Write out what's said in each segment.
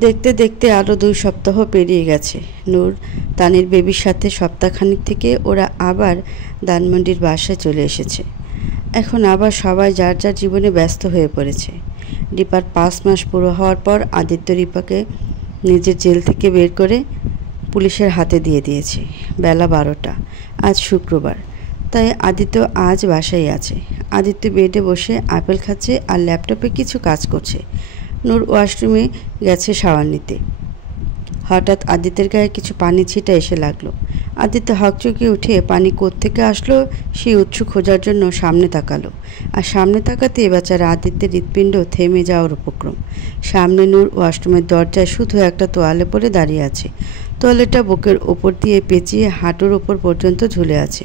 দেখতে দেখতে আরও 2 সপ্তাহ পেরিয়ে গেছে। নূর তানির বেবির সাথে সপ্তাহখানেক থেকে ওরা আবার ধানমন্ডির বাসায় চলে এসেছে। এখন আবার সবাই যার যার জীবনে ব্যস্ত হয়ে পড়েছে। রিপার 5 মাস পুরো হওয়ার পর আদিত্য রিপাকে নিজের জেল থেকে বের করে পুলিশের হাতে দিয়ে দিয়েছে। বেলা 12টা। আজ শুক্রবার, তাই আদিত্য আজ বাসায় আছে। আদিত্য বেডে বসে আপেল খাচ্ছে আর ল্যাপটপে কিছু কাজ করছে। নূর ওয়াশরুমে গেছে শাওয়ার নিতে। হঠাৎ আদিত্যের গায়ে কিছু পানি ছিটা এসে লাগলো। আদিত্য হকচকিয়ে উঠে পানি কোত্থেকে আসলো সেই উৎস খোঁজার জন্য সামনে তাকালো। আর সামনে তাকাতে বেচারা আদিত্যের হৃৎপিণ্ড থেমে যাওয়ার উপক্রম। সামনে নূর ওয়াশরুমের দরজায় শুধু একটা তোয়ালে পরে দাঁড়িয়ে আছে। তোয়ালেটা বুকের ওপর দিয়ে পেঁচিয়ে হাঁটুর ওপর পর্যন্ত ঝুলে আছে।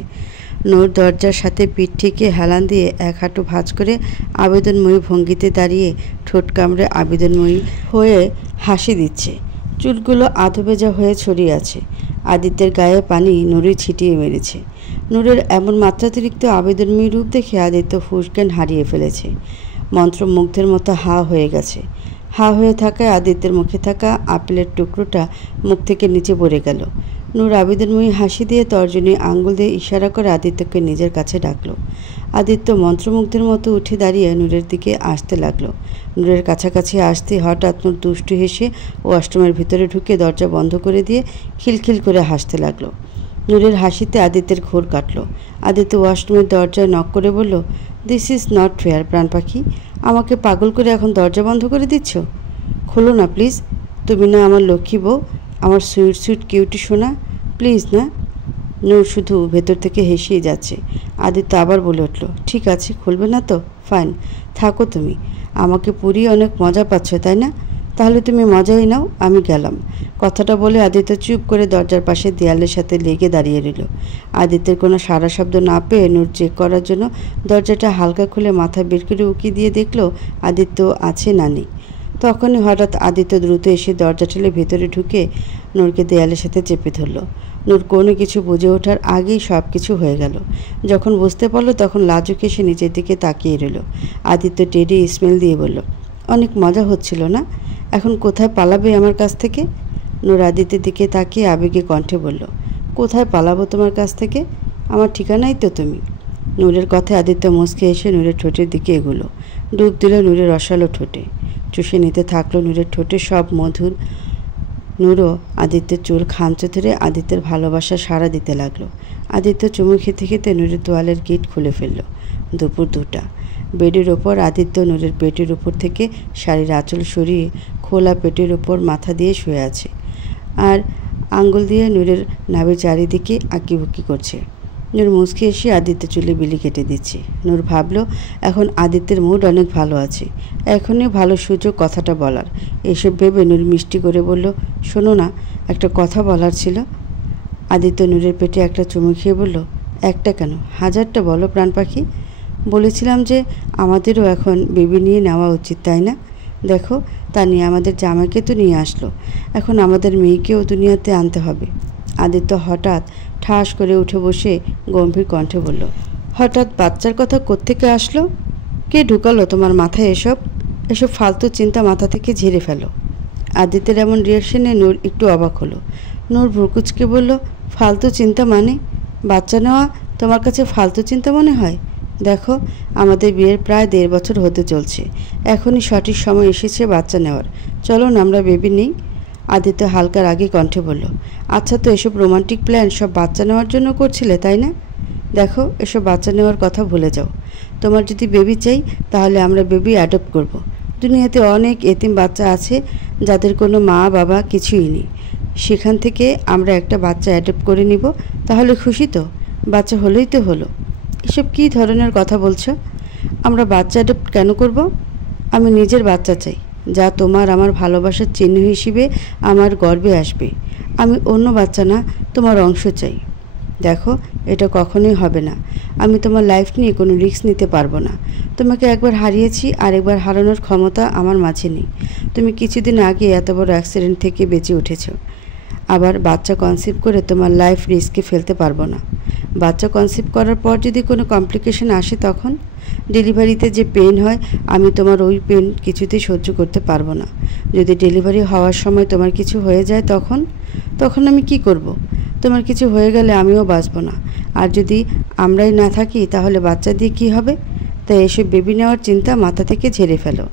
নূর দরজার সাথে পিঠ ঠেকিয়ে হেলান দিয়ে এক হাঁটু ভাঁজ করে আবেদনময়ী ভঙ্গিতে দাঁড়িয়ে ঠোঁট কামড়ে আবেদনময়ী হয়ে হাসি দিচ্ছে। চুলগুলো আধো ভেজা হয়ে ছড়িয়ে আছে। আদিত্যের গায়ে পানি নূরে ছিটিয়ে মেরেছে। নূরের এমন মাত্রাতিরিক্ত আবেদনময়ী রূপ দেখে আদিত্য হুঁশজ্ঞান হারিয়ে ফেলেছে। মন্ত্রমুগ্ধের মতো হা হয়ে গেছে। হা হয়ে থাকায় আদিত্যের মুখে থাকা আপেলের টুকরোটা মুখ থেকে নিচে পড়ে গেল। নূর আবেদনময়ী হাসি দিয়ে তর্জনী আঙ্গুল দিয়ে ইশারা করে আদিত্যকে নিজের কাছে ডাকলো। আদিত্য মন্ত্রমুগ্ধের মতো উঠে দাঁড়িয়ে নূরের দিকে আসতে লাগলো। নূরের কাছাকাছি আসতে হঠাৎ নূর দুষ্টু হেসে ওয়াশরুমের ভিতরে ঢুকে দরজা বন্ধ করে দিয়ে খিলখিল করে হাসতে লাগলো। নূরের হাসিতে আদিত্যের ঘোর কাটল। আদিত্য ওয়াশরুমের দরজায় নক করে বলল, দিস ইজ নট ফেয়ার প্রাণ পাখি। আমাকে পাগল করে এখন দরজা বন্ধ করে দিচ্ছ? খোলো না প্লিজ। তুমি না আমার লক্ষ্মী বউ, আমার সুইট সুইট কিউটি সোনা, প্লিজ না। নূর শুধু ভেতর থেকে হেসেই যাচ্ছে। আদিত্য আবার বলে উঠল, ঠিক আছে, খুলবে না তো? ফাইন, থাকো তুমি। আমাকে পুরিয়ে অনেক মজা পাচ্ছ তাই না? তাহলে তুমি মজাই নাও, আমি গেলাম। কথাটা বলে আদিত্য চুপ করে দরজার পাশে দেয়ালের সাথে লেগে দাঁড়িয়ে রইল। আদিত্যের কোনো সারা শব্দ না পেয়ে নূর চেক করার জন্য দরজাটা হালকা খুলে মাথা বের করে উকি দিয়ে দেখল আদিত্য আছে না নেই। তখনই হঠাৎ আদিত্য দ্রুত এসে দরজা ঠেলে ভেতরে ঢুকে নূরকে দেয়ালের সাথে চেপে ধরল। নূর কোনো কিছু বুঝে ওঠার আগেই সব কিছু হয়ে গেল। যখন বুঝতে পারলো তখন লাজুক এসে নিচের দিকে তাকিয়ে রইল। আদিত্য টেডি স্মেল দিয়ে বলল, অনেক মজা হচ্ছিল না? এখন কোথায় পালাবে আমার কাছ থেকে? নূর আদিত্যের দিকে তাকিয়ে আবেগে কণ্ঠে বলল, কোথায় পালাবো তোমার কাছ থেকে? আমার ঠিকানাই তো তুমি। নূরের কথায় আদিত্য মুচকে এসে নূরের ঠোঁটের দিকে এগুলো। ডুব দিল নূরের রসালো ঠোঁটে। চুষে নিতে থাকলো নূরের ঠোঁটে সব মধুর। নূরও আদিত্যের চুল খামচে ধরে আদিত্যের ভালোবাসা সাড়া দিতে লাগলো। আদিত্য চুমু খেতে খেতে নূরের তোয়ালের গিট খুলে ফেলল। দুপুর 2টা। বেডের ওপর আদিত্য নূরের পেটের উপর থেকে শাড়ির আঁচল সরিয়ে খোলা পেটের ওপর মাথা দিয়ে শুয়ে আছে আর আঙ্গুল দিয়ে নূরের নাভির চারিদিকে আঁকিবুকি করছে। নূর মুচকি এসে আদিত্যের চুলে বিলি কেটে দিচ্ছে। নূর ভাবল এখন আদিত্যের মুড অনেক ভালো আছে, এখনই ভালো সুযোগ কথাটা বলার। এসব ভেবে নূর মিষ্টি করে বলল, শোনো না, একটা কথা বলার ছিল। আদিত্য নূরের পেটে একটা চুমু খেয়ে বলল, একটা কেন, 1000টা বলো প্রাণ পাখি। বলেছিলাম যে আমাদেরও এখন বেবি নিয়ে নেওয়া উচিত, তাই না? দেখো, তা নিয়ে আমাদের জামাইকে তো নিয়ে আসলো, এখন আমাদের মেয়েকেও দুনিয়াতে আনতে হবে। আদিত্য হঠাৎ ঠাস করে উঠে বসে গম্ভীর কণ্ঠে বলল, হঠাৎ বাচ্চার কথা কোত্থেকে আসলো? কে ঢুকালো তোমার মাথায় এসব? এসব ফালতু চিন্তা মাথা থেকে ঝেড়ে ফেলো। আদিত্যের এমন রিয়াকশনে নূর একটু অবাক হলো। নূর ভ্রুকুচকে বলল, ফালতু চিন্তা মানে? বাচ্চা নেওয়া তোমার কাছে ফালতু চিন্তা মনে হয়? দেখো, আমাদের বিয়ের প্রায় 1.5 বছর হতে চলছে। এখনই সঠিক সময় এসেছে বাচ্চা নেওয়ার। চলো না আমরা বেবি নেই। আদিত্য হালকা রাগী কণ্ঠে বলল, আচ্ছা, তো এসব রোমান্টিক প্ল্যান সব বাচ্চা নেওয়ার জন্য করছিলে তাই না? দেখো, এসব বাচ্চা নেওয়ার কথা ভুলে যাও। তোমার যদি বেবি চাই তাহলে আমরা বেবি অ্যাডপ্ট করব। দুনিয়াতে অনেক এতিম বাচ্চা আছে যাদের কোনো মা বাবা কিছুই নেই। সেখান থেকে আমরা একটা বাচ্চা অ্যাডপ্ট করে নিব। তাহলে খুশি তো? বাচ্চা হলেই তো হলো। এসব কী ধরনের কথা বলছো? আমরা বাচ্চা অ্যাডপ্ট কেন করব? আমি নিজের বাচ্চা চাই, যা তোমার আমার ভালোবাসার চিহ্ন হিসেবে আমার গর্বে আসবে। আমি অন্য বাচ্চা না, তোমার অংশ চাই। দেখো, এটা কখনোই হবে না। আমি তোমার লাইফ নিয়ে কোনো রিস্ক নিতে পারবো না। তোমাকে একবার হারিয়েছি, আর একবার হারানোর ক্ষমতা আমার মাঝে নেই। তুমি কিছুদিন আগে এত বড় অ্যাক্সিডেন্ট থেকে বেঁচে উঠেছো। আবার বাচ্চা কনসিভ করে তোমার লাইফ রিস্কে ফেলতে পারবো না। বাচ্চা কনসিভ করার পর যদি কোনো কমপ্লিকেশন আসে তখন? ডেলিভারিতে যে পেন হয়, আমি তোমার ওই পেন কিছুতেই সহ্য করতে পারবো না। যদি ডেলিভারি হওয়ার সময় তোমার কিছু হয়ে যায় তখন আমি কি করব? তোমার কিছু হয়ে গেলে আমিও বাঁচবো না। আর যদি আমরাই না থাকি তাহলে বাচ্চা দিয়ে কি হবে? তাই এসব বেবি নেওয়ার চিন্তা মাথা থেকে ঝেড়ে ফেলো।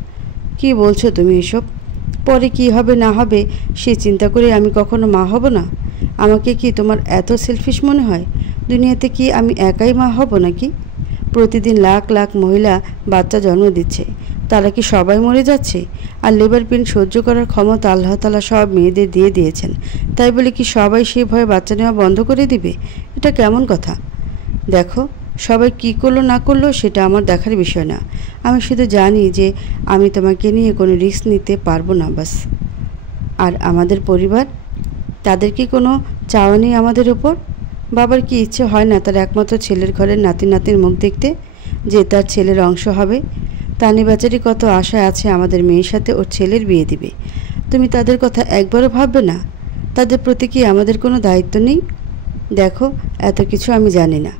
কি বলছো তুমি এসব? পরে কি হবে না হবে সে চিন্তা করে আমি কখনো মা হব না? আমাকে কি তোমার এত সেলফিশ মনে হয়? দুনিয়াতে কি আমি একাই মা হব নাকি? প্রতিদিন লাখ লাখ মহিলা বাচ্চা জন্ম দিচ্ছে, তারা কি সবাই মরে যাচ্ছে? আর লেবার পেন সহ্য করার ক্ষমতা আল্লাহ তাআলা সব মেয়েদের দিয়ে দিয়েছেন, তাই বলে কি সবাই সে ভয়ে বাচ্চা নেওয়া বন্ধ করে দিবে? এটা কেমন কথা? দেখো, সবাই কি করলো না করলো সেটা আমার দেখার বিষয় না। আমি শুধু জানি যে আমি তোমাকে নিয়ে কোনো রিস্ক নিতে পারবো না, বাস। আর আমাদের পরিবার, তাদের কি কোনো চাওয়া নেই আমাদের ওপর? বাবার কি ইচ্ছে হয় না তার একমাত্র ছেলের ঘরের নাতি নাতির মুখ দেখতে, যে তার ছেলের অংশ হবে? তানি বেচারি কত আশায় আছে আমাদের মেয়ের সাথে ওর ছেলের বিয়ে দিবে। তুমি তাদের কথা একবারও ভাববে না? তাদের প্রতি কি আমাদের কোনো দায়িত্ব নেই? দেখো, এত কিছু আমি জানি না।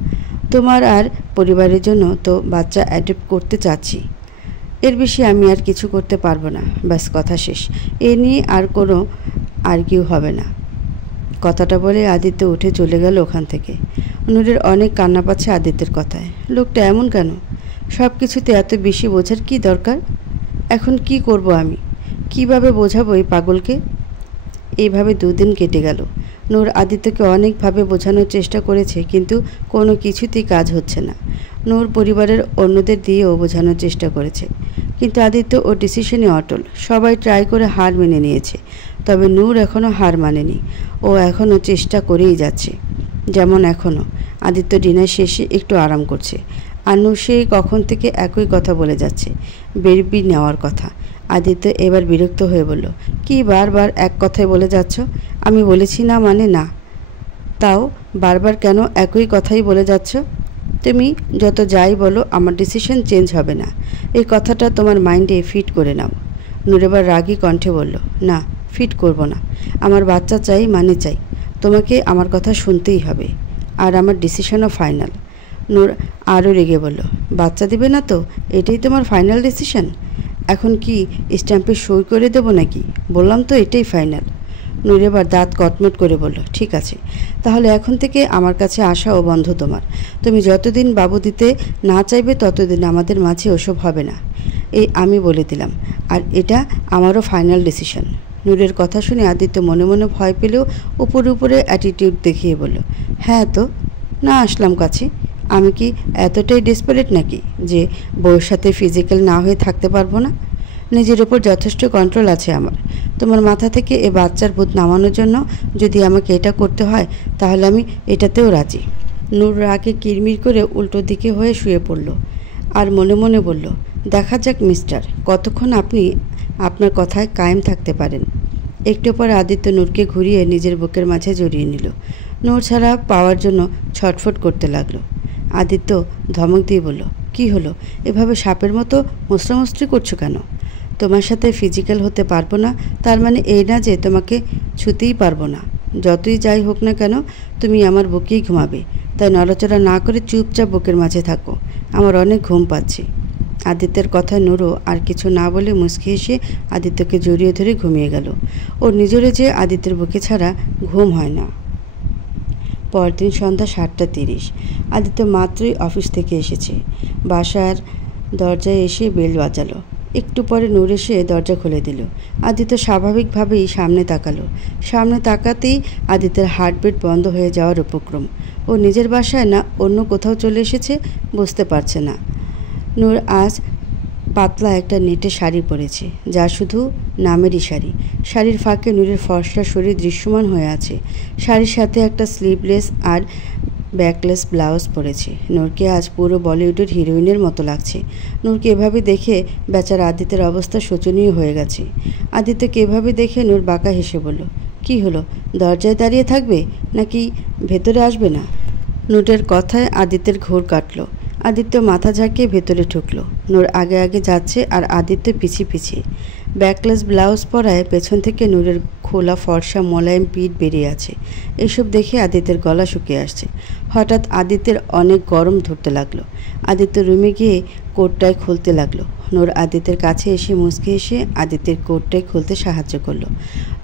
তোমার আর পরিবারের জন্য তো বাচ্চা অ্যাডপ্ট করতে চাচ্ছি, এর বেশি আমি আর কিছু করতে পারবো না, ব্যাস, কথা শেষ। এ নিয়ে আর কোনো আর্গিউ হবে না। কথাটা বলে আদিত্য উঠে চলে গেল ওখান থেকে। নূরের অনেক কান্না পাচ্ছে আদিত্যের কথায়। লোকটা এমন কেন? সব কিছুতে এত বেশি বোঝার কি দরকার? এখন কি করব আমি? কিভাবে বোঝাবো এই পাগলকে? এইভাবে দুদিন কেটে গেল। নূর আদিত্যকে অনেকভাবে বোঝানোর চেষ্টা করেছে, কিন্তু কোনো কিছুতেই কাজ হচ্ছে না। নূর পরিবারের অন্যদের দিয়েও বোঝানোর চেষ্টা করেছে, কিন্তু আদিত্য ওর ডিসিশনে অটল। সবাই ট্রাই করে হার মেনে নিয়েছে, তবে নূর এখনও হার মানেনি। ও এখনও চেষ্টা করেই যাচ্ছে। যেমন এখনও আদিত্য ডিনার শেষে একটু আরাম করছে, আর নূর সেই কখন থেকে একই কথা বলে যাচ্ছে, বেবি নেওয়ার কথা। আদিত্য এবার বিরক্ত হয়ে বলল, কি বারবার এক কথাই বলে যাচ্ছ? আমি বলেছি না মানে না, তাও বারবার কেন একই কথাই বলে যাচ্ছ? তুমি যত যাই বলো আমার ডিসিশন চেঞ্জ হবে না, এই কথাটা তোমার মাইন্ডে ফিট করে নাও। নূর এবার রাগী কণ্ঠে বলল, না, ফিট করব না। আমার বাচ্চা চাই মানে চাই। তোমাকে আমার কথা শুনতেই হবে, আর আমার ডিসিশনও ফাইনাল। নূর আরও রেগে বলল, বাচ্চা দিবে না তো? এটাই তোমার ফাইনাল ডিসিশন? এখন কি স্ট্যাম্পে সই করে দেবো নাকি? বললাম তো এটাই ফাইনাল। নূর এবার দাঁত কটমট করে বলল, ঠিক আছে, তাহলে এখন থেকে আমার কাছে আসাও বন্ধ তোমার। তুমি যতদিন বাবু দিতে না চাইবে ততদিন আমাদের মাঝে ওসব হবে না, এই আমি বলে দিলাম। আর এটা আমারও ফাইনাল ডিসিশন। নূরের কথা শুনে আদিত্য মনে মনে ভয় পেলেও উপরে উপরে অ্যাটিটিউড দেখিয়ে বলল, হ্যাঁ তো, না আসলাম কাছে? আমি কি এতটাই ডেসপারেট নাকি যে বউয়ের সাথে ফিজিক্যাল না হয়ে থাকতে পারবো না? নিজের ওপর যথেষ্ট কন্ট্রোল আছে আমার। তোমার মাথা থেকে এ বাচ্চার ভূত নামানোর জন্য যদি আমাকে এটা করতে হয় তাহলে আমি এটাতেও রাজি। নূর রাগে কিরমির করে উল্টো দিকে হয়ে শুয়ে পড়ল আর মনে মনে বলল, দেখা যাক মিস্টার, কতক্ষণ আপনি আপনার কথায় কায়েম থাকতে পারেন। একটু পর আদিত্য নূরকে ঘুরিয়ে নিজের বুকের মাঝে জড়িয়ে নিল। নূর ছাড়া পাওয়ার জন্য ছটফট করতে লাগলো। আদিত্য ধমক দিয়ে বলল, কি হলো? এভাবে সাপের মতো মোস্টামস্ত্রি করছো কেন? তোমার সাথে ফিজিক্যাল হতে পারবো না তার মানে এই না যে তোমাকে ছুতেই পারবো না। যতই যাই হোক না কেন তুমি আমার বুকেই ঘুমাবে, তাই নড়াচড়া না করে চুপচাপ বুকের মাঝে থাকো, আমার অনেক ঘুম পাচ্ছে। আদিত্যের কথায় নূরও আর কিছু না বলে মুচকি এসে আদিত্যকে জড়িয়ে ধরে ঘুমিয়ে গেল। ওর নিজের যে আদিত্যের বুকে ছাড়া ঘুম হয় না। পরদিন সন্ধ্যা 7:30। আদিত্য মাত্রই অফিস থেকে এসেছে। বাসার দরজায় এসে বেল বাজালো। একটু পরে নূর এসে দরজা খুলে দিল। আদিত্য স্বাভাবিকভাবেই সামনে তাকালো। সামনে তাকাতেই আদিত্যের হার্টবিট বন্ধ হয়ে যাওয়ার উপক্রম। ও নিজের বাসায় না অন্য কোথাও চলে এসেছে বুঝতে পারছে না। নূর আজ পাতলা একটা নেটের শাড়ি পরেছে, যা শুধু নামেরই শাড়ি। শাড়ির ফাঁকে নূরের ফর্সা শরীর দৃশ্যমান হয়ে আছে। শাড়ির সাথে একটা স্লিভলেস আর ব্যাকলেস ব্লাউজ পরেছে। নূরকে আজ পুরো বলিউডের হিরোইনের মতো লাগছে। নূরকে এভাবে দেখে বেচারা আদিত্যের অবস্থা শোচনীয় হয়ে গেছে। আদিত্যকে এভাবে দেখে নূর বাঁকা হেসে বলল, কি হলো, দরজায় দাঁড়িয়ে থাকবে নাকি ভেতরে আসবে না? নূরের কথায় আদিত্যের ঘোর কাটল। আদিত্য মাথা ঝাঁকিয়ে ভেতরে ঢুকলো। নূর আগে আগে যাচ্ছে আর আদিত্য পিছিয়ে পিছিয়ে। ব্যাকলেস ব্লাউজ পরায় পেছন থেকে নূরের খোলা ফর্সা মোলায়েম পিঠ বেরিয়ে আছে। এসব দেখে আদিত্যের গলা শুকিয়ে আসছে। হঠাৎ আদিত্যের অনেক গরম ধরতে লাগলো। আদিত্য রুমে গিয়ে কোটটাই খুলতে লাগলো। নূর আদিত্যের কাছে এসে মুচকি এসে আদিত্যের কোটটাই খুলতে সাহায্য করলো।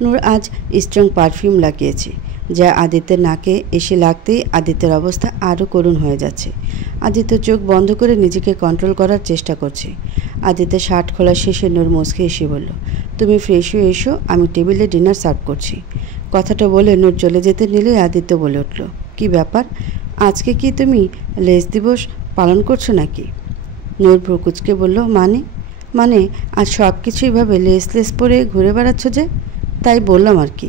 নূর আজ স্ট্রং পারফিউম লাগিয়েছে, যা আদিত্যের নাকে এসে লাগতেই আদিত্যের অবস্থা আরও করুণ হয়ে যাচ্ছে। আদিত্য চোখ বন্ধ করে নিজেকে কন্ট্রোল করার চেষ্টা করছে। আদিত্যের শার্ট খোলা শেষে নূর মুচকি এসে বলল, তুমি ফ্রেশ হয়ে এসো, আমি টেবিলে ডিনার সার্ভ করছি। কথাটা বলে নূর চলে যেতে নিলেই আদিত্য বলে উঠল, কি ব্যাপার, আজকে কি তুমি লেজ দিবস পালন করছো নাকি? নূর ভ্রুকুচকে বলল, মানে আজ সব কিছু এভাবে লেস পরে ঘুরে বেড়াচ্ছ যে, তাই বললাম আর কি।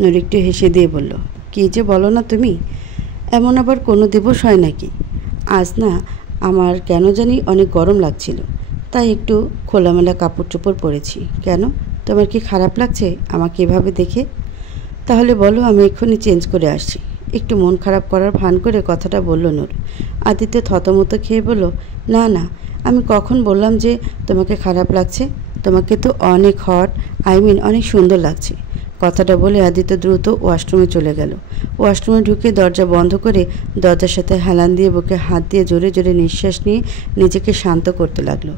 নূর একটু হেসে দিয়ে বলল, কী যে বলো না তুমি, এমন আবার কোনো দিবস হয় নাকি? আজ না আমার কেন জানি অনেক গরম লাগছিল, তাই একটু খোলামেলা কাপড় চোপড় পরেছি। কেন, তোমার কি খারাপ লাগছে আমাকে এভাবে দেখে? তাহলে বলো, আমি এক্ষুনি চেঞ্জ করে আসছি। একটু মন খারাপ করার ভান করে কথাটা বলল নূর। আদিত্য থতমত খেয়ে বলল, না আমি কখন বললাম যে তোমাকে খারাপ লাগছে? তোমাকে তো অনেক অনেক সুন্দর লাগছে। কথাটা বলে আদিত্য দ্রুত ওয়াশরুমে চলে গেল। ওয়াশরুমে ঢুকে দরজা বন্ধ করে দরজার সাথে হেলান দিয়ে বুকে হাত দিয়ে জোরে জোরে নিঃশ্বাস নিয়ে নিজেকে শান্ত করতে লাগলো।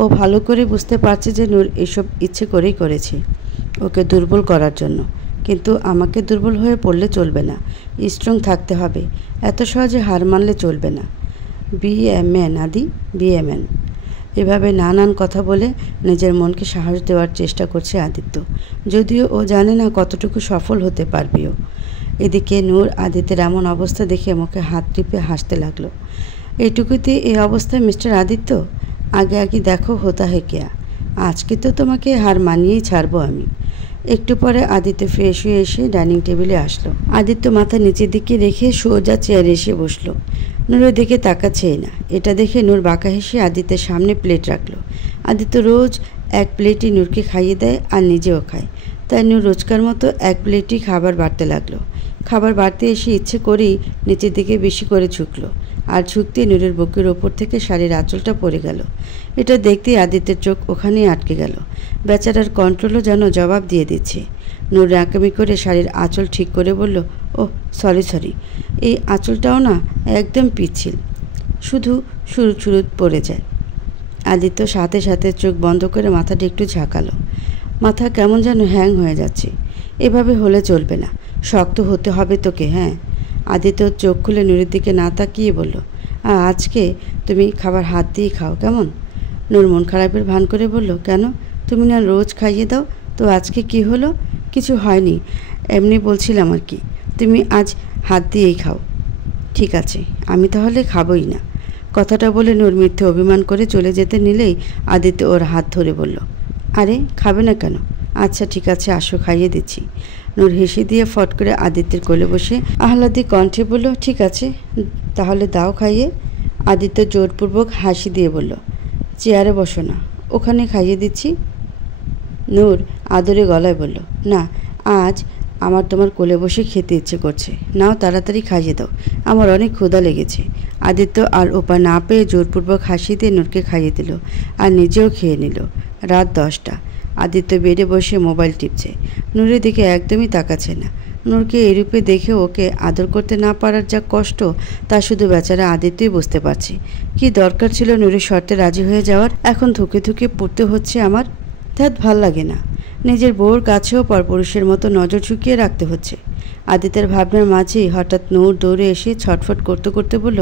ও ভালো করে বুঝতে পারছে যে নূর এসব ইচ্ছে করেই করেছে, ওকে দুর্বল করার জন্য। কিন্তু আমাকে দুর্বল হয়ে পড়লে চলবে না, স্ট্রং থাকতে হবে, এত সহজে হার মানলে চলবে না। বি এ ম্যান আদি, বি এ ম্যান। এভাবে নানান কথা বলে নিজের মনকে সাহস দেওয়ার চেষ্টা করছে আদিত্য, যদিও ও জানে না কতটুকু সফল হতে পারবে ও। এদিকে নূর আদিত্যের এমন অবস্থা দেখে মুখে হাত টিপে হাসতে লাগলো। এইটুকুতে এই অবস্থায় মিস্টার আদিত্য, আগে দেখো হোতা হে কেয়া, আজকে তো তোমাকে হার মানিয়েই ছাড়বো আমি। একটু পরে আদিত্য ফ্রেশ হয়ে এসে ডাইনিং টেবিলে আসলো। আদিত্য মাথা নিচের দিকে রেখে সোজা চেয়ারে এসে বসলো। নূরের দিকে তাকাচ্ছেই না। এটা দেখে নূর বাঁকা হেসে আদিত্যের সামনে প্লেট রাখলো। আদিত্য রোজ এক প্লেটই নূরকে খাইয়ে দেয় আর নিজেও খায়, তাই নূর রোজকার মতো এক প্লেটই খাবার বাড়তে লাগলো। খাবার বাড়তে এসে ইচ্ছে করেই নিচের দিকে বেশি করে ঝুঁকলো, আর ঝুঁকতে নূরের বুকের ওপর থেকে শাড়ির আঁচলটা পড়ে গেল। এটা দেখতেই আদিত্যের চোখ ওখানেই আটকে গেল। বেচারার কন্ট্রোলও যেন জবাব দিয়ে দিচ্ছে। নূর রাঁকামি করে শাড়ির আঁচল ঠিক করে বলল, ও সরি, এই আঁচলটাও না একদম পিচ্ছিল, শুধু সুরু পড়ে যায়। আদিত্য সাথে সাথে চোখ বন্ধ করে মাথাটা একটু ঝাঁকালো। মাথা কেমন যেন হ্যাং হয়ে যাচ্ছে। এভাবে হলে চলবে না, শক্ত হতে হবে তোকে। হ্যাঁ। আদিত্য চোখ খুলে নূরের দিকে না তাকিয়ে বলল, আজকে তুমি খাবার হাত দিয়ে খাও কেমন? নূর মন খারাপের ভান করে বলল, কেন, তুমি না রোজ খাইয়ে দাও, তো আজকে কি হলো? কিছু হয়নি, এমনি বলছিলাম আর কি। তুমি আজ হাত দিয়েই খাও। ঠিক আছে, আমি তাহলে খাবই না। কথাটা বলে নূর মিথ্যে অভিমান করে চলে যেতে নিলেই আদিত্য ওর হাত ধরে বলল, আরে খাবে না কেন? আচ্ছা ঠিক আছে, আসো খাইয়ে দিচ্ছি। নূর হেসে দিয়ে ফট করে আদিত্যের কোলে বসে আহ্লাদি কণ্ঠে বলল, ঠিক আছে তাহলে দাও খাইয়ে। আদিত্য জোরপূর্বক হাসি দিয়ে বলল, চেয়ারে বসো না, ওখানে খাইয়ে দিচ্ছি। নূর আদরে গলায় বলল, না আজ আমার তোমার কোলে বসে খেতে ইচ্ছে করছে, নাও তাড়াতাড়ি খাইয়ে দাও, আমার অনেক ক্ষুধা লেগেছে। আদিত্য আর উপায় না পেয়ে জোরপূর্বক হাসি দিয়ে নূরকে খাইয়ে দিল আর নিজেও খেয়ে নিল। রাত 10টা। আদিত্য বেডে বসে মোবাইল টিপছে, নূরের দিকে একদমই তাকাচ্ছে না। নূরকে এরূপে দেখে ওকে আদর করতে না পারার যা কষ্ট, তা শুধু বেচারা আদিত্যই বুঝতে পারছে। কি দরকার ছিল নূরের শর্তে রাজি হয়ে যাওয়ার? এখন ধুকে পড়তে হচ্ছে আমার। ধ্যাত ভাল লাগে না, নিজের বউর কাছেও পরপুরুষের মতো নজর ঝুঁকিয়ে রাখতে হচ্ছে। আদিত্যের ভাবনার মাঝেই হঠাৎ নূর দৌড়ে এসে ছটফট করতে বলল,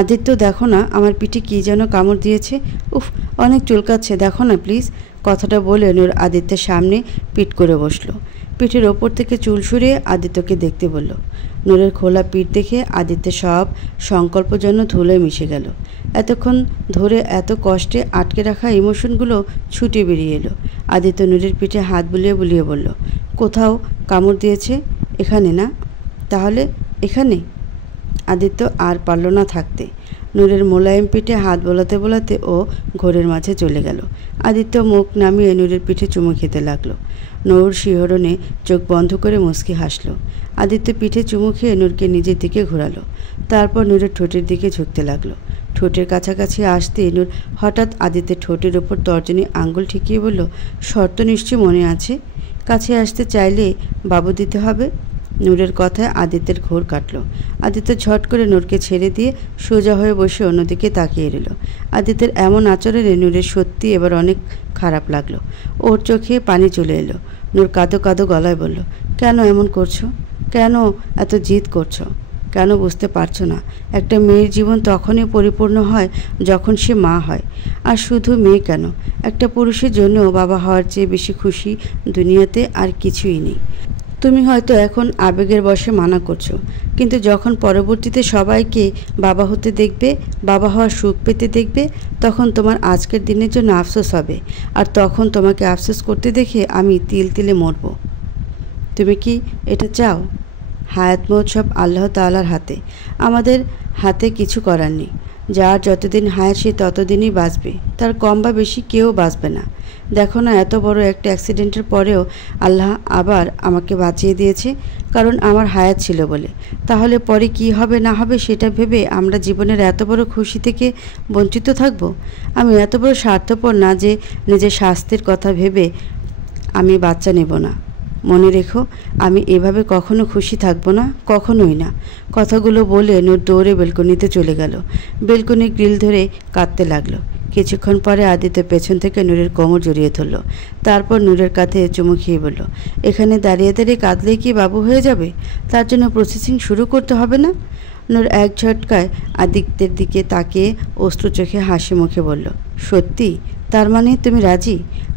আদিত্য দেখো না, আমার পিঠে কী যেন কামড় দিয়েছে, উফ অনেক চুলকাচ্ছে, দেখো না প্লিজ। কথাটা বলে নূর আদিত্যের সামনে পিঠ করে বসলো। পিঠের ওপর থেকে চুল সরিয়ে আদিত্যকে দেখতে বলল। নূরের খোলা পিঠ দেখে আদিত্যের সব সংকল্প যেন ধুলোয় মিশে গেল। এতক্ষণ ধরে এত কষ্টে আটকে রাখা ইমোশনগুলো ছুটে বেরিয়ে এলো। আদিত্য নূরের পিঠে হাত বুলিয়ে বলল, কোথাও কামড় দিয়েছে? এখানে না? তাহলে এখানে? আদিত্য আর পারল না থাকতে। নূরের মোলায়েম পিঠে হাত বোলাতে ও ঘোরের মাঝে চলে গেল। আদিত্য মুখ নামিয়ে নূরের পিঠে চুমু খেতে লাগলো। নূর শিহরণে চোখ বন্ধ করে মুচকি হাসল। আদিত্য পিঠে চুমু খেয়ে নূরকে নিজের দিকে ঘোরালো, তারপর নূরের ঠোঁটের দিকে ঝুঁকতে লাগলো। ঠোঁটের কাছাকাছি আসতে নূর হঠাৎ আদিত্যের ঠোঁটের ওপর তর্জনী আঙ্গুল ঠেকিয়ে বলল, শর্ত নিশ্চয়ই মনে আছে? কাছে আসতে চাইলে বাবু দিতে হবে। নূরের কথায় আদিত্যের ঘোর কাটল। আদিত্য ঝট করে নূরকে ছেড়ে দিয়ে সোজা হয়ে বসে অন্যদিকে তাকিয়ে রইল। আদিত্যের এমন আচরণে নূরের সত্যি এবার অনেক খারাপ লাগলো। ওর চোখে পানি চলে এলো। নূর কাঁদো কাঁদো গলায় বলল, কেন এমন করছো? কেন এত জিদ করছো? কেন বুঝতে পারছো না? একটা মেয়ের জীবন তখনই পরিপূর্ণ হয় যখন সে মা হয়। আর শুধু মেয়ে কেন, একটা পুরুষের জন্যও বাবা হওয়ার চেয়ে বেশি খুশি দুনিয়াতে আর কিছুই নেই। তুমি হয়তো এখন আবেগের বশে মানা করছো, কিন্তু যখন পরবর্তীতে সবাইকে বাবা হতে দেখবে, বাবা হওয়ার সুখ পেতে দেখবে, তখন তোমার আজকের দিনের জন্য আফসোস হবে। আর তখন তোমাকে আফসোস করতে দেখে আমি তিল তিলে মরব। তুমি কি এটা চাও? হায়াত মৌত সব আল্লাহ তাআলার হাতে, আমাদের হাতে কিছু করার নেই। যার যতদিন হায়াত সে ততদিনই বাঁচবে, তার কম বা বেশি কেউ বাঁচবে না। দেখো না, এত বড় একটা অ্যাক্সিডেন্টের পরেও আল্লাহ আবার আমাকে বাঁচিয়ে দিয়েছে, কারণ আমার হায়াত ছিল বলে। তাহলে পরে কি হবে না হবে সেটা ভেবে আমরা জীবনের এত বড় খুশি থেকে বঞ্চিত থাকব? আমি এত বড় স্বার্থপর না যে নিজের স্বাস্থ্যের কথা ভেবে আমি বাচ্চা নেব না। মনে রেখো, আমি এভাবে কখনো খুশি থাকবো না, কখনোই না। কথাগুলো বলে নূর দৌড়ে বেলকনিতে চলে গেল। বেলকনির গ্রিল ধরে কাঁদতে লাগলো। কিছুক্ষণ পরে আদিত্য পেছন থেকে নূরের কোমর জড়িয়ে ধরল। তারপর নূরের কাঁধে চুমু খেয়ে বলল, এখানে দাঁড়িয়ে দাঁড়িয়ে কাঁদলেই কি বাবু হয়ে যাবে? তার জন্য প্রসেসিং শুরু করতে হবে না? নূর এক ঝটকায় আদিত্যের দিকে তাকিয়ে অশ্রু চোখে হাসি মুখে বলল, সত্যি? তার মানে তুমি রাজি?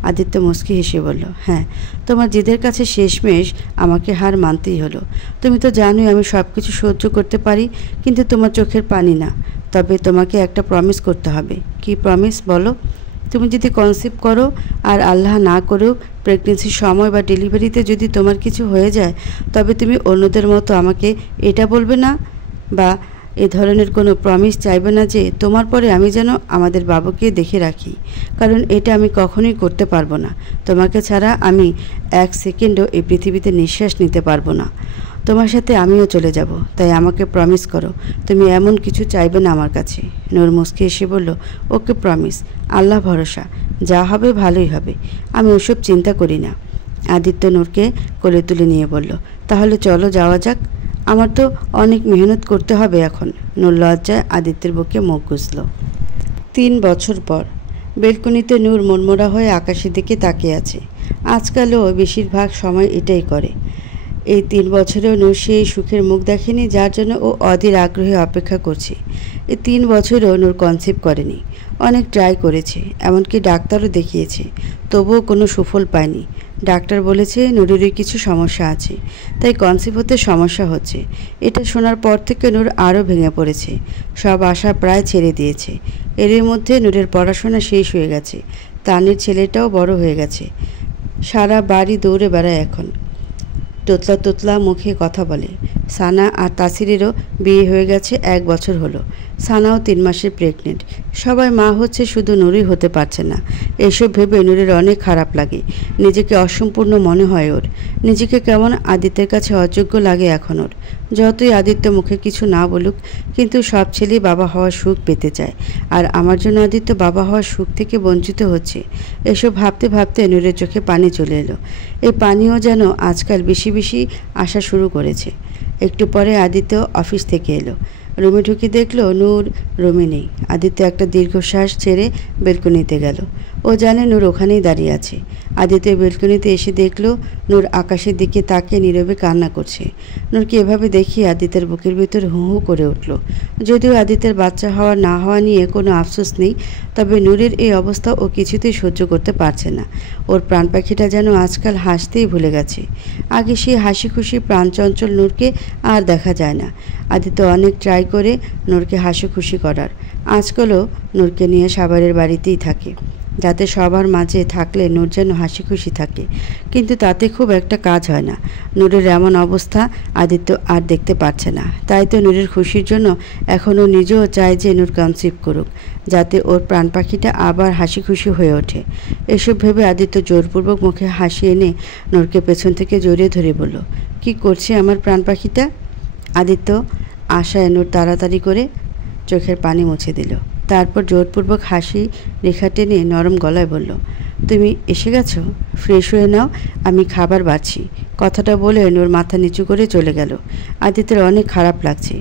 আদিত্য মুচকি হেসে বলল, হ্যাঁ, তোমার জিদের কাছে শেষমেশ আমাকে হার মানতেই হলো। তুমি তো জানোই আমি সব কিছু সহ্য করতে পারি, কিন্তু তোমার চোখের পানি না। তবে তোমাকে একটা প্রমিস করতে হবে। কি প্রমিস বলো? তুমি যদি কনসিভ করো আর আল্লাহ না করুক প্রেগনেন্সির সময় বা ডেলিভারিতে যদি তোমার কিছু হয়ে যায়, তবে তুমি অন্যদের মতো আমাকে এটা বলবে না বা এ ধরনের কোনো প্রমিস চাইবে না যে তোমার পরে আমি যেন আমাদের বাবুকে দেখে রাখি, কারণ এটা আমি কখনোই করতে পারবো না। তোমাকে ছাড়া আমি এক সেকেন্ডও এই পৃথিবীতে নিঃশ্বাস নিতে পারবো না। তোমার সাথে আমিও চলে যাব, তাই আমাকে প্রমিস করো তুমি এমন কিছু চাইবে না আমার কাছে। নূর মুচকি এসে বলল, ওকে প্রমিস, আল্লাহ ভরসা, যা হবে ভালোই হবে, আমি ওসব চিন্তা করি না। আদিত্য নূরকে কোলে তুলে নিয়ে বলল, তাহলে চলো যাওয়া যাক, আমার তো অনেক মেহনত করতে হবে এখন। নূর লজ্জায় আদিত্যের বুকে মুখ গুজল। 3 বছর পর বেলকনিতে নূর মনমরা হয়ে আকাশের দিকে তাকিয়ে আছে। আজকালও বেশিরভাগ সময় এটাই করে। এই 3 বছরেও নূর সেই সুখের মুখ দেখেনি যার জন্য ও অধীর আগ্রহে অপেক্ষা করছে। এই 3 বছরেও নূর কনসিভ করেনি। অনেক ট্রাই করেছে, এমনকি ডাক্তারও দেখিয়েছে, তবুও কোনো সুফল পায়নি। ডাক্তার বলেছে নূরেরই কিছু সমস্যা আছে, তাই কনসিভ হতে সমস্যা হচ্ছে। এটা শোনার পর থেকে নূর আরও ভেঙে পড়েছে। সব আশা প্রায় ছেড়ে দিয়েছে। এর মধ্যে নূরের পড়াশোনা শেষ হয়ে গেছে, তানির ছেলেটাও বড় হয়ে গেছে, সারা বাড়ি দৌড়ে বেড়ায় এখন, তোতলা তোতলা মুখে কথা বলে। সানা আর তাসিরেরও বিয়ে হয়ে গেছে, 1 বছর হলো। সানাও 3 মাসের প্রেগনেন্ট। সবাই মা হচ্ছে, শুধু নূরই হতে পারছে না। এসব ভেবে নূরের অনেক খারাপ লাগে। নিজেকে অসম্পূর্ণ মনে হয় ওর। নিজেকে কেমন আদিত্যের কাছে অযোগ্য লাগে এখন ওর। যতই আদিত্য মুখে কিছু না বলুক, কিন্তু সব ছেলেই বাবা হওয়ার সুখ পেতে চায়। আর আমার জন্য আদিত্য বাবা হওয়ার সুখ থেকে বঞ্চিত হচ্ছে। এসব ভাবতে ভাবতে নূরের চোখে পানি চলে এলো। এই পানিও যেন আজকাল বেশি বেশি আসা শুরু করেছে। একটু পরে আদিত্য অফিস থেকে এলো। রুমে ঢুকে দেখলো নূর রুমে নেই। আদিত্য একটা দীর্ঘশ্বাস ছেড়ে বেলকনিতে গেল। ও জানে নূর ওখানেই দাঁড়িয়ে আছে। আদিত্য বেলকনিতে এসে দেখলো নূর আকাশের দিকে তাকিয়ে নীরবে কান্না করছে। নূরকে এভাবে দেখিয়ে আদিত্যের বুকের ভিতর হু হু করে উঠল। যদিও আদিত্যের বাচ্চা হওয়া না হওয়া নিয়ে কোনো আফসোস নেই, তবে নূরের এই অবস্থা ও কিছুতেই সহ্য করতে পারছে না। ওর প্রাণ পাখিটা যেন আজকাল হাসতেই ভুলে গেছে। আগে সেই হাসি খুশি প্রাণচঞ্চল নূরকে আর দেখা যায় না। আদিত্য অনেক ট্রাই করে নূরকে হাসি খুশি করার। আজকালও নূরকে নিয়ে সাভারের বাড়িতেই থাকে, যাতে সবার মাঝে থাকলে নূর যেন হাসি খুশি থাকে, কিন্তু তাতে খুব একটা কাজ হয় না। নূরের এমন অবস্থা আদিত্য আর দেখতে পারছে না। তাই তো নূরের খুশির জন্য এখনও নিজেও চায় যে নূর কনসিভ করুক, যাতে ওর প্রাণ পাখিটা আবার হাসি খুশি হয়ে ওঠে। এসব ভেবে আদিত্য জোরপূর্বক মুখে হাসি এনে নূরকে পেছন থেকে জড়িয়ে ধরে বলল, কি করছে আমার প্রাণ পাখিটা? আদিত্য আশায় নূর তাড়াতাড়ি করে চোখের পানি মুছে দিল। তারপর জোরপূর্বক হাসি রেখা টেনে নরম গলায় বলল, তুমি এসে গেছো, ফ্রেশ হয়ে নাও, আমি খাবার বাড়ছি। কথাটা বলে নূর মাথা নিচু করে চলে গেল। আদিত্যের অনেক খারাপ লাগছে।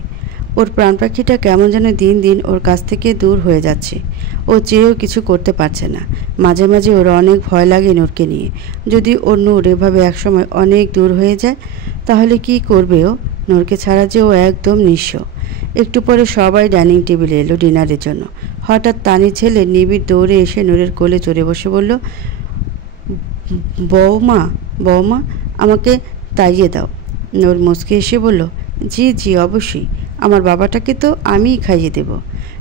ওর প্রাণ পাখিটা কেমন যেন দিন দিন ওর কাছ থেকে দূর হয়ে যাচ্ছে। ও চেয়েও কিছু করতে পারছে না। মাঝে মাঝে ওর অনেক ভয় লাগে নূরকে নিয়ে। যদি ওর নূর এভাবে একসময় অনেক দূর হয়ে যায় তাহলে কি করবে ও? নূরকে ছাড়া যে ও একদম নিঃস্ব। একটু পরে সবাই ডাইনিং টেবিলে এলো ডিনারের জন্য। হঠাৎ তানির ছেলে নিবিড় দৌড়ে এসে নূরের কোলে চড়ে বসে বলল, বৌমা বৌমা, আমাকে তাইয়ে দাও। নূর মুচকে এসে বলল, জি জি অবশ্যই, আমার বাবাটাকে তো আমিই খাইয়ে দেব।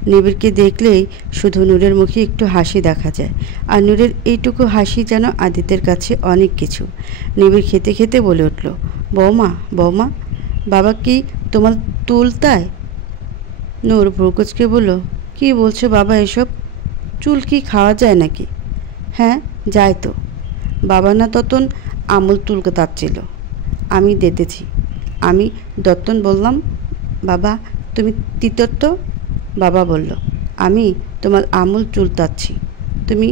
নিবিড়কে দেখলেই শুধু নূরের মুখে একটু হাসি দেখা যায়, আর নূরের এইটুকু হাসি যেন আদিত্যের কাছে অনেক কিছু। নিবিড় খেতে খেতে বলে উঠল, বৌমা বৌমা, বাবা কি তোমার তুলতায়? নূর ভ্রুকুচকে বলল, কি বলছো বাবা এসব? চুল কি খাওয়া যায় নাকি? হ্যাঁ যায় তো। বাবা না ততন আমুল তুলকে তাচ্ছিল, আমি দেখেছি। আমি দত্তন বললাম, বাবা তুমি তিতত্ব? বাবা বলল, আমি তোমার আমুল চুল তাচ্ছি, তুমি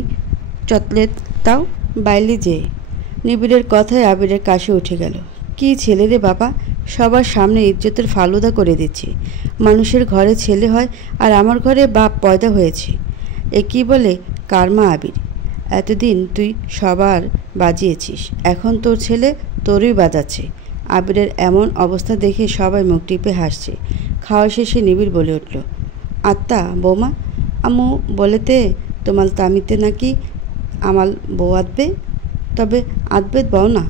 চকলেট তাও বাইলে যেয়ে। নিবিড়ের কথায় আবিরের কাশি উঠে গেল। কি ছেলে রে বাবা, সবার সামনে ইজ্জতের ফালুদা করে দিচ্ছে। মানুষের ঘরে ছেলে হয় আর আমার ঘরে বাপ পয়দা হয়েছে। এ কি বলে কার্মা আবির। এতদিন তুই সবার বাজিয়েছিস, এখন তোর ছেলে তোরই বাজাচ্ছে। আবিরের এমন অবস্থা দেখে সবাই মুখ টিপে হাসছে। খাওয়া শেষে নিবিড় বলে উঠল, আত্মা বৌমা, আম্মু বলেতে তোমার তামিতে নাকি আমার বউ আদবে, তবে আদবেদ বও না।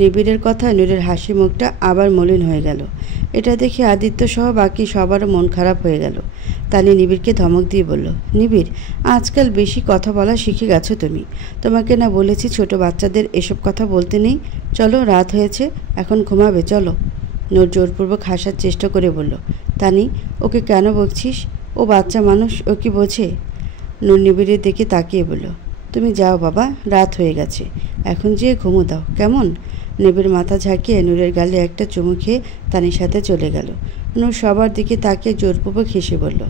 নিবিড়ের কথায় নূরের হাসি মুখটা আবার মলিন হয়ে গেল। এটা দেখে আদিত্য সহ বাকি সবারও মন খারাপ হয়ে গেল। তানি নিবিড়কে ধমক দিয়ে বলল, নিবিড়, আজকাল বেশি কথা বলা শিখে গেছো তুমি। তোমাকে না বলেছি ছোট বাচ্চাদের এসব কথা বলতে নেই। চলো, রাত হয়েছে, এখন ঘুমাবে, চলো। নূর জোরপূর্বক হাসার চেষ্টা করে বলল, তানি ওকে কেন বকছিস? ও বাচ্চা মানুষ, ও কি বোঝে? নূর নিবিড়ের দিকে তাকিয়ে বলল, তুমি যাও বাবা, রাত হয়ে গেছে, এখন যেয়ে ঘুমো দাও, কেমন? নিবিড় মাথা ঝাঁকিয়ে নূরের গালে একটা চুমু খেয়ে তানির সাথে চলে গেল। নূর সবার দিকে তাকিয়ে জোরপূর্বক হেসে বলল,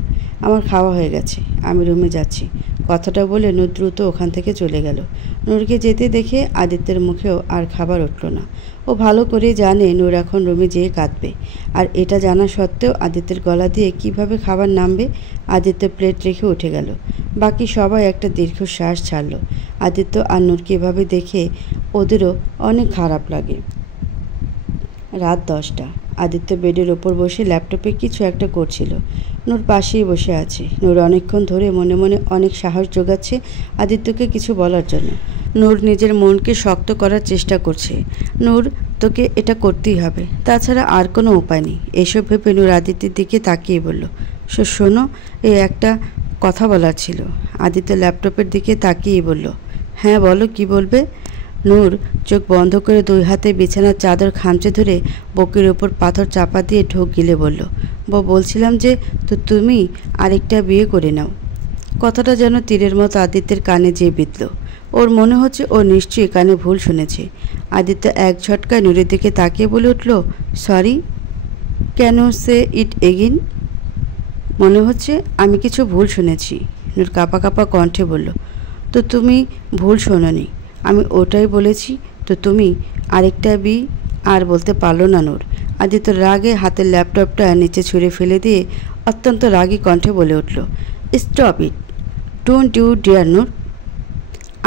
আমার খাওয়া হয়ে গেছে, আমি রুমে যাচ্ছি। কথাটা বলে নূর দ্রুত ওখান থেকে চলে গেল। নূরকে যেতে দেখে আদিত্যের মুখেও আর খাবার উঠল না। ও ভালো করে জানে নূর এখন রুমে যেয়ে কাঁদবে, আর এটা জানা সত্ত্বেও আদিত্যের গলা দিয়ে কিভাবে খাবার নামবে। আদিত্য প্লেট রেখে উঠে গেল। বাকি সবাই একটা দীর্ঘশ্বাস ছাড়ল। আদিত্য আর নূরকে এভাবে দেখে ওদেরও অনেক খারাপ লাগে। রাত 10টা। আদিত্য বেডের ওপর বসে ল্যাপটপে কিছু একটা করছিল। নূর পাশেই বসে আছে। নূর অনেকক্ষণ ধরে মনে মনে অনেক সাহস জোগাচ্ছে আদিত্যকে কিছু বলার জন্য। নূর নিজের মনকে শক্ত করার চেষ্টা করছে। নূর, তোকে এটা করতেই হবে, তাছাড়া আর কোনো উপায় নেই। এসব ভেবে নূর আদিত্যের দিকে তাকিয়ে বলল, শোনো, এই একটা কথা বলার ছিল। আদিত্য ল্যাপটপের দিকে তাকিয়ে বলল, হ্যাঁ বলো, কি বলবে? নূর চোখ বন্ধ করে দুই হাতে বিছানার চাদর খামচে ধরে বুকের ওপর পাথর চাপা দিয়ে ঢোক গিলে বলল, বলছিলাম যে তুমি আরেকটা বিয়ে করে নাও। কথাটা যেন তীরের মতো আদিত্যের কানে যেয়ে বিঁধল। ওর মনে হচ্ছে ও নিশ্চয়ই কানে ভুল শুনেছে। আদিত্য এক ঝটকায় নূরের দিকে তাকিয়ে বলে উঠল, sorry, can you say it again? মনে হচ্ছে আমি কিছু ভুল শুনেছি। নূর কাঁপা কাঁপা কণ্ঠে বলল, তো তুমি ভুল শোনোনি, আমি ওটাই বলেছি। তো তুমি আরেকটা বিয়ে? আর বলতে পারল না নূর। আদিত্য রাগে হাতের ল্যাপটপটা নিচে ছুঁড়ে ফেলে দিয়ে অত্যন্ত রাগী কণ্ঠে বলে উঠল, stop it, don't you dare Noor.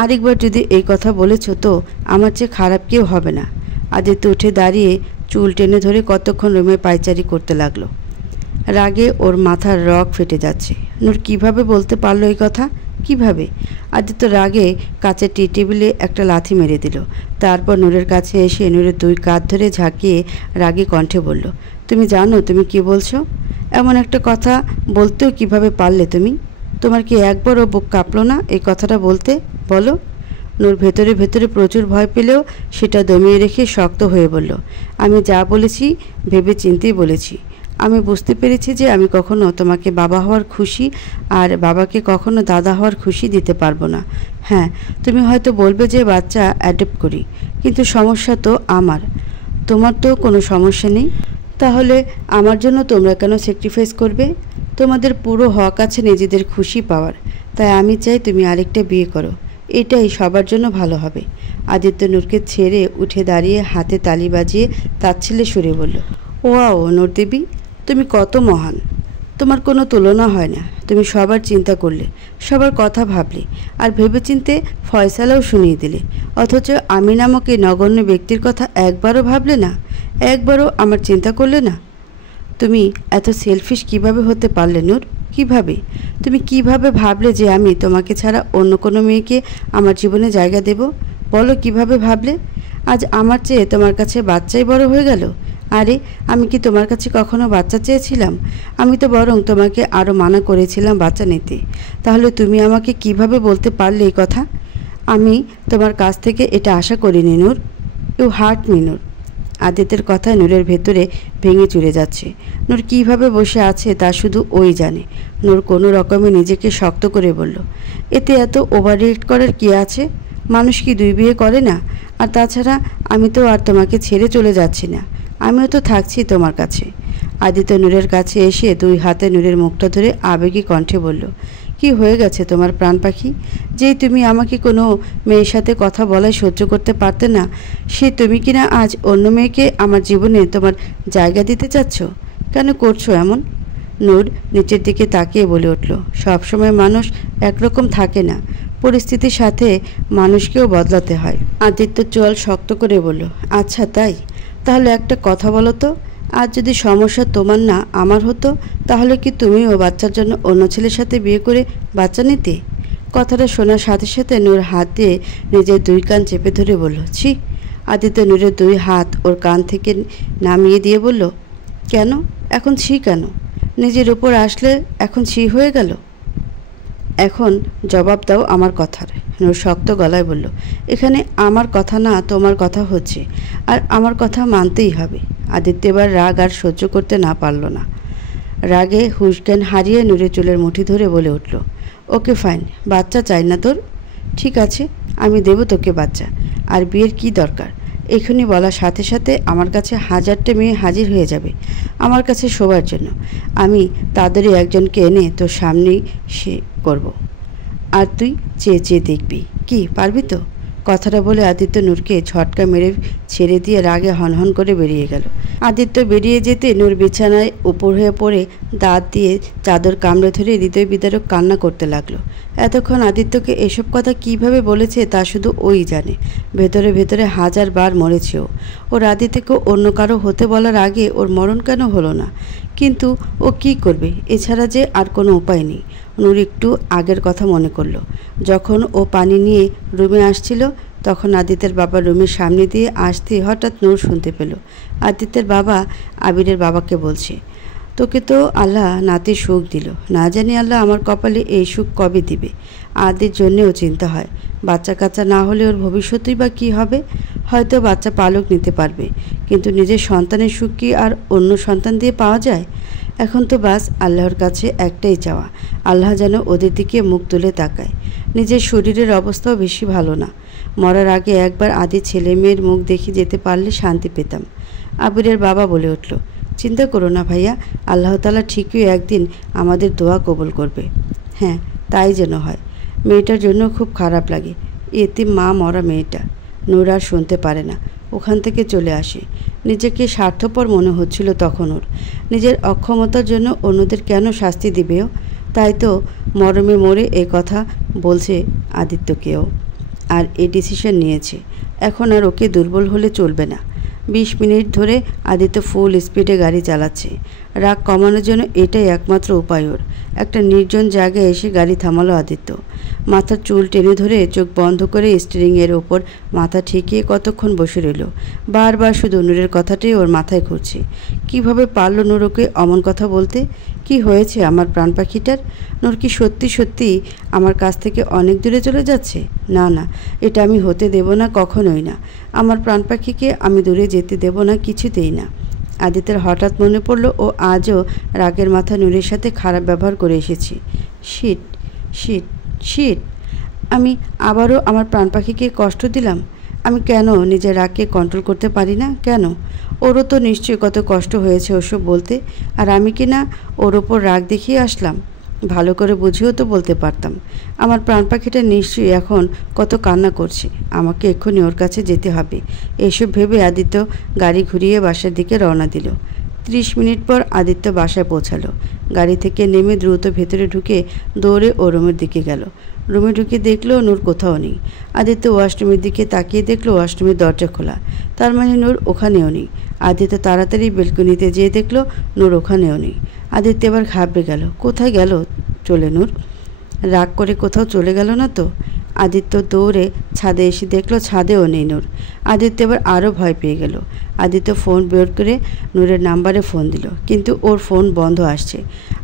আরেকবার যদি এই কথা বলেছ তো আমার চেয়ে খারাপ কেউ হবে না। আদিত্য উঠে দাঁড়িয়ে চুল টেনে ধরে কতক্ষণ রুমে পায়চারি করতে লাগলো। রাগে ওর মাথার রগ ফেটে যাচ্ছে। নূর কিভাবে বলতে পারলো এই কথা? কিভাবে? আদিত্য রাগে কাচের টি টেবিলে একটা লাথি মেরে দিল। তারপর নূরের কাছে এসে নূরের দুই কাঁধ ধরে ঝাঁকিয়ে রাগী কণ্ঠে বলল, তুমি জানো তুমি কি বলছো? এমন একটা কথা বলতেও কিভাবে পারলে তুমি? তোমার কি একবারও বুক কাঁপলো না এই কথাটা বলতে? বলো। নূর ভেতরে ভেতরে প্রচুর ভয় পেলেও সেটা দমিয়ে রেখে শক্ত হয়ে বলল, আমি যা বলেছি ভেবে চিন্তেই বলেছি। আমি বুঝতে পেরেছি যে আমি কখনো তোমাকে বাবা হওয়ার খুশি আর বাবাকে কখনো দাদা হওয়ার খুশি দিতে পারবো না। হ্যাঁ, তুমি হয়তো বলবে যে বাচ্চা অ্যাডপ্ট করি, কিন্তু সমস্যা তো আমার, তোমার তো কোনো সমস্যা নেই। তাহলে আমার জন্য তোমরা কেন স্যাক্রিফাইস করবে? তোমাদের পুরো হক আছে নিজেদের খুশি পাওয়ার, তাই আমি চাই তুমি আরেকটা বিয়ে করো, এটাই সবার জন্য ভালো হবে। আদিত্য নূরকে ছেড়ে উঠে দাঁড়িয়ে হাতে তালি বাজিয়ে তাচ্ছিল্যে সুরে বলল, ওয়াও নূর দেবী, তুমি কত মহান, তোমার কোনো তুলনা হয় না। তুমি সবার চিন্তা করলে, সবার কথা ভাবলে, আর ভেবেচিন্তে ফয়সালাও শুনিয়ে দিলে, অথচ আমি নামক এই নগণ্য ব্যক্তির কথা একবারও ভাবলে না, একবারও আমার চিন্তা করলে না। তুমি এত সেলফিশ কিভাবে হতে পারলে নূর? কিভাবে? তুমি কিভাবে ভাবলে যে আমি তোমাকে ছাড়া অন্য কোনো মেয়েকে আমার জীবনে জায়গা দেব? বলো কিভাবে ভাবলে? আজ আমার চেয়ে তোমার কাছে বাচ্চাই বড় হয়ে গেল। আরে আমি কি তোমার কাছে কখনো বাচ্চা চেয়েছিলাম? আমি তো বরং তোমাকে আরও মানা করেছিলাম বাচ্চা নিতে। তাহলে তুমি আমাকে কিভাবে বলতে পারলে এই কথা? আমি তোমার কাছ থেকে এটা আশা করিনি নূর। ইউ হার্ট মি নূর। আদিত্যের কথায় নূরের ভেতরে ভেঙে চুরে যাচ্ছে। নূর কিভাবে বসে আছে তা শুধু ওই জানে। নূর কোনো রকমে নিজেকে শক্ত করে বলল, এতে এত ওভার রিয়েক্ট করার কী আছে? মানুষ কি 2 বিয়ে করে না? আর তাছাড়া আমি তো আর তোমাকে ছেড়ে চলে যাচ্ছি না, আমিও তো থাকছি তোমার কাছে। আদিত্য নূরের কাছে এসে 2 হাতে নূরের মুখটা ধরে আবেগী কণ্ঠে বলল, কি হয়ে গেছে তোমার প্রাণ পাখি? যেই তুমি আমাকে কোনো মেয়ের সাথে কথা বলায় সহ্য করতে পারতে না, সে তুমি কিনা আজ অন্য মেয়েকে আমার জীবনে তোমার জায়গা দিতে চাচ্ছ? কেন করছো এমন? নূর নিচের দিকে তাকিয়ে বলে উঠল, সবসময় মানুষ একরকম থাকে না, পরিস্থিতির সাথে মানুষকেও বদলাতে হয়। আদিত্য চোয়াল শক্ত করে বলল, আচ্ছা তাই? তাহলে একটা কথা বলো তো, আজ যদি সমস্যা তোমার না আমার হতো, তাহলে কি তুমিও বাচ্চার জন্য অন্য ছেলের সাথে বিয়ে করে বাচ্চা নিতে? কথাটা শোনার সাথে সাথে নূর হাত দিয়ে নিজের 2 কান চেপে ধরে বলল, ছি। আদিত্য নূরের 2 হাত ওর কান থেকে নামিয়ে দিয়ে বলল, কেন এখন ছি কেন? নিজের উপর আসলে এখন ছি হয়ে গেল? এখন জবাব দাও আমার কথার। নূর শক্ত গলায় বলল, এখানে আমার কথা না তোমার কথা হচ্ছে, আর আমার কথা মানতেই হবে। আদিত্য এবার রাগ আর সহ্য করতে না পারল না। রাগে হুঁশজ্ঞান হারিয়ে নূরের চুলের মুঠি ধরে বলে উঠল, ওকে ফাইন, বাচ্চা চাই না তোর? ঠিক আছে, আমি দেব তোকে বাচ্চা। আর বিয়ের কি দরকার? এখনই বলার সাথে সাথে আমার কাছে 1000টা মেয়ে হাজির হয়ে যাবে আমার কাছে শোবার জন্য। আমি তাদেরই একজনকে এনে তোর সামনেই সে করব, আর তুই চেয়ে চেয়ে দেখবি। কি পারবি তো? কথাটা বলে আদিত্য নূরকে ঝটকা মেরে ছেড়ে দিয়ে রাগে হনহন করে বেরিয়ে গেল। আদিত্য বেরিয়ে যেতে নূর বিছানায় উপর হয়ে পড়ে দাঁত দিয়ে চাদর কামড়ে ধরে হৃদয় বিদারক কান্না করতে লাগলো। এতক্ষণ আদিত্যকে এসব কথা কিভাবে বলেছে তা শুধু ওই জানে। ভেতরে ভেতরে 1000 বার মরেছেও। ওর আদিত্যকে অন্য কারো হতে বলার আগে ওর মরণ কেন হলো না? কিন্তু ও কি করবে? এছাড়া যে আর কোনো উপায় নেই। নূর একটু আগের কথা মনে করলো। যখন ও পানি নিয়ে রুমে আসছিল, তখন আদিত্যের বাবা রুমের সামনে দিয়ে আসতে হঠাৎ নূর শুনতে পেল আদিত্যের বাবা আবিরের বাবাকে বলছে, তোকে তো আল্লাহ নাতির সুখ দিল, না জানি আল্লাহ আমার কপালে এই সুখ কবে দিবে। আদির জন্যেও চিন্তা হয়, বাচ্চা কাচ্চা না হলে ওর ভবিষ্যতই বা কী হবে? হয়তো বাচ্চা পালক নিতে পারবে, কিন্তু নিজের সন্তানের সুখ কি আর অন্য সন্তান দিয়ে পাওয়া যায়? এখন তো বাস আল্লাহর কাছে একটাই চাওয়া, আল্লাহ যেন ওদের দিকে মুখ তুলে তাকায়। নিজের শরীরের অবস্থাও বেশি ভালো না। মরার আগে একবার আদি ছেলে মেয়ের মুখ দেখে যেতে পারলে শান্তি পেতাম। আবিরের বাবা বলে উঠল, চিন্তা করো না ভাইয়া, আল্লাহ তাআলা ঠিকই একদিন আমাদের দোয়া কবুল করবে। হ্যাঁ, তাই যেন হয়। মেয়েটার জন্য খুব খারাপ লাগে, এতিম মা মরা মেয়েটা। নূর আর শুনতে পারে না, ওখান থেকে চলে আসে। নিজেকে স্বার্থপর মনে হচ্ছিল তখন ওর। নিজের অক্ষমতার জন্য অন্যদের কেন শাস্তি দিবেও? তাই তো মরমে মরে এ কথা বলছে আদিত্যকেও, আর এ ডিসিশন নিয়েছে। এখন আর ওকে দুর্বল হলে চলবে না। 20 মিনিট ধরে আদিত্য ফুল স্পিডে গাড়ি চালাচ্ছে। রাগ কমানোর জন্য এটাই একমাত্র উপায় ওর। একটা নির্জন জায়গায় এসে গাড়ি থামালো আদিত্য। মাথার চুল টেনে ধরে চোখ বন্ধ করে স্টিয়ারিংয়ের ওপর মাথা ঠেকিয়ে কতক্ষণ বসে রইল। বারবার শুধু নূরের কথাটাই ওর মাথায় ঘুরছে। কিভাবে পারল নূর ওকে অমন কথা বলতে? কি হয়েছে আমার প্রাণ পাখিটার? নূর কি সত্যি সত্যি আমার কাছ থেকে অনেক দূরে চলে যাচ্ছে? না না, এটা আমি হতে দেব না, কখনোই না। আমার প্রাণ পাখিকে আমি দূরে যেতে দেব না, কিছুতেই না। আদিত্যের হঠাৎ মনে পড়ল ও আজও রাগের মাথা নূরের সাথে খারাপ ব্যবহার করে এসেছি। শিট শিট শিট, আমি আবারও আমার প্রাণ পাখিকে কষ্ট দিলাম। আমি কেন নিজের রাগকে কন্ট্রোল করতে পারি না? কেন? ওরও তো নিশ্চয়ই কত কষ্ট হয়েছে ওসব বলতে, আর আমি কি না ওর ওপর রাগ দেখিয়ে আসলাম? ভালো করে বুঝিয়েও তো বলতে পারতাম। আমার প্রাণ পাখিটা নিশ্চয়ই এখন কত কান্না করছে। আমাকে এক্ষুনি ওর কাছে যেতে হবে। এসব ভেবে আদিত্য গাড়ি ঘুরিয়ে বাসার দিকে রওনা দিল। 30 মিনিট পর আদিত্য বাসায় পৌঁছালো। গাড়ি থেকে নেমে দ্রুত ভেতরে ঢুকে দৌড়ে ও রুমের দিকে গেল। রুমে ঢুকে দেখলো নূর কোথাও নেই। আদিত্য ওয়াশরুমের দিকে তাকিয়ে দেখলো ওয়াশরুমের দরজা খোলা। তার মানে নূর ওখানেও নেই। আদিত্য তাড়াতাড়ি বেলকনিতে যেয়ে দেখলো নূর ওখানেও নেই। আদিত্য এবার ঘাবড়ে গেল। কোথায় গেল চলে নূর? রাগ করে কোথাও চলে গেল না তো? আদিত্য দৌড়ে ছাদে এসে দেখলো ছাদেও নেই নূর। আদিত্য এবার আরও ভয় পেয়ে গেল। আদিত্য ফোন বের করে নূরের নাম্বারে ফোন দিল, কিন্তু ওর ফোন বন্ধ আসছে।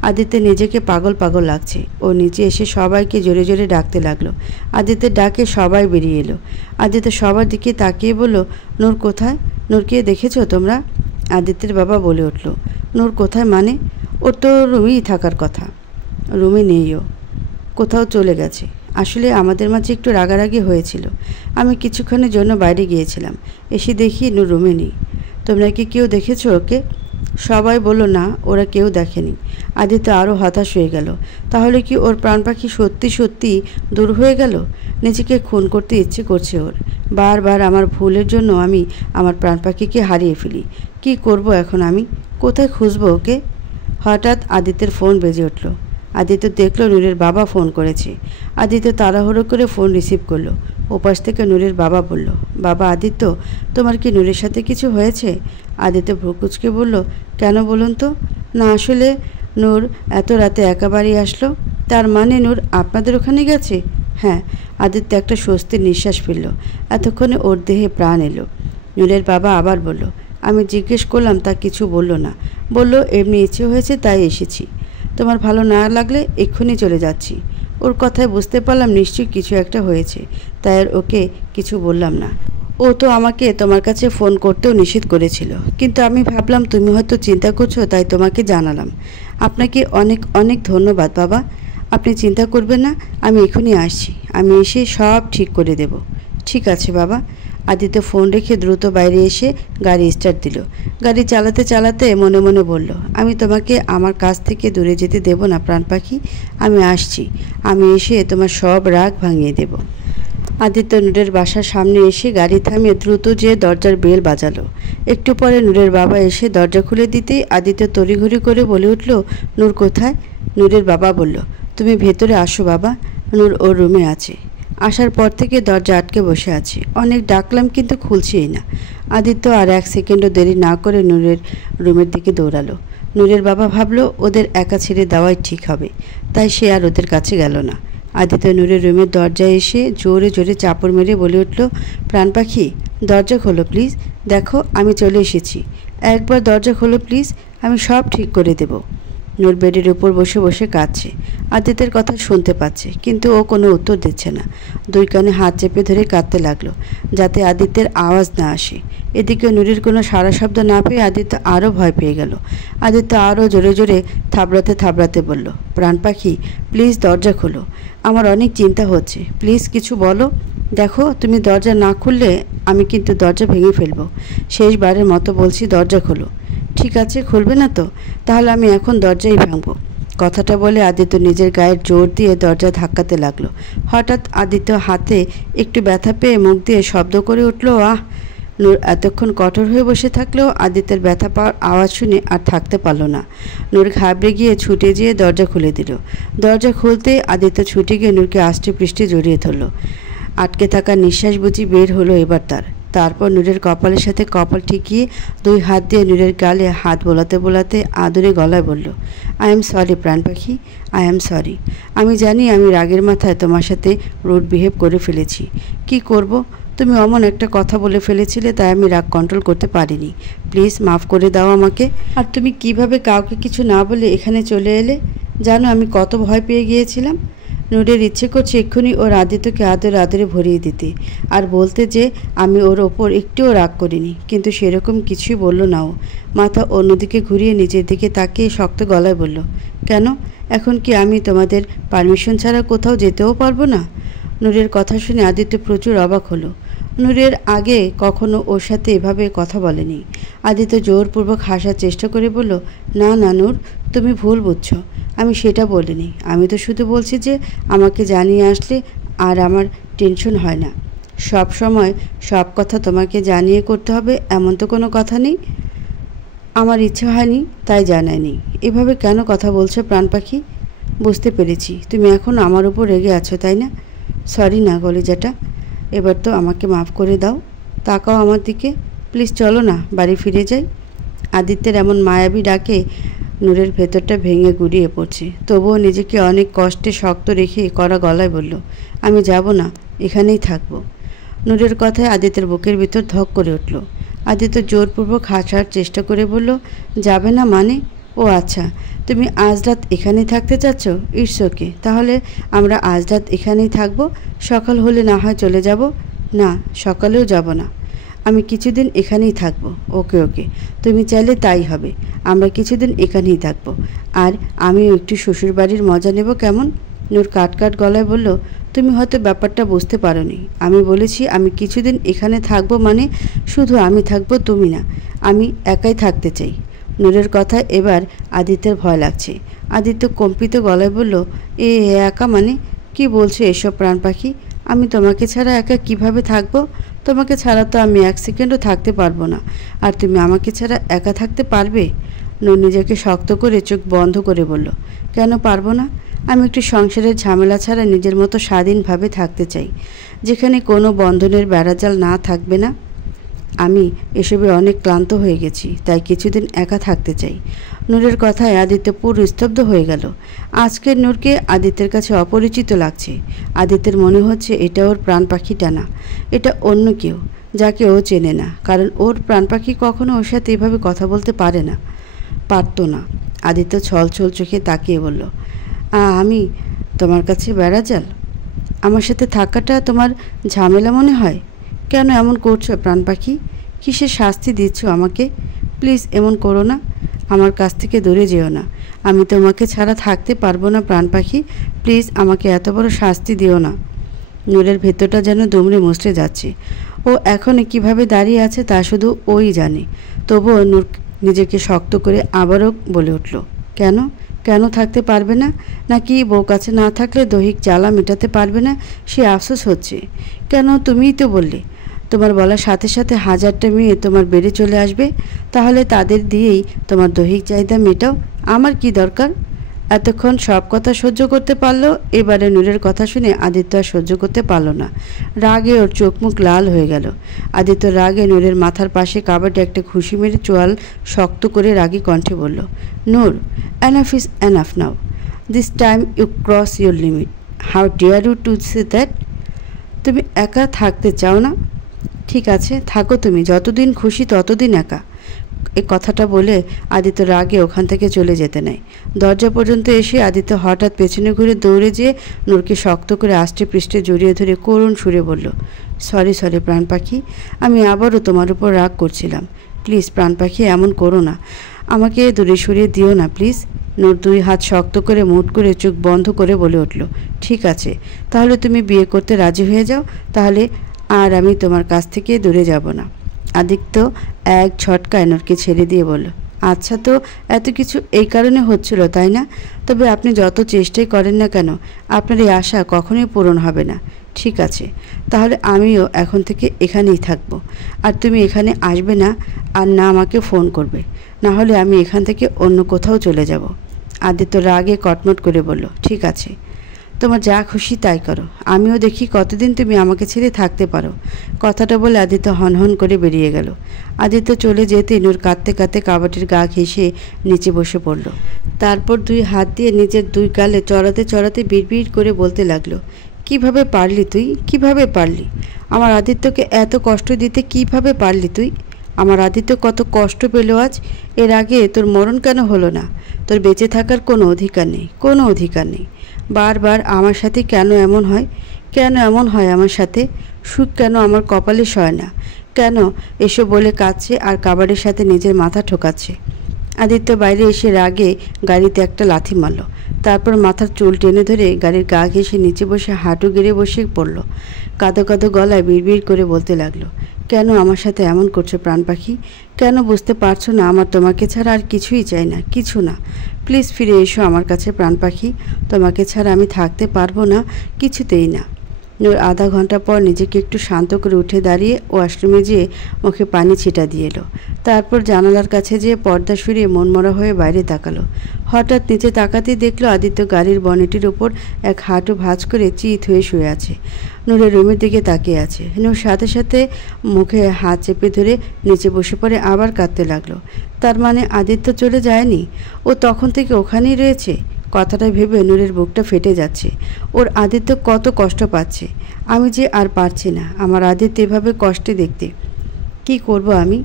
আদিত্য নিজেকে পাগল পাগল লাগছে। ও নিচে এসে সবাইকে জোরে জোরে ডাকতে লাগলো। আদিত্যের ডাকে সবাই বেরিয়ে এলো। আদিত্য সবার দিকে তাকিয়ে বলল, নূর কোথায়? নূরকে দেখেছো তোমরা? আদিত্যের বাবা বলে উঠল, নূর কোথায় মানে? ওর তো রুমেই থাকার কথা। রুমে নেইও, কোথাও চলে গেছে। আসলে আমাদের মাঝে একটু রাগারাগি হয়েছিল। আমি কিছুক্ষণের জন্য বাইরে গিয়েছিলাম, এসে দেখি নূর রুমে নেই। তোমরা কি কেউ দেখেছো ওকে? সবাই বলল না, ওরা কেউ দেখেনি। আদিত্য আরও হতাশ হয়ে গেল। তাহলে কি ওর প্রাণ পাখি সত্যি সত্যি দূর হয়ে গেল? নিজেকে খুন করতে ইচ্ছে করছে ওর। বারবার আমার ভুলের জন্য আমি আমার প্রাণ পাখিকে হারিয়ে ফেলি। কি করব এখন আমি? কোথায় খুঁজবো ওকে? হঠাৎ আদিত্যের ফোন বেজে উঠল। আদিত্য দেখলো নূরের বাবা ফোন করেছে। আদিত্য তাড়াহুড়ো করে ফোন রিসিভ করলো। ওপাশ থেকে নূরের বাবা বলল, বাবা আদিত্য, তোমার কি নূরের সাথে কিছু হয়েছে? আদিত্য ভ্রুকুচকে বলল, কেন বলুন তো? না আসলে নূর এত রাতে একা বাড়ি আসলো। তার মানে নূর আপনাদের ওখানে গেছে? হ্যাঁ। আদিত্য একটা স্বস্তির নিঃশ্বাস ফেলল। এতক্ষণে ওর দেহে প্রাণ এলো। নূরের বাবা আবার বলল, আমি জিজ্ঞেস করলাম, তা কিছু বলল না। বলল এমনি ইচ্ছে হয়েছে তাই এসেছি। তোমার ভালো না লাগলে এক্ষুনি চলে যাচ্ছি। ওর কথায় বুঝতে পারলাম নিশ্চয়ই কিছু একটা হয়েছে, তাই আর ওকে কিছু বললাম না। ও তো আমাকে তোমার কাছে ফোন করতেও নিষেধ করেছিল, কিন্তু আমি ভাবলাম তুমি হয়তো চিন্তা করছো, তাই তোমাকে জানালাম। আপনাকে অনেক অনেক ধন্যবাদ বাবা। আপনি চিন্তা করবেন না, আমি এখনই আসছি। আমি এসে সব ঠিক করে দেব। ঠিক আছে বাবা। আদিত্য ফোন রেখে দ্রুত বাইরে এসে গাড়ি স্টার্ট দিল। গাড়ি চালাতে চালাতে মনে মনে বলল, আমি তোমাকে আমার কাছ থেকে দূরে যেতে দেব না প্রাণ পাখি। আমি আসছি। আমি এসে তোমার সব রাগ ভাঙিয়ে দেব। আদিত্য নূরের বাসার সামনে এসে গাড়ি থামিয়ে দ্রুত যেয়ে দরজার বেল বাজালো। একটু পরে নূরের বাবা এসে দরজা খুলে দিতেই আদিত্য তড়িঘড়ি করে বলে উঠল, নূর কোথায়? নূরের বাবা বলল, তুমি ভেতরে আসো বাবা, নূর ওর রুমে আছে। আসার পর থেকে দরজা আটকে বসে আছে। অনেক ডাকলাম কিন্তু খুলছেই না। আদিত্য আর 1 সেকেন্ডও দেরি না করে নূরের রুমের দিকে দৌড়ালো। নূরের বাবা ভাবলো ওদের একা ছেড়ে দেওয়াই ঠিক হবে, তাই সে আর ওদের কাছে গেল না। আদিত্য নূরের রুমের দরজায় এসে জোরে জোরে চাপড় মেরে বলে উঠল, প্রাণ পাখি দরজা খোলো প্লিজ। দেখো আমি চলে এসেছি। একবার দরজা খোলো প্লিজ, আমি সব ঠিক করে দেব। নূর বেডের উপর বসে বসে কাঁদছে। আদিত্যের কথা শুনতে পাচ্ছে, কিন্তু ও কোনো উত্তর দিচ্ছে না। 2 কানে হাত চেপে ধরে কাঁদতে লাগলো, যাতে আদিত্যের আওয়াজ না আসে। এদিকে নূরের কোনো সারা শব্দ না পেয়ে আদিত্য আরও ভয় পেয়ে গেল। আদিত্য আরও জোরে জোরে থাবড়াতে থাবড়াতে বলল, প্রাণ পাখি প্লিজ দরজা খোলো। আমার অনেক চিন্তা হচ্ছে, প্লিজ কিছু বলো। দেখো তুমি দরজা না খুললে আমি কিন্তু দরজা ভেঙে ফেলবো। শেষবারের মতো বলছি, দরজা খোলো। ঠিক আছে, খুলবে না তো? তাহলে আমি এখন দরজাই ভাঙবো। কথাটা বলে আদিত্য নিজের গায়ের জোর দিয়ে দরজা ধাক্কাতে লাগলো। হঠাৎ আদিত্য হাতে একটু ব্যথা পেয়ে মুখ দিয়ে শব্দ করে উঠল, আহ! নূর এতক্ষণ কঠোর হয়ে বসে থাকলেও আদিত্যের ব্যথা পাওয়ার আওয়াজ শুনে আর থাকতে পারল না। নূর ঘাবড়ে গিয়ে ছুটে যেয়ে দরজা খুলে দিল। দরজা খুলতে আদিত্য ছুটে গিয়ে নূরকে আষ্টে পৃষ্ঠে জড়িয়ে ধরল। আটকে থাকা নিঃশ্বাস বুঝি বের হলো এবার তার। তারপর নূরের কপালের সাথে কপাল ঠেকিয়ে 2 হাত দিয়ে নূরের গালে হাত বোলাতে বোলাতে আদরে গলায় বলল, আই এম সরি প্রাণ পাখি, আই এম সরি। আমি জানি আমি রাগের মাথায় তোমার সাথে রুড বিহেভ করে ফেলেছি। কি করব, তুমি অমন একটা কথা বলে ফেলেছিলে, তাই আমি রাগ কন্ট্রোল করতে পারিনি। প্লিজ মাফ করে দাও আমাকে। আর তুমি কিভাবে কাউকে কিছু না বলে এখানে চলে এলে? জানো আমি কত ভয় পেয়ে গিয়েছিলাম। নূরের ইচ্ছে করছে এক্ষুনি ওর আদিত্যকে আদরে আদরে ভরিয়ে দিতে, আর বলতে যে আমি ওর ওপর একটুও রাগ করিনি, কিন্তু সেরকম কিছুই বলল না ও। মাথা অন্যদিকে ঘুরিয়ে নিজের দিকে তাকিয়ে শক্ত গলায় বলল, কেন? এখন কি আমি তোমাদের পারমিশন ছাড়া কোথাও যেতেও পারবো না? নূরের কথা শুনে আদিত্য প্রচুর অবাক হলো। নূরের আগে কখনো ওর সাথে এভাবে কথা বলেনি। আদিত্য জোরপূর্বক হাসার চেষ্টা করে বলল, না না নূর, তুমি ভুল বুঝছো। আমি সেটা বলিনি। আমি তো শুধু বলছি যে আমাকে জানিয়ে আসলে আর আমার টেনশন হয় না। সব সময় সব কথা তোমাকে জানিয়ে করতে হবে এমন তো কোনো কথা নেই। আমার ইচ্ছে হয়নি তাই জানায়নি। এভাবে কেন কথা বলছো প্রাণ পাখি? বুঝতে পেরেছি তুমি এখন আমার উপর রেগে আছো, তাই না? সরি না কলিজাটা, এবার তো আমাকে মাফ করে দাও। তাকাও আমার দিকে প্লিজ, চলো না বাড়ি ফিরে যাই। আদিত্যের এমন মায়াবী ডাকে নূরের ভেতরটা ভেঙে গুড়িয়ে পড়ছে। তবুও নিজেকে অনেক কষ্টে শক্ত রেখে কড়া গলায় বলল, আমি যাব না, এখানেই থাকবো। নূরের কথায় আদিত্যের বুকের ভিতর ধক করে উঠল। আদিত্য জোরপূর্বক হাসার চেষ্টা করে বলল, যাবে না মানে? ও আচ্ছা, তুমি আজ রাত এখানেই থাকতে চাচ্ছ? ইটস ওকে, তাহলে আমরা আজ রাত এখানেই থাকবো। সকাল হলে না হয় চলে যাব। না, সকালেও যাব না, আমি কিছুদিন এখানেই থাকবো। ওকে ওকে, তুমি চাইলে তাই হবে। আমরা কিছুদিন এখানেই থাকবো, আর আমিও একটু শ্বশুরবাড়ির মজা নেব, কেমন? নূর কাট গলায় বলল, তুমি হয়তো ব্যাপারটা বুঝতে পারোনি। আমি বলেছি আমি কিছুদিন এখানে থাকবো, মানে শুধু আমি থাকবো, তুমি না। আমি একাই থাকতে চাই। নূরের কথা এবার আদিত্যের ভয় লাগছে। আদিত্য কম্পিত গলায় বলল, একা মানে? কি বলছো এসব প্রাণ পাখি? আমি তোমাকে ছাড়া একা কিভাবে থাকবো? তোমাকে ছাড়া তো আমি এক সেকেন্ডও থাকতে পারবো না, আর তুমি আমাকে ছাড়া একা থাকতে পারবে? নূর নিজেকে শক্ত করে চোখ বন্ধ করে বলল, কেন পারবো না? আমি একটু সংসারের ঝামেলা ছাড়া নিজের মতো স্বাধীনভাবে থাকতে চাই, যেখানে কোনো বন্ধনের বেড়াজাল না থাকবে না। আমি এসবে অনেক ক্লান্ত হয়ে গেছি, তাই কিছুদিন একা থাকতে চাই। নূরের কথায় আদিত্য পুরো স্তব্ধ হয়ে গেল। আজকের নূরকে আদিত্যের কাছে অপরিচিত লাগছে। আদিত্যের মনে হচ্ছে এটা ওর প্রাণ পাখিটা না, এটা অন্য কেউ, যাকে ও চেনে না, কারণ ওর প্রাণ পাখি কখনো ওর সাথে এভাবে কথা বলতে পারে না, পারতো না। আদিত্য ছলছল চোখে তাকিয়ে বলল, আমি তোমার কাছে বেড়াজাল? আমার সাথে থাকাটা তোমার ঝামেলা মনে হয়? কেন এমন করছো প্রাণ পাখি? কিসের শাস্তি দিচ্ছ আমাকে? প্লিজ এমন করো না, আমার কাছ থেকে দূরে যেও না। আমি তোমাকে ছাড়া থাকতে পারবো না প্রাণ পাখি, প্লিজ আমাকে এত বড় শাস্তি দিও না। নূরের ভেতরটা যেন দুমড়ে মুচড়ে যাচ্ছে। ও এখন কিভাবে দাঁড়িয়ে আছে তা শুধু ওই জানে। তবুও নূর নিজেকে শক্ত করে আবারও বলে উঠল, কেন? কেন থাকতে পারবে না? নাকি বউ কাছে না থাকলে দৈহিক জ্বালা মেটাতে পারবে না, সে আফসোস হচ্ছে? কেন? তুমিই তো বললে তোমার বলার সাথে সাথে হাজারটা মেয়ে তোমার বেড়ে চলে আসবে, তাহলে তাদের দিয়েই তোমার দৈহিক চাহিদা মেটাও। আমার কি দরকার? এতক্ষণ সব কথা সহ্য করতে পারলো, এবারে নূরের কথা শুনে আদিত্য আর সহ্য করতে পারল না। রাগে ওর চোখ মুখ লাল হয়ে গেল। আদিত্য রাগে নূরের মাথার পাশে কাবাডে একটা ঘুষি মেরে চোয়াল শক্ত করে রাগী কণ্ঠে বলল, Noor, enough is enough now. This time you cross your limit. How dare you to say that? তুমি একা থাকতে চাও না? ঠিক আছে, থাকো তুমি, যতদিন খুশি ততদিন একা। এই কথাটা বলে আদিত্য রাগে ওখান থেকে চলে যেতে নেয়। দরজা পর্যন্ত এসে আদিত্য হঠাৎ পেছনে ঘুরে দৌড়ে যেয়ে নূরকে শক্ত করে আষ্টে পৃষ্ঠে জড়িয়ে ধরে করুণ সুরে বলল, সরি সরি প্রাণ পাখি, আমি আবারও তোমার উপর রাগ করছিলাম। প্লিজ প্রাণ পাখি, এমন করো না, আমাকে দূরে সরিয়ে দিও না প্লিজ। নূর দুই হাত শক্ত করে মুঠ করে চোখ বন্ধ করে বলে উঠল, ঠিক আছে, তাহলে তুমি বিয়ে করতে রাজি হয়ে যাও, তাহলে আর আমি তোমার কাছ থেকে দূরে যাব না। আদিত্য এক ঝটকায় নূরকে ছেড়ে দিয়ে বলল, আচ্ছা, তো এত কিছু এই কারণে হচ্ছিল তাই না? তবে আপনি যত চেষ্টাই করেন না কেন, আপনার এই আশা কখনোই পূরণ হবে না। ঠিক আছে, তাহলে আমিও এখন থেকে এখানেই থাকবো, আর তুমি এখানে আসবে না, আর না আমাকে ফোন করবে, না হলে আমি এখান থেকে অন্য কোথাও চলে যাব। আদিত্য রাগে কটমট করে বলল, ঠিক আছে, তোমার যা খুশি তাই করো, আমিও দেখি কতদিন তুমি আমাকে ছেড়ে থাকতে পারো। কথাটা বলে আদিত্য হনহন করে বেরিয়ে গেল। আদিত্য চলে যেতে নূর কাঁদতে কাঁদতে কাবাটির গা ঘেঁষে নিচে বসে পড়ল। তারপর দুই হাত দিয়ে নিজের দুই গালে চড়াতে চড়াতে বিড়বিড় করে বলতে লাগলো, কিভাবে পারলি তুই? কিভাবে পারলি আমার আদিত্যকে এত কষ্ট দিতে? কিভাবে পারলি তুই? আমার আদিত্য কত কষ্ট পেল আজ। এর আগে তোর মরণ কেন হলো না? তোর বেঁচে থাকার কোনো অধিকার নেই, কোনো অধিকার নেই। বারবার আমার সাথে কেন এমন হয়? কেন এমন হয় আমার সাথে? সুখ কেন আমার কপালে সয় না? কেন? এসব বলে কাঁদছে আর কাবাডের সাথে নিজের মাথা ঠোকাচ্ছে। আদিত্য বাইরে এসে রাগে গাড়িতে একটা লাথি মারল। তারপর মাথার চুল টেনে ধরে গাড়ির গা ঘেঁষে নিচে বসে হাঁটু গেড়ে বসে পড়ল। কাঁদো কাঁদো গলায় বিড়বিড় করে বলতে লাগলো, কেন আমার সাথে এমন করছো প্রাণ পাখি? কেন বুঝতে পারছো না আমার তোমাকে ছাড়া আর কিছুই চাই না, কিছু না। প্লিজ ফিরে এসো আমার কাছে প্রাণ পাখি, তোমাকে ছাড়া আমি থাকতে পারবো না, কিছুতেই না। নূর আধা ঘন্টা পর নিজেকে একটু শান্ত করে উঠে দাঁড়িয়ে ওয়াশরুমে যেয়ে মুখে পানি ছিটা দিয়ে এলো। তারপর জানালার কাছে যেয়ে পর্দা সরিয়ে মনমরা হয়ে বাইরে তাকালো। হঠাৎ নিচে তাকাতেই দেখলো আদিত্য গাড়ির বনেটের ওপর এক হাঁটু ভাঁজ করে চিত হয়ে শুয়ে আছে। নূরের রুমের দিকে তাকিয়ে আছে। নূর সাথে সাথে মুখে হাত চেপে ধরে নিচে বসে পড়ে আবার কাঁদতে লাগলো। তার মানে আদিত্য চলে যায়নি, ও তখন থেকে ওখানেই রয়েছে। কথাটা ভেবে নূরের বুকটা ফেটে যাচ্ছে। ওর আদিত্য কত কষ্ট পাচ্ছে। আমি যে আর পারছি না আমার আদিত্য এভাবে কষ্টে দেখতে। কি করব আমি?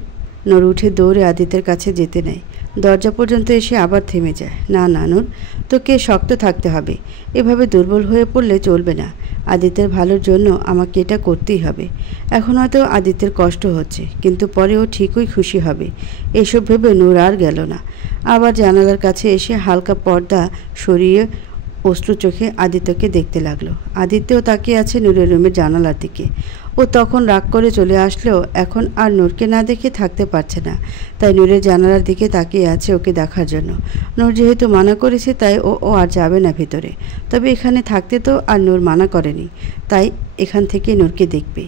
নূর উঠে দৌড়ে আদিত্যের কাছে যেতে নেয়। দরজা পর্যন্ত এসে আবার থেমে যায়। না না নূর, তোকে শক্ত থাকতে হবে, এভাবে দুর্বল হয়ে পড়লে চলবে না। আদিত্যের ভালোর জন্য আমাকে এটা করতেই হবে। এখন হয়তো আদিত্যের কষ্ট হচ্ছে, কিন্তু পরে ও ঠিকই খুশি হবে। এসব ভেবে নূর আর গেল না। আবার জানালার কাছে এসে হালকা পর্দা সরিয়ে অশ্রু চোখে আদিত্যকে দেখতে লাগলো। আদিত্যও তাকিয়ে আছে নূরের রুমের জানালার দিকে। ও তখন রাগ করে চলে আসলেও এখন আর নূরকে না দেখে থাকতে পারছে না, তাই নূরের জানালার দিকে তাকিয়ে আছে ওকে দেখার জন্য। নূর যেহেতু মানা করেছে তাই ও আর যাবে না ভিতরে। তবে এখানে থাকতে তো আর নূর মানা করেনি, তাই এখান থেকে নূরকে দেখবে।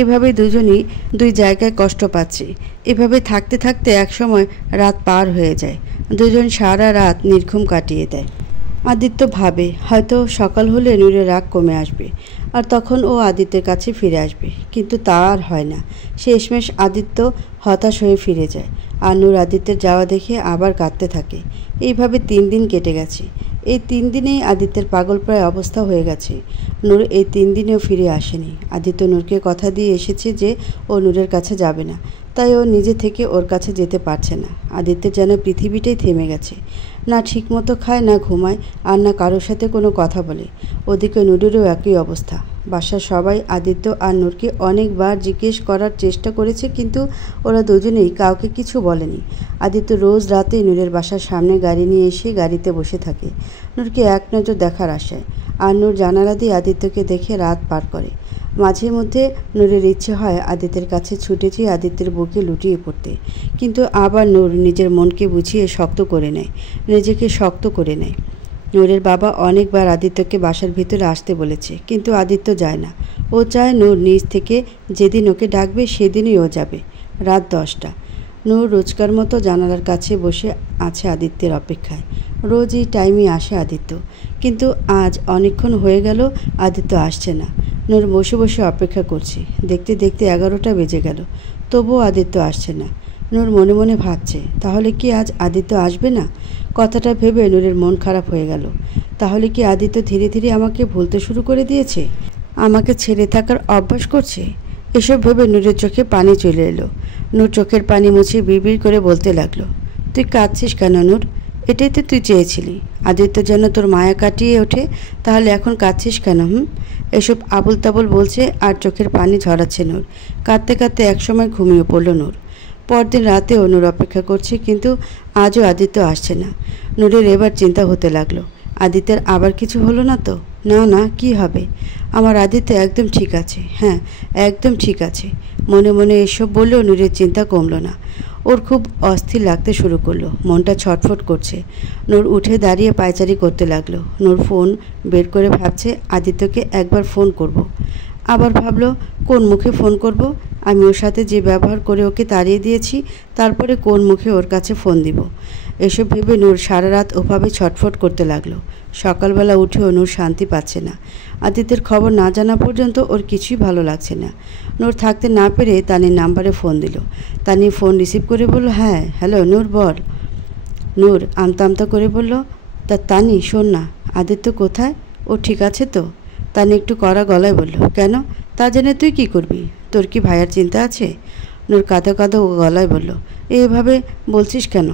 এভাবে দুজনই দুই জায়গায় কষ্ট পাচ্ছে। এভাবে থাকতে থাকতে একসময় রাত পার হয়ে যায়। দুজন সারা রাত নির্ঘুম কাটিয়ে দেয়। আদিত্য ভাবে হয়তো সকাল হলে নূরের রাগ কমে আসবে আর তখন ও আদিত্যের কাছে ফিরে আসবে, কিন্তু তা আর হয় না। শেষমেশ আদিত্য হতাশ হয়ে ফিরে যায় আর নূর আদিত্যের যাওয়া দেখে আবার কাঁদতে থাকে। এইভাবে 3 দিন কেটে গেছে। এই 3 দিনেই আদিত্যের পাগলপ্রায় অবস্থা হয়ে গেছে। নূর এই 3 দিনেও ফিরে আসেনি। আদিত্য নূরকে কথা দিয়ে এসেছে যে ও নূরের কাছে যাবে না, তাই ও নিজে থেকে ওর কাছে যেতে পারছে না। আদিত্যের যেন পৃথিবীটাই থেমে গেছে। না ঠিকমতো খায়, না ঘুমায়, আর না কারোর সাথে কোনো কথা বলে। ওদিকে নূরেরও একই অবস্থা। বাসার সবাই আদিত্য আর নূরকে অনেকবার জিজ্ঞেস করার চেষ্টা করেছে, কিন্তু ওরা দুজনেই কাউকে কিছু বলেনি। আদিত্য রোজ রাতে নূরের বাসার সামনে গাড়ি নিয়ে এসে গাড়িতে বসে থাকে নূরকে এক নজর দেখার আশায়। আর নূর জানালা দিয়ে আদিত্যকে দেখে রাত পার করে। মাঝে মধ্যে নূরের ইচ্ছে হয় আদিত্যের কাছে ছুটে যেয়ে আদিত্যের বুকে লুটিয়ে পড়তে, কিন্তু আবার নূর নিজের মনকে বুঝিয়ে শক্ত করে নেয়, নিজেকে শক্ত করে নেয়। নূরের বাবা অনেকবার আদিত্যকে বাসার ভিতরে আসতে বলেছে, কিন্তু আদিত্য যায় না। ও চায় নূর নিজ থেকে যেদিন ওকে ডাকবে সেদিনই ও যাবে। রাত 10টা। নূর রোজকার মতো জানালার কাছে বসে আছে আদিত্যের অপেক্ষায়। রোজ এই টাইমে আসে আদিত্য, কিন্তু আজ অনেকক্ষণ হয়ে গেল আদিত্য আসছে না। নূর বসে বসে অপেক্ষা করছে। দেখতে দেখতে 11টা বেজে গেল, তবুও আদিত্য আসছে না। নূর মনে মনে ভাবছে, তাহলে কি আজ আদিত্য আসবে না? কথাটা ভেবে নূরের মন খারাপ হয়ে গেল। তাহলে কি আদিত্য ধীরে ধীরে আমাকে ভুলতে শুরু করে দিয়েছে, আমাকে ছেড়ে থাকার অভ্যাস করছে? এসব ভেবে নূরের চোখে পানি চলে এলো। নূর চোখের পানি মুছে বিড়বিড় করে বলতে লাগলো, তুই কাঁদছিস কেন নূর? এটাই তো তুই চেয়েছিলি, আদিত্য যেন তোর মায়া কাটিয়ে ওঠে, তাহলে এখন কাঁদছিস কেন? এসব আবুল তাবুল বলছে আর চোখের পানি ঝরাচ্ছে নূর। কাঁদতে কাঁদতে একসময় ঘুমিয়ে পড়ল নূর। পরদিন রাতেও নূর অপেক্ষা করছে, কিন্তু আজও আদিত্য আসছে না। নূরের এবার চিন্তা হতে লাগলো, আদিত্যের আবার কিছু হলো না তো? না না, কি হবে? আমার আদিত্য একদম ঠিক আছে, হ্যাঁ একদম ঠিক আছে। মনে মনে এসব বললেও নূরের চিন্তা কমলো না। ওর খুব অস্থির লাগতে শুরু করলো, মনটা ছটফট করছে। নূর উঠে দাঁড়িয়ে পায়চারি করতে লাগলো। নূর ফোন বের করে ভাবছে আদিত্যকে একবার ফোন করব। আবার ভাবলো কোন মুখে ফোন করব? আমি ওর সাথে যে ব্যবহার করে ওকে তাড়িয়ে দিয়েছি, তারপরে কোন মুখে ওর কাছে ফোন দিব? এসব ভেবে নূর সারা রাত ওভাবে ছটফট করতে লাগলো। সকালবেলা উঠেও নূর শান্তি পাচ্ছে না। আদিত্যের খবর না জানা পর্যন্ত ওর কিছুই ভালো লাগছে না। নূর থাকতে না পেরে তানির নাম্বারে ফোন দিল। তানি ফোন রিসিভ করে বলল, হ্যাঁ হ্যালো নূর বল। নূর আমতা আমতা করে বলল, তা তানি শোন না, আদিত্য কোথায়? ও ঠিক আছে তো? তানি একটু কড়া গলায় বলল, কেন? তা জেনে তুই কি করবি? তোর কি ভাইয়ার চিন্তা আছে? নূর কাঁদো কাঁদো গলায় বলল, এভাবে বলছিস কেন?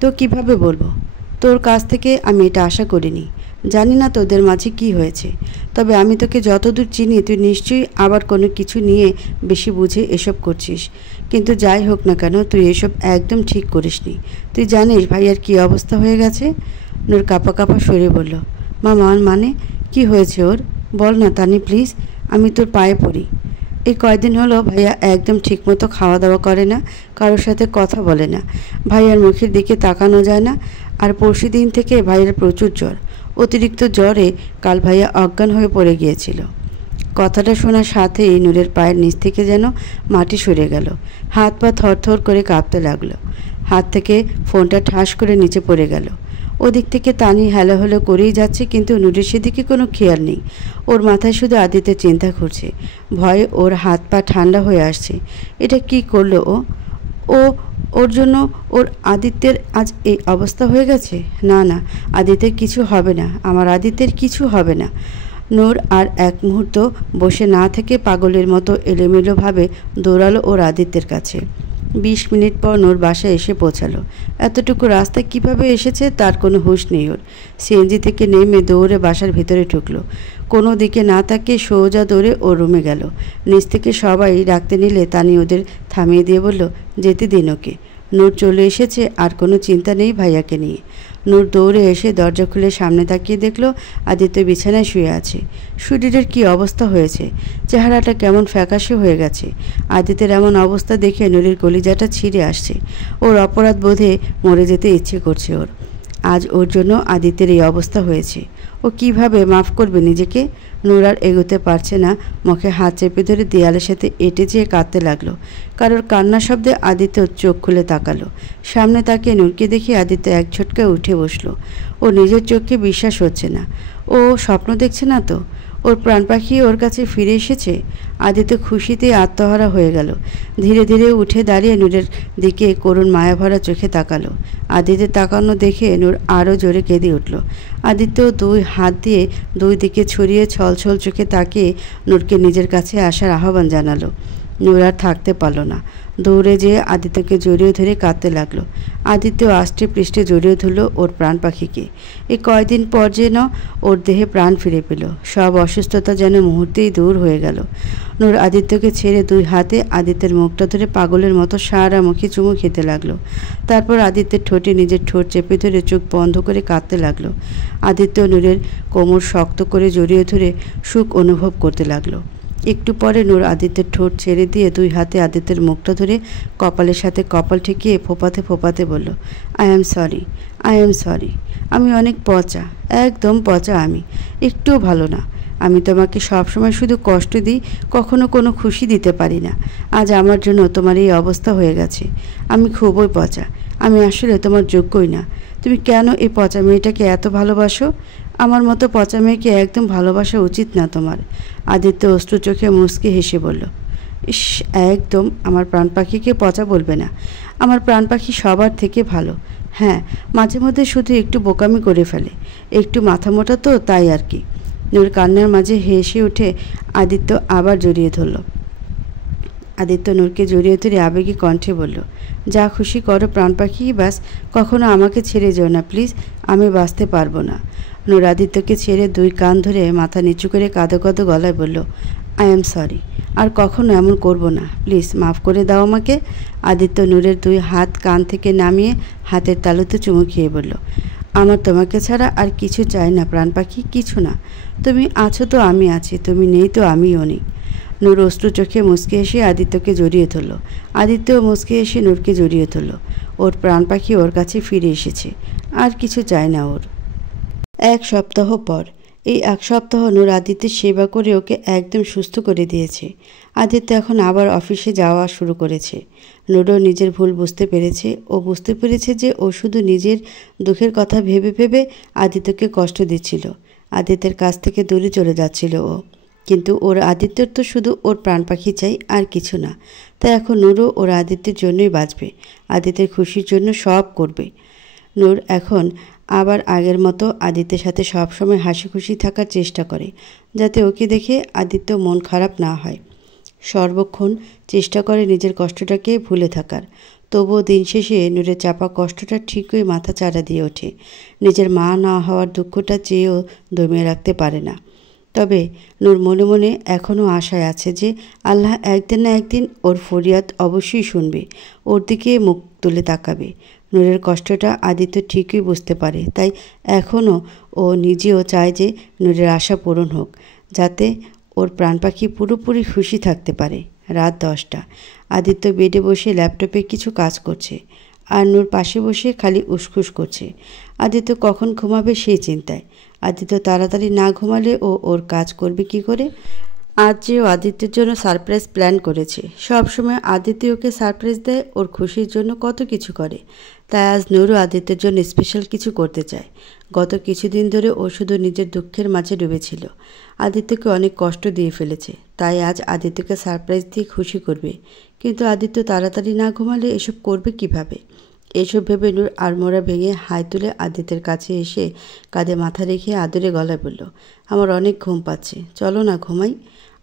তো কিভাবে বলবো? তোর কাছ থেকে আমি এটা আশা করিনি। জানি না তোদের মাঝে কি হয়েছে, তবে আমি তোকে যতদূর চিনি তুই নিশ্চয়ই আবার কোনো কিছু নিয়ে বেশি বুঝে এসব করছিস। কিন্তু যাই হোক না কেন, তুই এসব একদম ঠিক করিসনি। তুই জানিস ভাইয়ার কী অবস্থা হয়ে গেছে? নূর কাঁপা কাঁপা সরে বলল, মামা মানে কি হয়েছে ওর? বল না তানি প্লিজ, আমি তোর পায়ে পড়ি। এই কয়দিন হলো ভাইয়া একদম ঠিকমতো খাওয়া দাওয়া করে না, কারোর সাথে কথা বলে না, ভাইয়ার মুখের দিকে তাকানো যায় না। আর পরশু দিন থেকে ভাইয়ার প্রচুর জ্বর। অতিরিক্ত জ্বরে কাল ভাইয়া অজ্ঞান হয়ে পড়ে গিয়েছিল। কথাটা শোনার সাথেই নূরের পায়ের নিচ থেকে যেন মাটি সরে গেল। হাত পা থরথর করে কাঁপতে লাগলো। হাত থেকে ফোনটা ঠাস করে নিচে পড়ে গেল। ওদিক থেকে তানি হ্যালো হ্যালো করেই যাচ্ছে, কিন্তু নূরের সেদিকে কোনো খেয়াল নেই। ওর মাথায় শুধু আদিত্যের চিন্তা ঘুরছে। ভয়ে ওর হাত পা ঠান্ডা হয়ে আসছে। এটা কি করলো ও? ও ওর জন্য ওর আদিত্যের আজ এই অবস্থা হয়ে গেছে। না না, আদিত্যের কিছু হবে না, আমার আদিত্যের কিছু হবে না। নূর আর এক মুহূর্ত বসে না থেকে পাগলের মতো এলোমেলোভাবে দৌড়ালো ওর আদিত্যের কাছে। 20 মিনিট পর নূর বাসায় এসে পৌঁছালো। এতটুকু রাস্তা কিভাবে এসেছে তার কোনো হুঁশ নেই ওর। সিএনজি থেকে নেমে দৌড়ে বাসার ভিতরে ঢুকলো। কোনো দিকে না তাকিয়ে সোজা দৌড়ে ওর রুমে গেল। নিচ থেকে সবাই ডাকতে নিলে তানি ওদের থামিয়ে দিয়ে বলল, যেতে দিন ওকে। নূর চলে এসেছে, আর কোনো চিন্তা নেই ভাইয়াকে নিয়ে। নূর দৌড়ে এসে দরজা খুলে সামনে তাকিয়ে দেখলো আদিত্য বিছানায় শুয়ে আছে। শরীরের কি অবস্থা হয়েছে, চেহারাটা কেমন ফ্যাকাশে হয়ে গেছে। আদিত্যের এমন অবস্থা দেখে নূরের কলিজাটা ছিঁড়ে আসছে। ওর অপরাধ বোধে মরে যেতে ইচ্ছে করছে ওর। আজ ওর জন্য আদিত্যের এই অবস্থা হয়েছে। ও কিভাবে মাফ করবে নিজেকে? নূর আর এগোতে পারছে না। মুখে হাত চেপে ধরে দেয়ালের সাথে এঁটে যেয়ে কাঁদতে লাগলো। কারোর কান্নার শব্দে আদিত্য চোখ খুলে তাকালো। সামনে তাকিয়ে নূরকে দেখে আদিত্য এক ঝটকায় উঠে বসলো। ও নিজের চোখে বিশ্বাস হচ্ছে না। ও স্বপ্ন দেখছে না তো? ওর প্রাণ পাখি ওর কাছে ফিরে এসেছে। আদিত্য খুশিতে আত্মহারা হয়ে গেল। ধীরে ধীরে উঠে দাঁড়িয়ে নূরের দিকে করুণ মায়াভরা চোখে তাকালো। আদিত্যের তাকানো দেখে নূর আরও জোরে কেঁদে উঠল। আদিত্য দুই হাত দিয়ে দুই দিকে ছড়িয়ে ছলছল চোখে তাকিয়ে নূরকে নিজের কাছে আসার আহ্বান জানালো। নূর আর থাকতে পারল না। দৌড়ে যেয়ে আদিত্যকে জড়িয়ে ধরে কাঁদতে লাগলো। আদিত্য আষ্টে পৃষ্ঠে জড়িয়ে ধরল ওর প্রাণ পাখিকে। এই কয়দিন পর যেন ওর দেহে প্রাণ ফিরে পেল। সব অসুস্থতা যেন মুহূর্তেই দূর হয়ে গেল। নূর আদিত্যকে ছেড়ে দুই হাতে আদিত্যের মুখটা ধরে পাগলের মতো সারা মুখে চুমু খেতে লাগলো। তারপর আদিত্যের ঠোঁটে নিজের ঠোঁট চেপে ধরে চোখ বন্ধ করে কাঁদতে লাগলো। আদিত্য নূরের কোমর শক্ত করে জড়িয়ে ধরে সুখ অনুভব করতে লাগলো। একটু পরে নূর আদিত্যের ঠোঁট ছেড়ে দিয়ে দুই হাতে আদিত্যের মুখটা ধরে কপালের সাথে কপাল ঠেকিয়ে ফোপাতে ফোপাতে বলল, I am sorry, I am sorry. আমি অনেক পচা, একদম পচা। আমি একটুও ভালো না। আমি তোমাকে সবসময় শুধু কষ্ট দিই, কখনো কোনো খুশি দিতে পারি না। আজ আমার জন্য তোমার এই অবস্থা হয়ে গেছে। আমি খুবই পচা। আমি আসলে তোমার যোগ্যই না। তুমি কেন এই পচা মেয়েটাকে এত ভালোবাসো? আমার মতো পচা মেয়েকে একদম ভালোবাসা উচিত না তোমার। আদিত্য অশ্রু চোখে মুচকি হেসে বলল, ইস, একদম আমার প্রাণ পাখিকে পচা বলবে না। আমার প্রাণ পাখি সবার থেকে ভালো। হ্যাঁ, মাঝে মধ্যে শুধু একটু বোকামি করে ফেলে, একটু মাথা মোটা তো, তাই আর কি। নূর কান্নার মাঝে হেসে উঠে আদিত্য আবার জড়িয়ে ধরল। আদিত্য নূরকে জড়িয়ে ধরে আবেগী কণ্ঠে বলল, যা খুশি করো প্রাণ পাখি, ব্যাস কখনো আমাকে ছেড়ে যেও না প্লিজ, আমি বাঁচতে পারবো না। নূর আদিত্যকে ছেড়ে দুই কান ধরে মাথা নিচু করে কাঁদো কাঁদো গলায় বলল, আই এম সরি, আর কখনো এমন করব না, প্লিজ মাফ করে দাও আমাকে। আদিত্য নূরের দুই হাত কান থেকে নামিয়ে হাতের তালুতে চুমু খেয়ে বলল, আমার তোমাকে ছাড়া আর কিছু চাই না প্রাণ পাখি, কিছু না। তুমি আছো তো আমি আছি, তুমি নেই তো আমিও নেই। নূর অশ্রু চোখে মুচকে এসে আদিত্যকে জড়িয়ে ধরল। আদিত্যও মুচকে এসে নূরকে জড়িয়ে ধরল। ওর প্রাণ পাখি ওর কাছে ফিরে এসেছে, আর কিছু চায় না ওর। এক সপ্তাহ পর। এই এক সপ্তাহ নূর আদিত্যের সেবা করে ওকে একদম সুস্থ করে দিয়েছে। আদিত্য এখন আবার অফিসে যাওয়া শুরু করেছে। নূরও নিজের ভুল বুঝতে পেরেছে। ও বুঝতে পেরেছে যে ও শুধু নিজের দুঃখের কথা ভেবে ভেবে আদিত্যকে কষ্ট দিচ্ছিল। আদিত্যের কাছ থেকে দূরে চলে যাচ্ছিল ও। কিন্তু ওর আদিত্যর তো শুধু ওর প্রাণ পাখি চাই, আর কিছু না। তাই এখন নূরও ওর আদিত্যের জন্যই বাঁচবে, আদিত্যের খুশির জন্য সব করবে। নূর এখন আবার আগের মতো আদিত্যের সাথে সবসময় হাসি খুশি থাকার চেষ্টা করে, যাতে ওকে দেখে আদিত্য মন খারাপ না হয়। সর্বক্ষণ চেষ্টা করে নিজের কষ্টটাকে ভুলে থাকার। তবুও দিন শেষে নূরের চাপা কষ্টটা ঠিকই মাথা চাড়া দিয়ে ওঠে। নিজের মা না হওয়ার দুঃখটা চেয়েও দমিয়ে রাখতে পারে না। তবে নূর মনে মনে এখনও আশায় আছে যে আল্লাহ একদিন না একদিন ওর ফরিয়াদ অবশ্যই শুনবে, ওর দিকে মুখ তুলে তাকাবে। নূরের কষ্টটা আদিত্য ঠিকই বুঝতে পারে, তাই এখনও ও নিজেও চায় যে নূরের আশা পূরণ হোক, যাতে ওর প্রাণ পাখি পুরোপুরি খুশি থাকতে পারে। রাত 10টা। আদিত্য বেডে বসে ল্যাপটপে কিছু কাজ করছে, আর নূর পাশে বসে খালি উসখুস করছে। আদিত্য কখন ঘুমাবে সেই চিন্তায়। আদিত্য তাড়াতাড়ি না ঘুমালে ও ওর কাজ করবে কি করে? আজ যে ও আদিত্যের জন্য সারপ্রাইজ প্ল্যান করেছে। সব সময় আদিত্য ওকে সারপ্রাইজ দেয়, ওর খুশির জন্য কত কিছু করে। তাই আজ নূরও আদিত্যের জন্য স্পেশাল কিছু করতে চায়। গত কিছুদিন ধরে ও শুধু নিজের দুঃখের মাঝে ডুবেছিল। আদিত্যকে অনেক কষ্ট দিয়ে ফেলেছে, তাই আজ আদিত্যকে সারপ্রাইজ দিয়ে খুশি করবে। কিন্তু আদিত্য তাড়াতাড়ি না ঘুমালে এসব করবে কিভাবে? এসব ভেবে নূর আড়মোড়া ভেঙে হাই তুলে আদিত্যের কাছে এসে কাঁধে মাথা রেখে আদরে গলায় বলল, আমার অনেক ঘুম পাচ্ছে, চলো না ঘুমাই।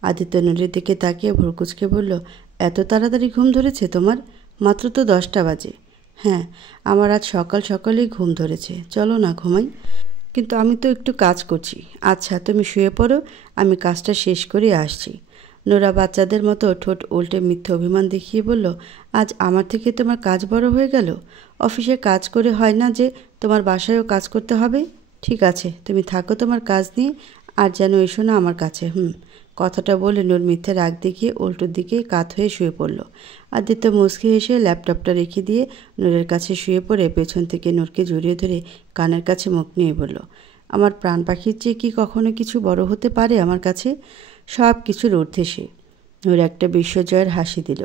আদিত্য নূরের দিকে তাকিয়ে ভ্রুকুচকে বলল, এত তাড়াতাড়ি ঘুম ধরেছে তোমার? মাত্র তো 10টা বাজে। হ্যাঁ, আমার আজ সকাল সকালেই ঘুম ধরেছে, চলো না ঘুমাই। কিন্তু আমি তো একটু কাজ করছি। আচ্ছা, তুমি শুয়ে পড়ো, আমি কাজটা শেষ করে আসছি। নোরা বাচ্চাদের মতো ঠোঁট উল্টে মিথ্যে অভিমান দেখিয়ে বলল, আজ আমার থেকে তোমার কাজ বড় হয়ে গেল? অফিসে কাজ করে হয় না যে তোমার বাসায়ও কাজ করতে হবে? ঠিক আছে, তুমি থাকো তোমার কাজ নিয়ে, আর যেন এসো না আমার কাছে। কথাটা বলে নূর মিথ্যে রাগ দেখিয়ে উল্টোর দিকে কাত হয়ে শুয়ে পড়ল। আদিত্য মুচকি হেসে ল্যাপটপটা রেখে দিয়ে নূরের কাছে শুয়ে পড়ে পেছন থেকে নূরকে জড়িয়ে ধরে কানের কাছে মুখ নিয়ে বলল, আমার প্রাণ পাখির চেয়ে কি কখনো কিছু বড় হতে পারে আমার কাছে? সব কিছুর ঊর্ধ্বে সে। নূর একটা বিশ্বজয়ের হাসি দিল।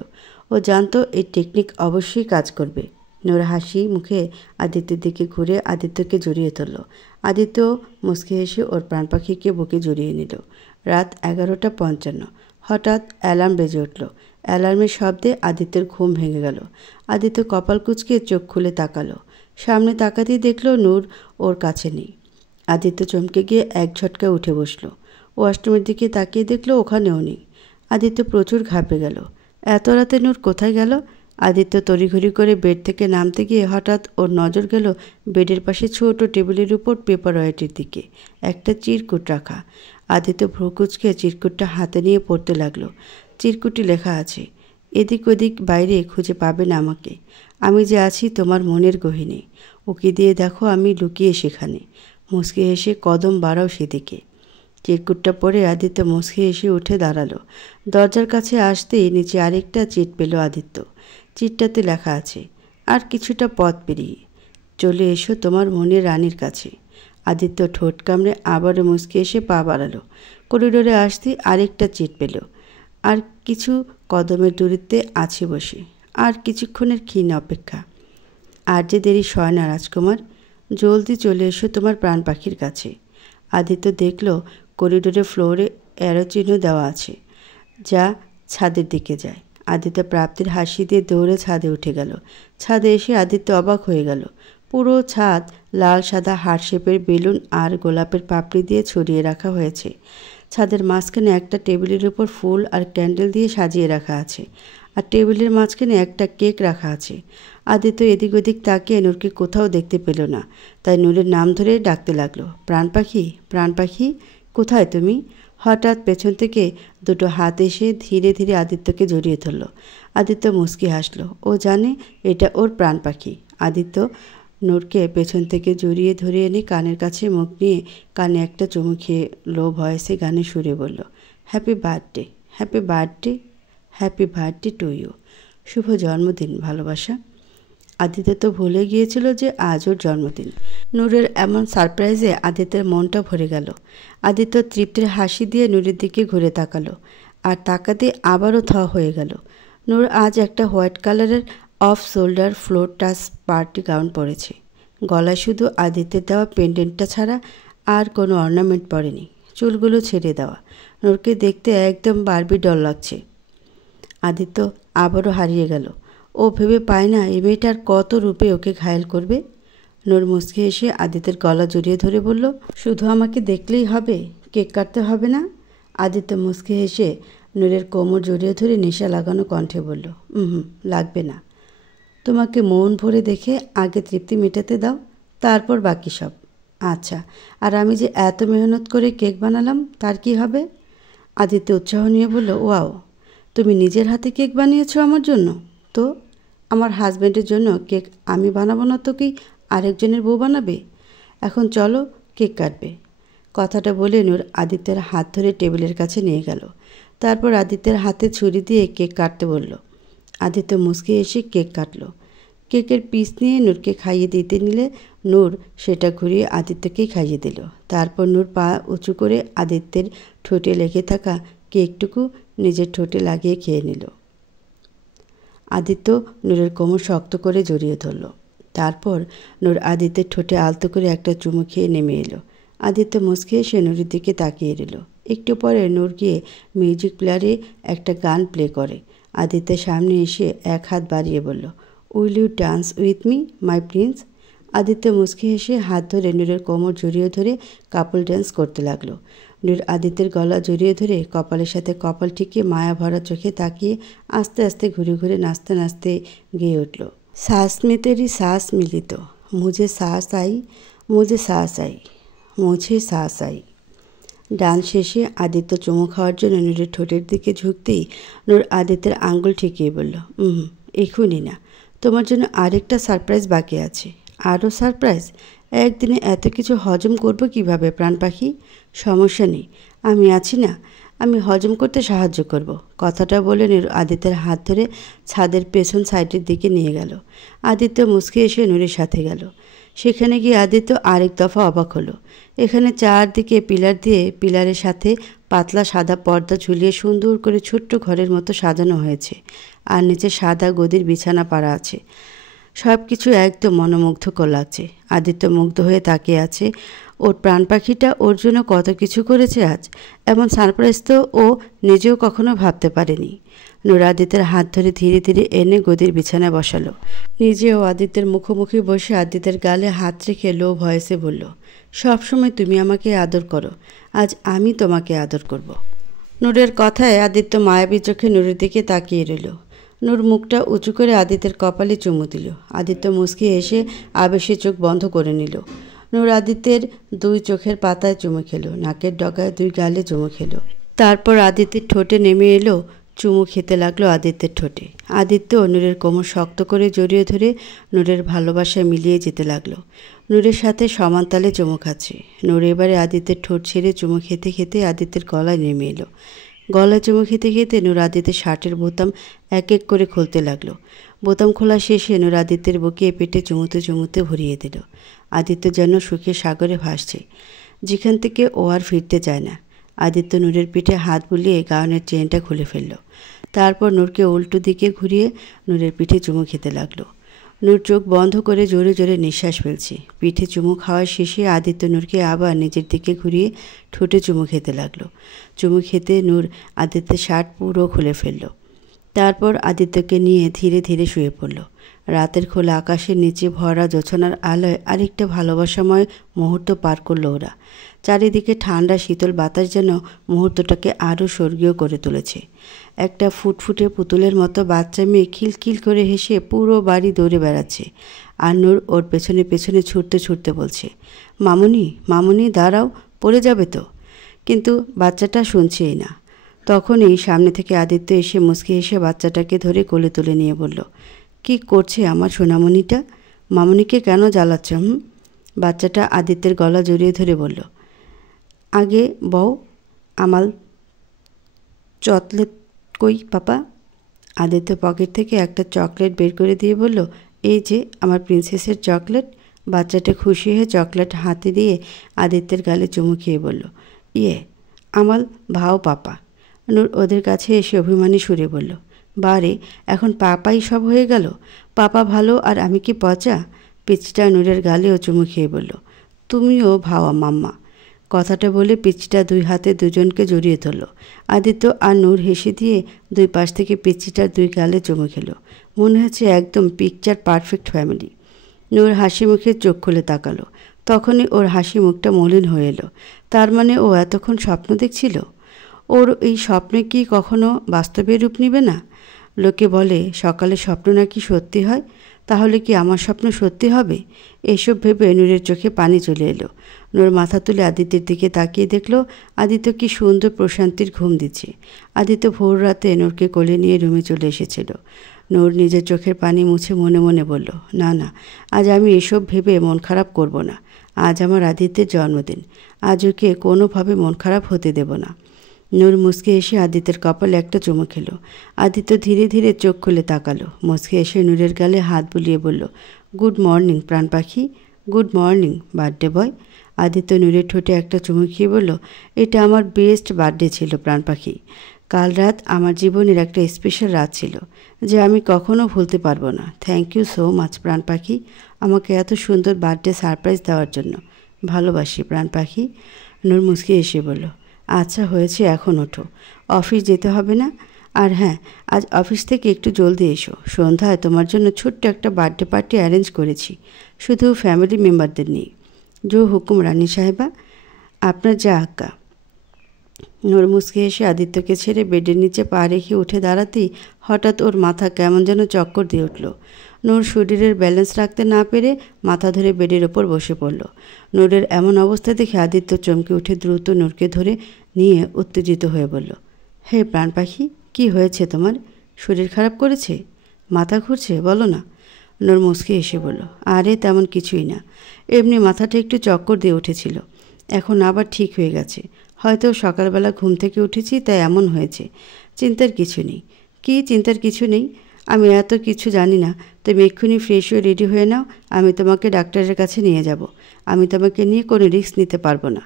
ও জানতো এই টেকনিক অবশ্যই কাজ করবে। নূর হাসি মুখে আদিত্যের দিকে ঘুরে আদিত্যকে জড়িয়ে ধরল। আদিত্য মুচকি হেসে ওর প্রাণ পাখিকে বুকে জড়িয়ে নিল। রাত 11:55। হঠাৎ অ্যালার্ম বেজে উঠল। অ্যালার্মের শব্দে আদিত্যের ঘুম ভেঙে গেল। আদিত্য কপাল কুঁচকে চোখ খুলে তাকালো। সামনে তাকাতেই দেখল নূর ওর কাছে নেই। আদিত্য চমকে গিয়ে এক ঝটকায় উঠে বসল। ওয়াশরুমের দিকে তাকিয়ে দেখল ওখানেও নেই। আদিত্য প্রচুর ঘাবড়ে গেল। এত রাতে নূর কোথায় গেল? আদিত্য তড়িঘড়ি করে বেড থেকে নামতে গিয়ে হঠাৎ ওর নজর গেল বেডের পাশে ছোট টেবিলের উপর পেপার ওয়েটের দিকে একটা চিরকুট রাখা। আদিত্য ভ্রুকুচকে চিরকুটটা হাতে নিয়ে পড়তে লাগলো। চিরকুটে লেখা আছে, এদিক ওদিক বাইরে খুঁজে পাবে না আমাকে। আমি যে আছি তোমার মনের গহীনে। ওকে দিয়ে দেখো আমি লুকিয়ে সেখানে। মুচকি হেসে কদম বাড়াও সেদিকে। চিরকুটটা পরে আদিত্য মুচকি হেসে উঠে দাঁড়ালো। দরজার কাছে আসতেই নিচে আরেকটা চিট পেল আদিত্য। চিটটাতে লেখা আছে, আর কিছুটা পথ পেরিয়ে চলে এসো তোমার মনের রানীর কাছে। আদিত্য ঠোঁট কামড়ে আবারও মুচকি এসে পা বাড়ালো। করিডোরে আসতেই আরেকটা চিট পেল। আর কিছু কদমের দূরত্বে আছে বসে। আর কিছুক্ষণের ক্ষীণ অপেক্ষা। আর যে দেরি সয় না রাজকুমার, জলদি চলে এসো তোমার প্রাণ পাখির কাছে। আদিত্য দেখল করিডোরে ফ্লোরে অ্যারো চিহ্ন দেওয়া আছে, যা ছাদের দিকে যায়। আদিত্য প্রাপ্তির হাসি দিয়ে দৌড়ে ছাদে উঠে গেল। ছাদে এসে আদিত্য অবাক হয়ে গেল। পুরো ছাদ লাল সাদা হার্ট শেপের বেলুন আর গোলাপের পাপড়ি দিয়ে ছড়িয়ে রাখা হয়েছে। ছাদের মাঝখানে একটা টেবিলের উপর ফুল আর ক্যান্ডেল দিয়ে সাজিয়ে রাখা আছে, আর টেবিলের মাঝখানে একটা কেক রাখা আছে। আদিত্য এদিক ওদিক তাকিয়ে নূরকে কোথাও দেখতে পেল না, তাই নূরের নাম ধরে ডাকতে লাগলো, প্রাণ পাখি, প্রাণ পাখি, কোথায় তুমি? হঠাৎ পেছন থেকে দুটো হাত এসে ধীরে ধীরে আদিত্যকে জড়িয়ে ধরল। আদিত্য মুচকি হাসল। ও জানে এটা ওর প্রাণ পাখি। আদিত্য নূরকে পেছন থেকে জড়িয়ে ধরে এনে কানের কাছে মুখ নিয়ে কানে একটা চুমু খেয়ে লো ভয়েসে গানে সুরে বলল, happy birthday, happy birthday, happy birthday to you. শুভ জন্মদিন ভালোবাসা। আদিত্য তো ভুলে গিয়েছিল যে আজ ওর জন্মদিন। নূরের এমন সারপ্রাইজে আদিত্যের মনটা ভরে গেল। আদিত্য তৃপ্তির হাসি দিয়ে নূরের দিকে ঘুরে তাকালো, আর তাকাতে আবারও থ হয়ে গেল। নূর আজ একটা হোয়াইট কালারের off shoulder floor touch party gown পরেছে। গলায় শুধু আদিত্যের দেওয়া পেন্ডেন্টটা ছাড়া আর কোনো অর্নামেন্ট পরেনি। চুলগুলো ছেড়ে দেওয়া। নূরকে দেখতে একদম বারবি ডল লাগছে। আদিত্য আবারও হারিয়ে গেল। ও ভেবে পায় না এই মেয়েটার কত রূপে ওকে ঘায়েল করবে। নূর মুচকি এসে আদিত্যের গলা জড়িয়ে ধরে বলল, শুধু আমাকে দেখলেই হবে, কেক কাটতে হবে না? আদিত্য মুচকি হেসে নূরের কোমর জড়িয়ে ধরে নেশা লাগানো কণ্ঠে বলল, লাগবে না। তোমাকে মন ভরে দেখে আগে তৃপ্তি মেটাতে দাও, তারপর বাকি সব। আচ্ছা, আর আমি যে এত মেহনত করে কেক বানালাম তার কি হবে? আদিত্য উৎসাহ নিয়ে বলল, ওয়াও, তুমি নিজের হাতে কেক বানিয়েছো আমার জন্য? তো আমার হাজব্যান্ডের জন্য কেক আমি বানাবো না তো কি আরেকজনের বউ বানাবে? এখন চলো, কেক কাটবে। কথাটা বলে নূর আদিত্যের হাত ধরে টেবিলের কাছে নিয়ে গেল। তারপর আদিত্যের হাতে ছুরি দিয়ে কেক কাটতে বলল। আদিত্য মুচকি এসে কেক কাটল। কেকের পিস নিয়ে নূরকে খাইয়ে দিতে নিলে নূর সেটা ঘুরিয়ে আদিত্যকেই খাইয়ে দিল। তারপর নূর পা উঁচু করে আদিত্যের ঠোঁটে লেগে থাকা কেকটুকু নিজের ঠোঁটে লাগিয়ে খেয়ে নিল। আদিত্য নূরের কোমর শক্ত করে জড়িয়ে ধরল। তারপর নূর আদিত্যের ঠোঁটে আলতো করে একটা চুমু খেয়ে নেমে এলো। আদিত্য মুচকি এসে নূরের দিকে তাকিয়ে রইল। একটু পরে নূর গিয়ে মিউজিক প্লেয়ারে একটা গান প্লে করে। আদিত্যের সামনে এসে এক হাত বাড়িয়ে বলল, will you dance with me my prince? Aditya মুচকি হেসে হাত ধরে নূরের কোমর জড়িয়ে ধরে কাপল ডান্স করতে লাগলো। নূর আদিত্যের গলা জড়িয়ে ধরে কপালের সাথে কপাল ঠেকিয়ে মায়া ভরা চোখে তাকিয়ে আস্তে আস্তে ঘুরে ঘুরে নাচতে নাচতে গেয়ে উঠল, सांस में तेरी सांस मिली तो मुझे सांस आई, मुझे सांस आई, मुझे सांस आई। ডান্স শেষে আদিত্য চুমু খাওয়ার জন্য নূরের ঠোঁটের দিকে ঝুঁকতেই নূর আদিত্যের আঙ্গুল ঠেকিয়ে বলল, এখনই না, তোমার জন্য আরেকটা সারপ্রাইজ বাকি আছে। আরও সারপ্রাইজ? একদিনে এত কিছু হজম করব কিভাবে প্রাণ পাখি? সমস্যা নেই, আমি আছি না, আমি হজম করতে সাহায্য করব। কথাটা বলে নূর আদিত্যের হাত ধরে ছাদের পেছন সাইডের দিকে নিয়ে গেল। আদিত্য মুচকি এসে নূরের সাথে গেল। সেখানে গিয়ে আদিত্য আরেক দফা অবাক হলো। এখানে চারদিকে পিলার দিয়ে পিলারের সাথে পাতলা সাদা পর্দা ঝুলিয়ে সুন্দর করে ছোট্ট ঘরের মতো সাজানো হয়েছে, আর নিচে সাদা গদির বিছানা পাড়া আছে। সব কিছু একদম মনোমুগ্ধকর লাগছে। আদিত্য মুগ্ধ হয়ে তাকিয়ে আছে। ওর প্রাণ পাখিটা ওর জন্য কত কিছু করেছে আজ। এমন সারপ্রাইজ তো ও নিজেও কখনো ভাবতে পারেনি। নূর আদিত্যের হাত ধরে ধীরে ধীরে এনে গদির বিছানায় বসালো। নিজেও আদিত্যের মুখোমুখি বসে আদিত্যের গালে হাত রেখে লো ভয়েসে বলল, সবসময় তুমি আমাকে আদর করো, আজ আমি তোমাকে আদর করব। নূরের কথায় আদিত্য মায়াবী চোখে নূরের দিকে তাকিয়ে রইল। নূর মুখটা উঁচু করে আদিত্যের কপালে চুমু দিল। আদিত্য মুচকি এসে আবেশে চোখ বন্ধ করে নিল। নূর আদিত্যের দুই চোখের পাতায় চুমু খেলো, নাকের ডগায় দুই গালে চুমু খেলো। তারপর আদিত্যের ঠোঁটে নেমে এলো, চুমু খেতে লাগলো আদিত্যের ঠোঁটে। আদিত্য নূরের কোমর শক্ত করে জড়িয়ে ধরে নূরের ভালোবাসায় মিলিয়ে যেতে লাগলো। নূরের সাথে সমান তালে চুমু খাচ্ছে। নূর এবারে আদিত্যের ঠোঁট ছেড়ে চুমু খেতে খেতে আদিত্যের গলায় নেমে এলো। গলায় চুমু খেতে খেতে নূর আদিত্যের শার্টের বোতাম এক এক করে খুলতে লাগলো। বোতাম খোলা শেষে নূর আদিত্যের বুকে পেটে চুমুতে চুমুতে ভরিয়ে দিল। আদিত্য যেন সুখে সাগরে ভাসছে, যেখান থেকে ও আর ফিরতে চায় না। আদিত্য নূরের পিঠে হাত বুলিয়ে গাউনের চেনটা খুলে ফেলল। তারপর নূরকে উল্টো দিকে ঘুরিয়ে নূরের পিঠে চুমু খেতে লাগলো। নূর চোখ বন্ধ করে জোরে জোরে নিঃশ্বাস ফেলছে। পিঠে চুমু খাওয়ার শেষে আদিত্য নূরকে আবার নিজের দিকে ঘুরিয়ে ঠোঁটে চুমু খেতে লাগলো। চুমু খেতে নূর আদিত্যের শার্ট পুরো খুলে ফেলল। তারপর আদিত্যকে নিয়ে ধীরে ধীরে শুয়ে পড়ল। রাতের খোলা আকাশের নিচে ভরা জোছনার আলোয় আরেকটা ভালোবাসাময় মুহূর্ত পার করল ওরা। চারিদিকে ঠান্ডা শীতল বাতাস যেন মুহূর্তটাকে আরও স্বর্গীয় করে তুলেছে। একটা ফুটফুটে পুতুলের মতো বাচ্চা মেয়ে খিলখিল করে হেসে পুরো বাড়ি দৌড়ে বেড়াচ্ছে। আর নূর ওর পেছনে পেছনে ছুটতে ছুটতে বলছে, মামুনি মামুনি দাঁড়াও, পড়ে যাবে তো। কিন্তু বাচ্চাটা শুনছেই না। তখনই সামনে থেকে আদিত্য এসে মুচকি হেসে বাচ্চাটাকে ধরে কোলে তুলে নিয়ে বলল, কি করছে আমার সোনামণিটা? মামুনিকে কেন জ্বালাচ্ছ? বাচ্চাটা আদিত্যের গলা জড়িয়ে ধরে বলল, আগে বউ আমার চকলেট কই পাপা? আদিত্য পকেট থেকে একটা চকলেট বের করে দিয়ে বলল, এই যে আমার প্রিন্সেসের চকলেট। বাচ্চাটা খুশি হয়ে চকলেট হাতে দিয়ে আদিত্যের গালে চুমু খেয়ে বলল, ইয়ে আমার ভাও পাপা। নূর ওদের কাছে এসে অভিমানী সুরে বলল, বারে এখন পাপাই সব হয়ে গেল? পাপা ভালো আর আমি কি পচা? পিচটা নূরের গালেও চুমু খেয়ে বলল, তুমিও ভাওয়া মাম্মা। কথাটা বলে পিচিটা দুই হাতে দুজনকে জড়িয়ে ধরল। আদিত্য আর নূর হেসে দিয়ে দুই পাশ থেকে পিচিটার দুই গালে চুমু খেলো। মনে হচ্ছে একদম পিকচার পারফেক্ট ফ্যামিলি। নূর হাসি মুখে চোখ খুলে তাকালো। তখনই ওর হাসি মুখটা মলিন হয়ে এলো। তার মানে ও এতক্ষণ স্বপ্ন দেখছিল। ওর এই স্বপ্নে কি কখনো বাস্তবে রূপ নেবে না? লোকে বলে সকালে স্বপ্ন নাকি সত্যি হয়। তাহলে কি আমার স্বপ্ন সত্যি হবে? এসব ভেবে নূরের চোখে পানি চলে এলো। নূর মাথা তুলে আদিত্যের দিকে তাকিয়ে দেখল আদিত্য কি সুন্দর প্রশান্তির ঘুম দিচ্ছে। আদিত্য ভোর রাতে নূরকে কোলে নিয়ে রুমে চলে এসেছিল। নূর নিজের চোখের পানি মুছে মনে মনে বলল, না না, আজ আমি এসব ভেবে মন খারাপ করব না। আজ আমার আদিত্যের জন্মদিন, আজ ওকে কোনোভাবে মন খারাপ হতে দেব না। নূর মুচকে এসে আদিত্যের কপালে একটা চুমু খেলো। আদিত্য ধীরে ধীরে চোখ খুলে তাকালো। মুচকে এসে নূরের গালে হাত বুলিয়ে বলল, গুড মর্নিং প্রাণ পাখি, good morning birthday boy. Aditya নূরের ঠোঁটে একটা চুমু খেয়ে বলল, এটা আমার বেস্ট বার্থডে ছিল প্রাণ পাখি। কাল রাত আমার জীবনের একটা স্পেশাল রাত ছিল, যে আমি কখনো ভুলতে পারবো না। থ্যাংক ইউ সো মাচ প্রাণ পাখি, আমাকে এত সুন্দর বার্থডে সারপ্রাইজ দেওয়ার জন্য। ভালোবাসি প্রাণ পাখি। নূর মুচকে এসে বলল, আচ্ছা হয়েছে, এখন ওঠো, অফিস যেতে হবে না। আর হ্যাঁ, আজ অফিস থেকে একটু জলদি এসো। সন্ধ্যায় তোমার জন্য ছোট্ট একটা বার্থডে পার্টি অ্যারেঞ্জ করেছি, শুধু ফ্যামিলি মেম্বারদের নিয়ে। জো হুকুম রানী সাহেবা, আপনার যা আজ্ঞা। নূর মুচকে এসে আদিত্যকে ছেড়ে বেডের নিচে পা রেখে উঠে দাঁড়াতেই হঠাৎ ওর মাথা কেমন যেন চক্কর দিয়ে উঠল। নূর শরীরের ব্যালেন্স রাখতে না পেরে মাথা ধরে বেডের ওপর বসে পড়ল। নূরের এমন অবস্থা দেখে আদিত্য চমকে উঠে দ্রুত নূরকে ধরে নিয়ে উত্তেজিত হয়ে বলল, হে প্রাণ পাখি, কি হয়েছে তোমার? শরীর খারাপ করেছে? মাথা ঘুরছে? বলো না। নূর মুচকে এসে বলল, আরে তেমন কিছুই না, এমনি মাথাটা একটু চক্কর দিয়ে উঠেছিল, এখন আবার ঠিক হয়ে গেছে। হয়তো সকালবেলা ঘুম থেকে উঠেছি তাই এমন হয়েছে। চিন্তার কিছু নেই। কি চিন্তার কিছু নেই? আমি এত কিছু জানি না। তুমি এক্ষুনি ফ্রেশ হয়ে রেডি হয়ে নাও, আমি তোমাকে ডাক্তারের কাছে নিয়ে যাব। আমি তোমাকে নিয়ে কোনো রিস্ক নিতে পারবো না।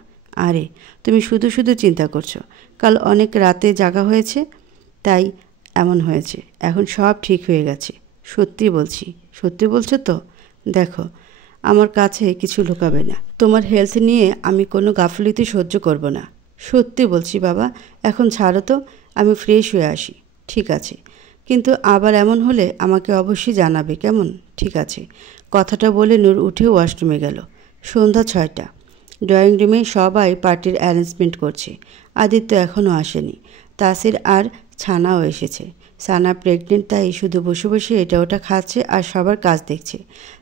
আরে তুমি শুধু শুধু চিন্তা করছো, কাল অনেক রাতে জাগা হয়েছে তাই এমন হয়েছে। এখন সব ঠিক হয়ে গেছে, সত্যি বলছি। সত্যি বলছো তো? দেখো, আমার কাছে কিছু লুকাবে না। তোমার হেলথ নিয়ে আমি কোনো গাফিলতি সহ্য করব না। সত্যি বলছি বাবা, এখন ছাড়ো তো, আমি ফ্রেশ হয়ে আসি। ঠিক আছে, কিন্তু আবার এমন হলে আমাকে অবশ্যই জানাবে, কেমন? ঠিক আছে। কথাটা বলে নূর উঠে ওয়াশরুমে গেল। সন্ধ্যা 6টা। ড্রয়িং রুমে সবাই পার্টির অ্যারেঞ্জমেন্ট করছে। আদিত্য এখনও আসেনি। তাসির আর ছানাও এসেছে। সানা প্রেগনেন্ট তাই শুধু বসে বসে এটা ওটা খাচ্ছে আর সবার কাজ দেখছে।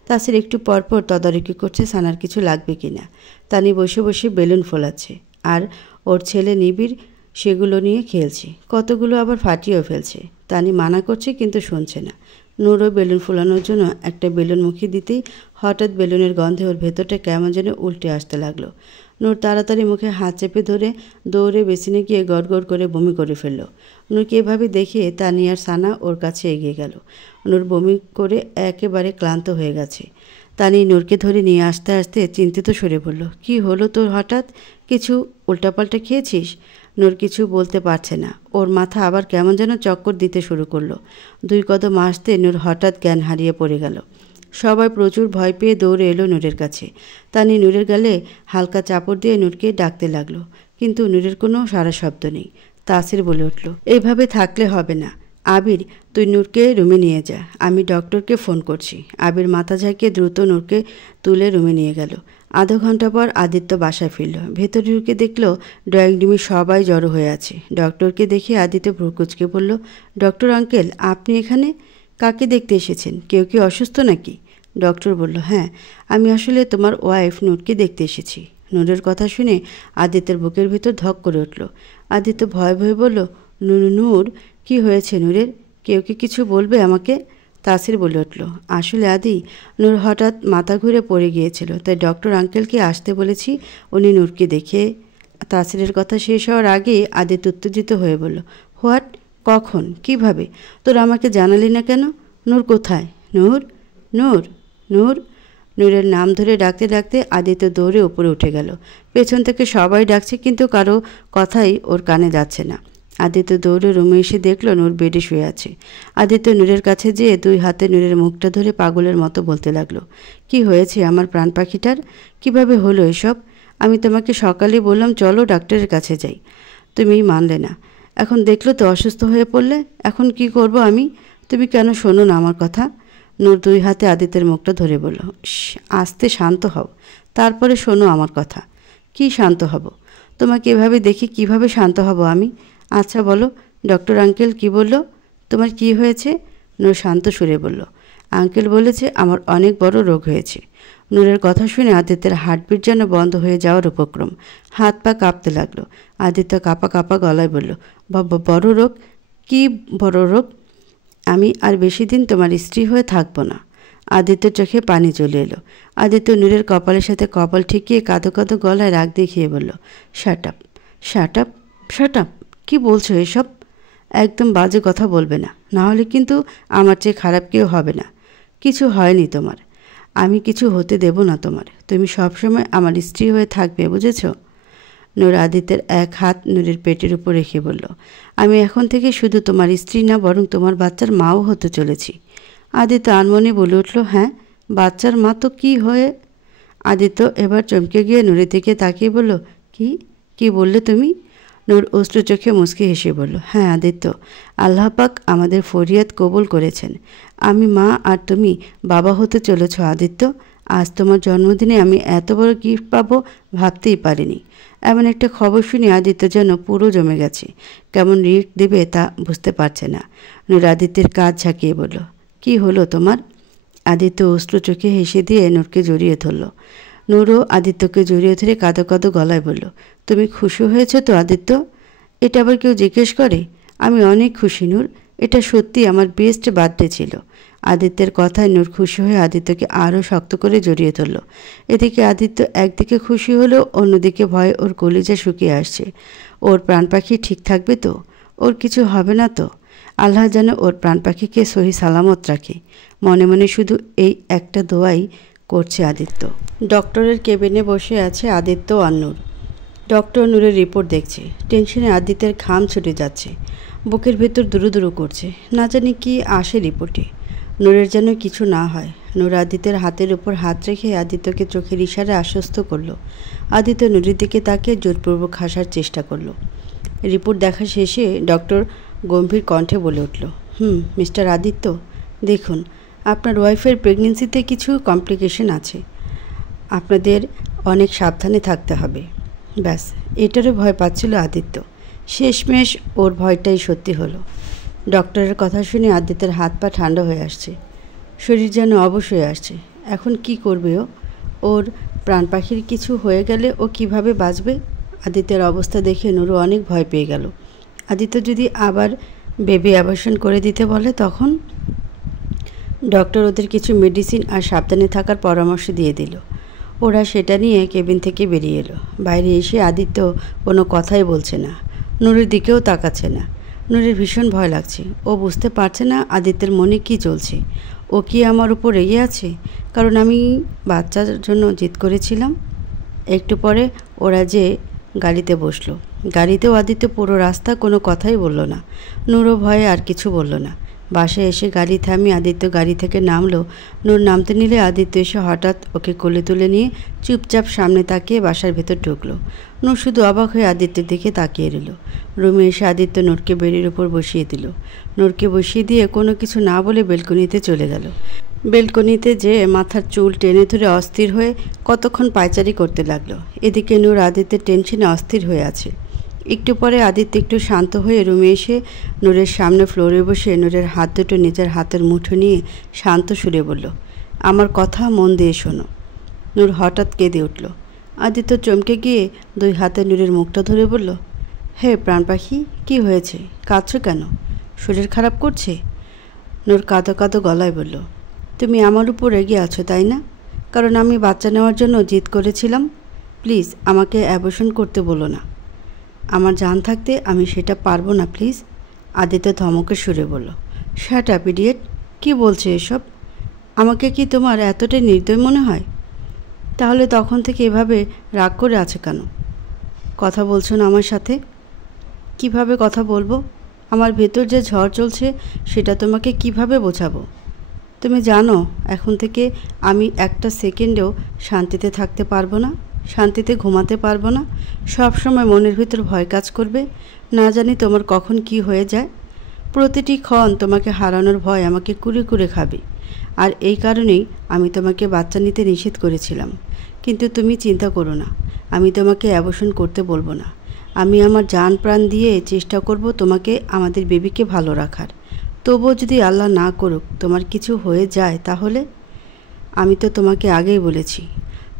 তাসির একটু পরপর তদারকি করছে সানার কিছু লাগবে কিনা। তানি বসে বসে বেলুন ফোলাচ্ছে আর ওর ছেলে নিবিড় সেগুলো নিয়ে খেলছে, কতগুলো আবার ফাটিয়েও ফেলছে। তানি মানা করছে কিন্তু শুনছে না। নূরও বেলুন ফোলানোর জন্য একটা বেলুন মুখে দিতেই হঠাৎ বেলুনের গন্ধে ওর ভেতরটা কেমন যেন উল্টে আসতে লাগলো। নূর তাড়াতাড়ি মুখে হাত চেপে ধরে দৌড়ে বেসিনে গিয়ে গড়গড় করে বমি করে ফেলল। নূরকে এভাবে দেখে তানি আর সানা ওর কাছে এগিয়ে গেল। নূর বমি করে একেবারে ক্লান্ত হয়ে গেছে। তানি নূরকে ধরে নিয়ে আসতে আসতে চিন্তিত সরে বলল, কি হলো তোর হঠাৎ? কিছু উল্টাপাল্টা খেয়েছিস? নূর কিছু বলতে পারছে না। ওর মাথা আবার কেমন যেন চক্কর দিতে শুরু করলো। 2 কদম আসতে নূর হঠাৎ জ্ঞান হারিয়ে পড়ে গেল। সবাই প্রচুর ভয় পেয়ে দৌড়ে এলো নূরের কাছে। তানি নূরের গালে হালকা চাপড় দিয়ে নূরকে ডাকতে লাগলো, কিন্তু নূরের কোনো সারা শব্দ নেই। তাসির বলে উঠল, এইভাবে থাকলে হবে না। আবির, তুই নূরকে রুমে নিয়ে যা, আমি ডক্টরকে ফোন করছি। আবির মাথা ঝাঁকিয়ে দ্রুত নূরকে তুলে রুমে নিয়ে গেল। আধা ঘন্টা পর আদিত্য বাসায় ফিরল। ভেতরে ঢুকে দেখল ড্রয়িং রুমে সবাই জড়ো হয়ে আছে। ডক্টরকে দেখে আদিত্য ভ্রুকুচকে বলল, ডক্টর আঙ্কেল, আপনি এখানে? কাকে দেখতে এসেছেন? কেউ কি অসুস্থ নাকি? ডক্টর বলল, হ্যাঁ, আমি আসলে তোমার ওয়াইফ নূরকে দেখতে এসেছি। নূরের কথা শুনে আদিত্যের বুকের ভিতর ধক করে উঠল। আদিত্য ভয়ে ভয়ে বলল, নূর, কি হয়েছে নূরের? কেউ কি কিছু বলবে আমাকে? তাসির বলে উঠল, আসলে আদি, নূর হঠাৎ মাথা ঘুরে পড়ে গিয়েছিল, তাই ডক্টর আঙ্কেলকে আসতে বলেছি, উনি নূরকে দেখে। তাসিরের কথা শেষ হওয়ার আগেই আদিত্য উত্তেজিত হয়ে বলল, হোয়াট? কখন? কিভাবে? তোর আমাকে জানালি না কেন? নূর কোথায়? নূর, নূর, নূর। নূরের নাম ধরে ডাকতে ডাকতে আদিত্য দৌড়ে উপরে উঠে গেল। পেছন থেকে সবাই ডাকছে, কিন্তু কারো কথাই ওর কানে যাচ্ছে না। আদিত্য দৌড়ে রুমে এসে দেখল নূর বেডে শুয়ে আছে। আদিত্য নূরের কাছে যেয়ে 2 হাতে নূরের মুখটা ধরে পাগলের মতো বলতে লাগলো, কি হয়েছে আমার প্রাণ পাখিটার? কিভাবে হলো এসব? আমি তোমাকে সকালেই বললাম চলো ডাক্তারের কাছে যাই, তুমি মানলে না। এখন দেখলো তো অসুস্থ হয়ে পড়লে। এখন কি করব আমি? তুমি কেন শোনো না আমার কথা? নূর 2 হাতে আদিত্যের মুখটা ধরে বলল, আস্তে শান্ত হও, তারপরে শোনো আমার কথা। কি শান্ত হব? তোমাকে এভাবে দেখি কিভাবে শান্ত হব আমি? আচ্ছা বলো, ডক্টর আঙ্কেল কি বলল? তোমার কি হয়েছে? নূর শান্ত সুরে বলল, আঙ্কেল বলেছে আমার অনেক বড় রোগ হয়েছে। নূরের কথা শুনে আদিত্যের হার্টবিট যেন বন্ধ হয়ে যাওয়ার উপক্রম। হাত পা কাঁপতে লাগলো। আদিত্য কাঁপা কাঁপা গলায় বলল, বড় রোগ? কি বড় রোগ? আমি আর বেশি দিন তোমার স্ত্রী হয়ে থাকবো না। আদিত্যর চোখে পানি চলে এলো। আদিত্য নূরের কপালের সাথে কপাল ঠেকিয়ে কাঁদো কাঁদো গলায় রাগ দেখিয়ে বলল, shut up, shut up, shut up. কী বলছো এসব? একদম বাজে কথা বলবে না, না হলে কিন্তু আমার চেয়ে খারাপ কেউ হবে না। কিছু হয়নি তোমার, আমি কিছু হতে দেব না তোমার। তুমি সবসময় আমার স্ত্রী হয়ে থাকবে, বুঝেছ? নূর আদিত্যের এক হাত নূরের পেটের উপর রেখে বলল, আমি এখন থেকে শুধু তোমার স্ত্রী না, বরং তোমার বাচ্চার মাও হতে চলেছি। আদিত্য আনমনে বলে উঠল, হ্যাঁ, বাচ্চার মা তো কি হয়ে? আদিত্য এবার চমকে গিয়ে নূরের দিকে তাকিয়ে বলল, কি বললে তুমি? নূর অশ্রু চোখে মুচকি হেসে বলল, হ্যাঁ আদিত্য, আল্লাহ পাক আমাদের ফরিয়াদ কবুল করেছেন। আমি মা আর তুমি বাবা হতে চলেছ আদিত্য। আজ তোমার জন্মদিনে আমি এত বড় গিফট পাবো ভাবতেই পারিনি। এমন একটা খবর শুনে আদিত্য যেন পুরো জমে গেছে। কেমন রিয়েক্ট দেবে তা বুঝতে পারছে না। নূর আদিত্যের কাজ ঝাঁকিয়ে বলল, কি হলো তোমার? আদিত্য অশ্রু চোখে হেসে দিয়ে নূরকে জড়িয়ে ধরল। নূরও আদিত্যকে জড়িয়ে ধরে কাঁদো কাঁদো গলায় বলল, তুমি খুশি হয়েছ তো আদিত্য? এটা আবার কেউ জিজ্ঞেস করে? আমি অনেক খুশি নূর, এটা সত্যি আমার বেস্ট বার্থডে ছিল। আদিত্যের কথায় নূর খুশি হয়ে আদিত্যকে আরও শক্ত করে জড়িয়ে ধরল। এদিকে আদিত্য একদিকে খুশি হলেও অন্যদিকে ভয়ে ওর কলিজা শুকিয়ে আসছে। ওর প্রাণ পাখি ঠিক থাকবে তো? ওর কিছু হবে না তো? আল্লাহ যেন ওর প্রাণ পাখিকে সহি সালামত রাখে। মনে মনে শুধু এই একটা দোয়াই করছে আদিত্য। ডক্টরের কেবিনে বসে আছে আদিত্য আর নূর। ডক্টর নূরের রিপোর্ট দেখছে। টেনশনে আদিত্যের ঘাম ছুটে যাচ্ছে, বুকের ভেতর দুরু দুরু করছে। না জানি কি আসে রিপোর্টে। নূরের যেন কিছু না হয়। নূর আদিত্যের হাতের উপর হাত রেখে আদিত্যকে চোখের ইশারায় আশ্বস্ত করলো। আদিত্য নূরের দিকে তাকিয়ে জোরপূর্বক হাসার চেষ্টা করলো। রিপোর্ট দেখা শেষে ডক্টর গম্ভীর কণ্ঠে বলে উঠল, মিস্টার আদিত্য, দেখুন আপনার ওয়াইফের প্রেগনেন্সিতে কিছু কমপ্লিকেশন আছে। আপনাদের অনেক সাবধানে থাকতে হবে। ব্যাস, এটারও ভয় পাচ্ছিল আদিত্য। শেষমেশ ওর ভয়টাই সত্যি হলো। ডক্টরের কথা শুনে আদিত্যের হাত পা ঠান্ডা হয়ে আসছে, শরীর যেন অবশ হয়ে আসছে। এখন কি করবে ও? ওর প্রাণ পাখির কিছু হয়ে গেলে ও কিভাবে বাঁচবে? আদিত্যের অবস্থা দেখে নুরু অনেক ভয় পেয়ে গেল। আদিত্য যদি আবার বেবি অ্যাবর্শন করে দিতে বলে তখন? ডক্টর ওদের কিছু মেডিসিন আর সাবধানে থাকার পরামর্শ দিয়ে দিল। ওরা সেটা নিয়ে কেবিন থেকে বেরিয়ে এলো। বাইরে এসে আদিত্য কোনো কথাই বলছে না, নূরের দিকেও তাকাচ্ছে না। নূরের ভীষণ ভয় লাগছে। ও বুঝতে পারছে না আদিত্যের মনে কি চলছে। ও কি আমার উপর রেগে আছে কারণ আমি বাচ্চার জন্য জিদ করেছিলাম? একটু পরে ওরা যে গাড়িতে বসলো। গাড়িতেও আদিত্য পুরো রাস্তা কোনো কথাই বলল না। নূরও ভয়ে আর কিছু বলল না। বাসায় এসে গাড়ি থামিয়ে আদিত্য গাড়ি থেকে নামলো। নূর নামতে নিলে আদিত্য এসে হঠাৎ ওকে কোলে তুলে নিয়ে চুপচাপ সামনে তাকিয়ে বাসার ভেতর ঢুকলো। নূর শুধু অবাক হয়ে আদিত্যের দিকে তাকিয়ে রইল। রুমে এসে আদিত্য নূরকে বেডের উপর বসিয়ে দিল। নূরকে বসিয়ে দিয়ে কোনো কিছু না বলে বেলকনিতে চলে গেল। বেলকনিতে যে মাথার চুল টেনে ধরে অস্থির হয়ে কতক্ষণ পায়চারি করতে লাগলো। এদিকে নূর আদিত্যের টেনশনে অস্থির হয়ে আছে। একটু পরে আদিত্য একটু শান্ত হয়ে রুমে এসে নূরের সামনে ফ্লোরে বসে নূরের হাত দুটো নিজের হাতের মুঠো নিয়ে শান্ত সুরে বলল, আমার কথা মন দিয়ে শোনো। নূর হঠাৎ কেঁদে উঠল। আদিত্য চমকে গিয়ে দুই হাতে নূরের মুখটা ধরে বলল, হে প্রাণ পাখি, কী হয়েছে? কাঁদছো কেন? শরীর খারাপ করছে? নূর কাঁদো কাঁদো গলায় বলল, তুমি আমার উপর রেগে আছো তাই না? কারণ আমি বাচ্চা নেওয়ার জন্য জিদ করেছিলাম। প্লিজ আমাকে অ্যাবর্শন করতে বলো না। আমার জান থাকতে আমি সেটা পারবো না প্লিজ। আদিত্য ধমকের সুরে বলল, শ্যাট আপ ইডিয়েট, কী বলছে এসব? আমাকে কি তোমার এতটাই নির্দয় মনে হয়? তাহলে তখন থেকে এভাবে রাগ করে আছে কেন? কথা বলছো না আমার সাথে? কিভাবে কথা বলবো? আমার ভেতর যে ঝড় চলছে সেটা তোমাকে কিভাবে বোঝাবো? তুমি জানো এখন থেকে আমি একটা সেকেন্ডেও শান্তিতে থাকতে পারবো না, শান্তিতে ঘুমাতে পারবো না। সব সময় মনের ভিতর ভয় কাজ করবে, না জানি তোমার কখন কি হয়ে যায়। প্রতিটি ক্ষণ তোমাকে হারানোর ভয় আমাকে কুরে কুরে খাবে। আর এই কারণেই আমি তোমাকে বাচ্চা নিতে নিষেধ করেছিলাম। কিন্তু তুমি চিন্তা করো না, আমি তোমাকে অ্যাবর্শন করতে বলবো না। আমি আমার জান প্রাণ দিয়ে চেষ্টা করব তোমাকে, আমাদের বেবিকে ভালো রাখার। তবুও যদি আল্লাহ না করুক তোমার কিছু হয়ে যায় তাহলে? আমি তো তোমাকে আগেই বলেছি,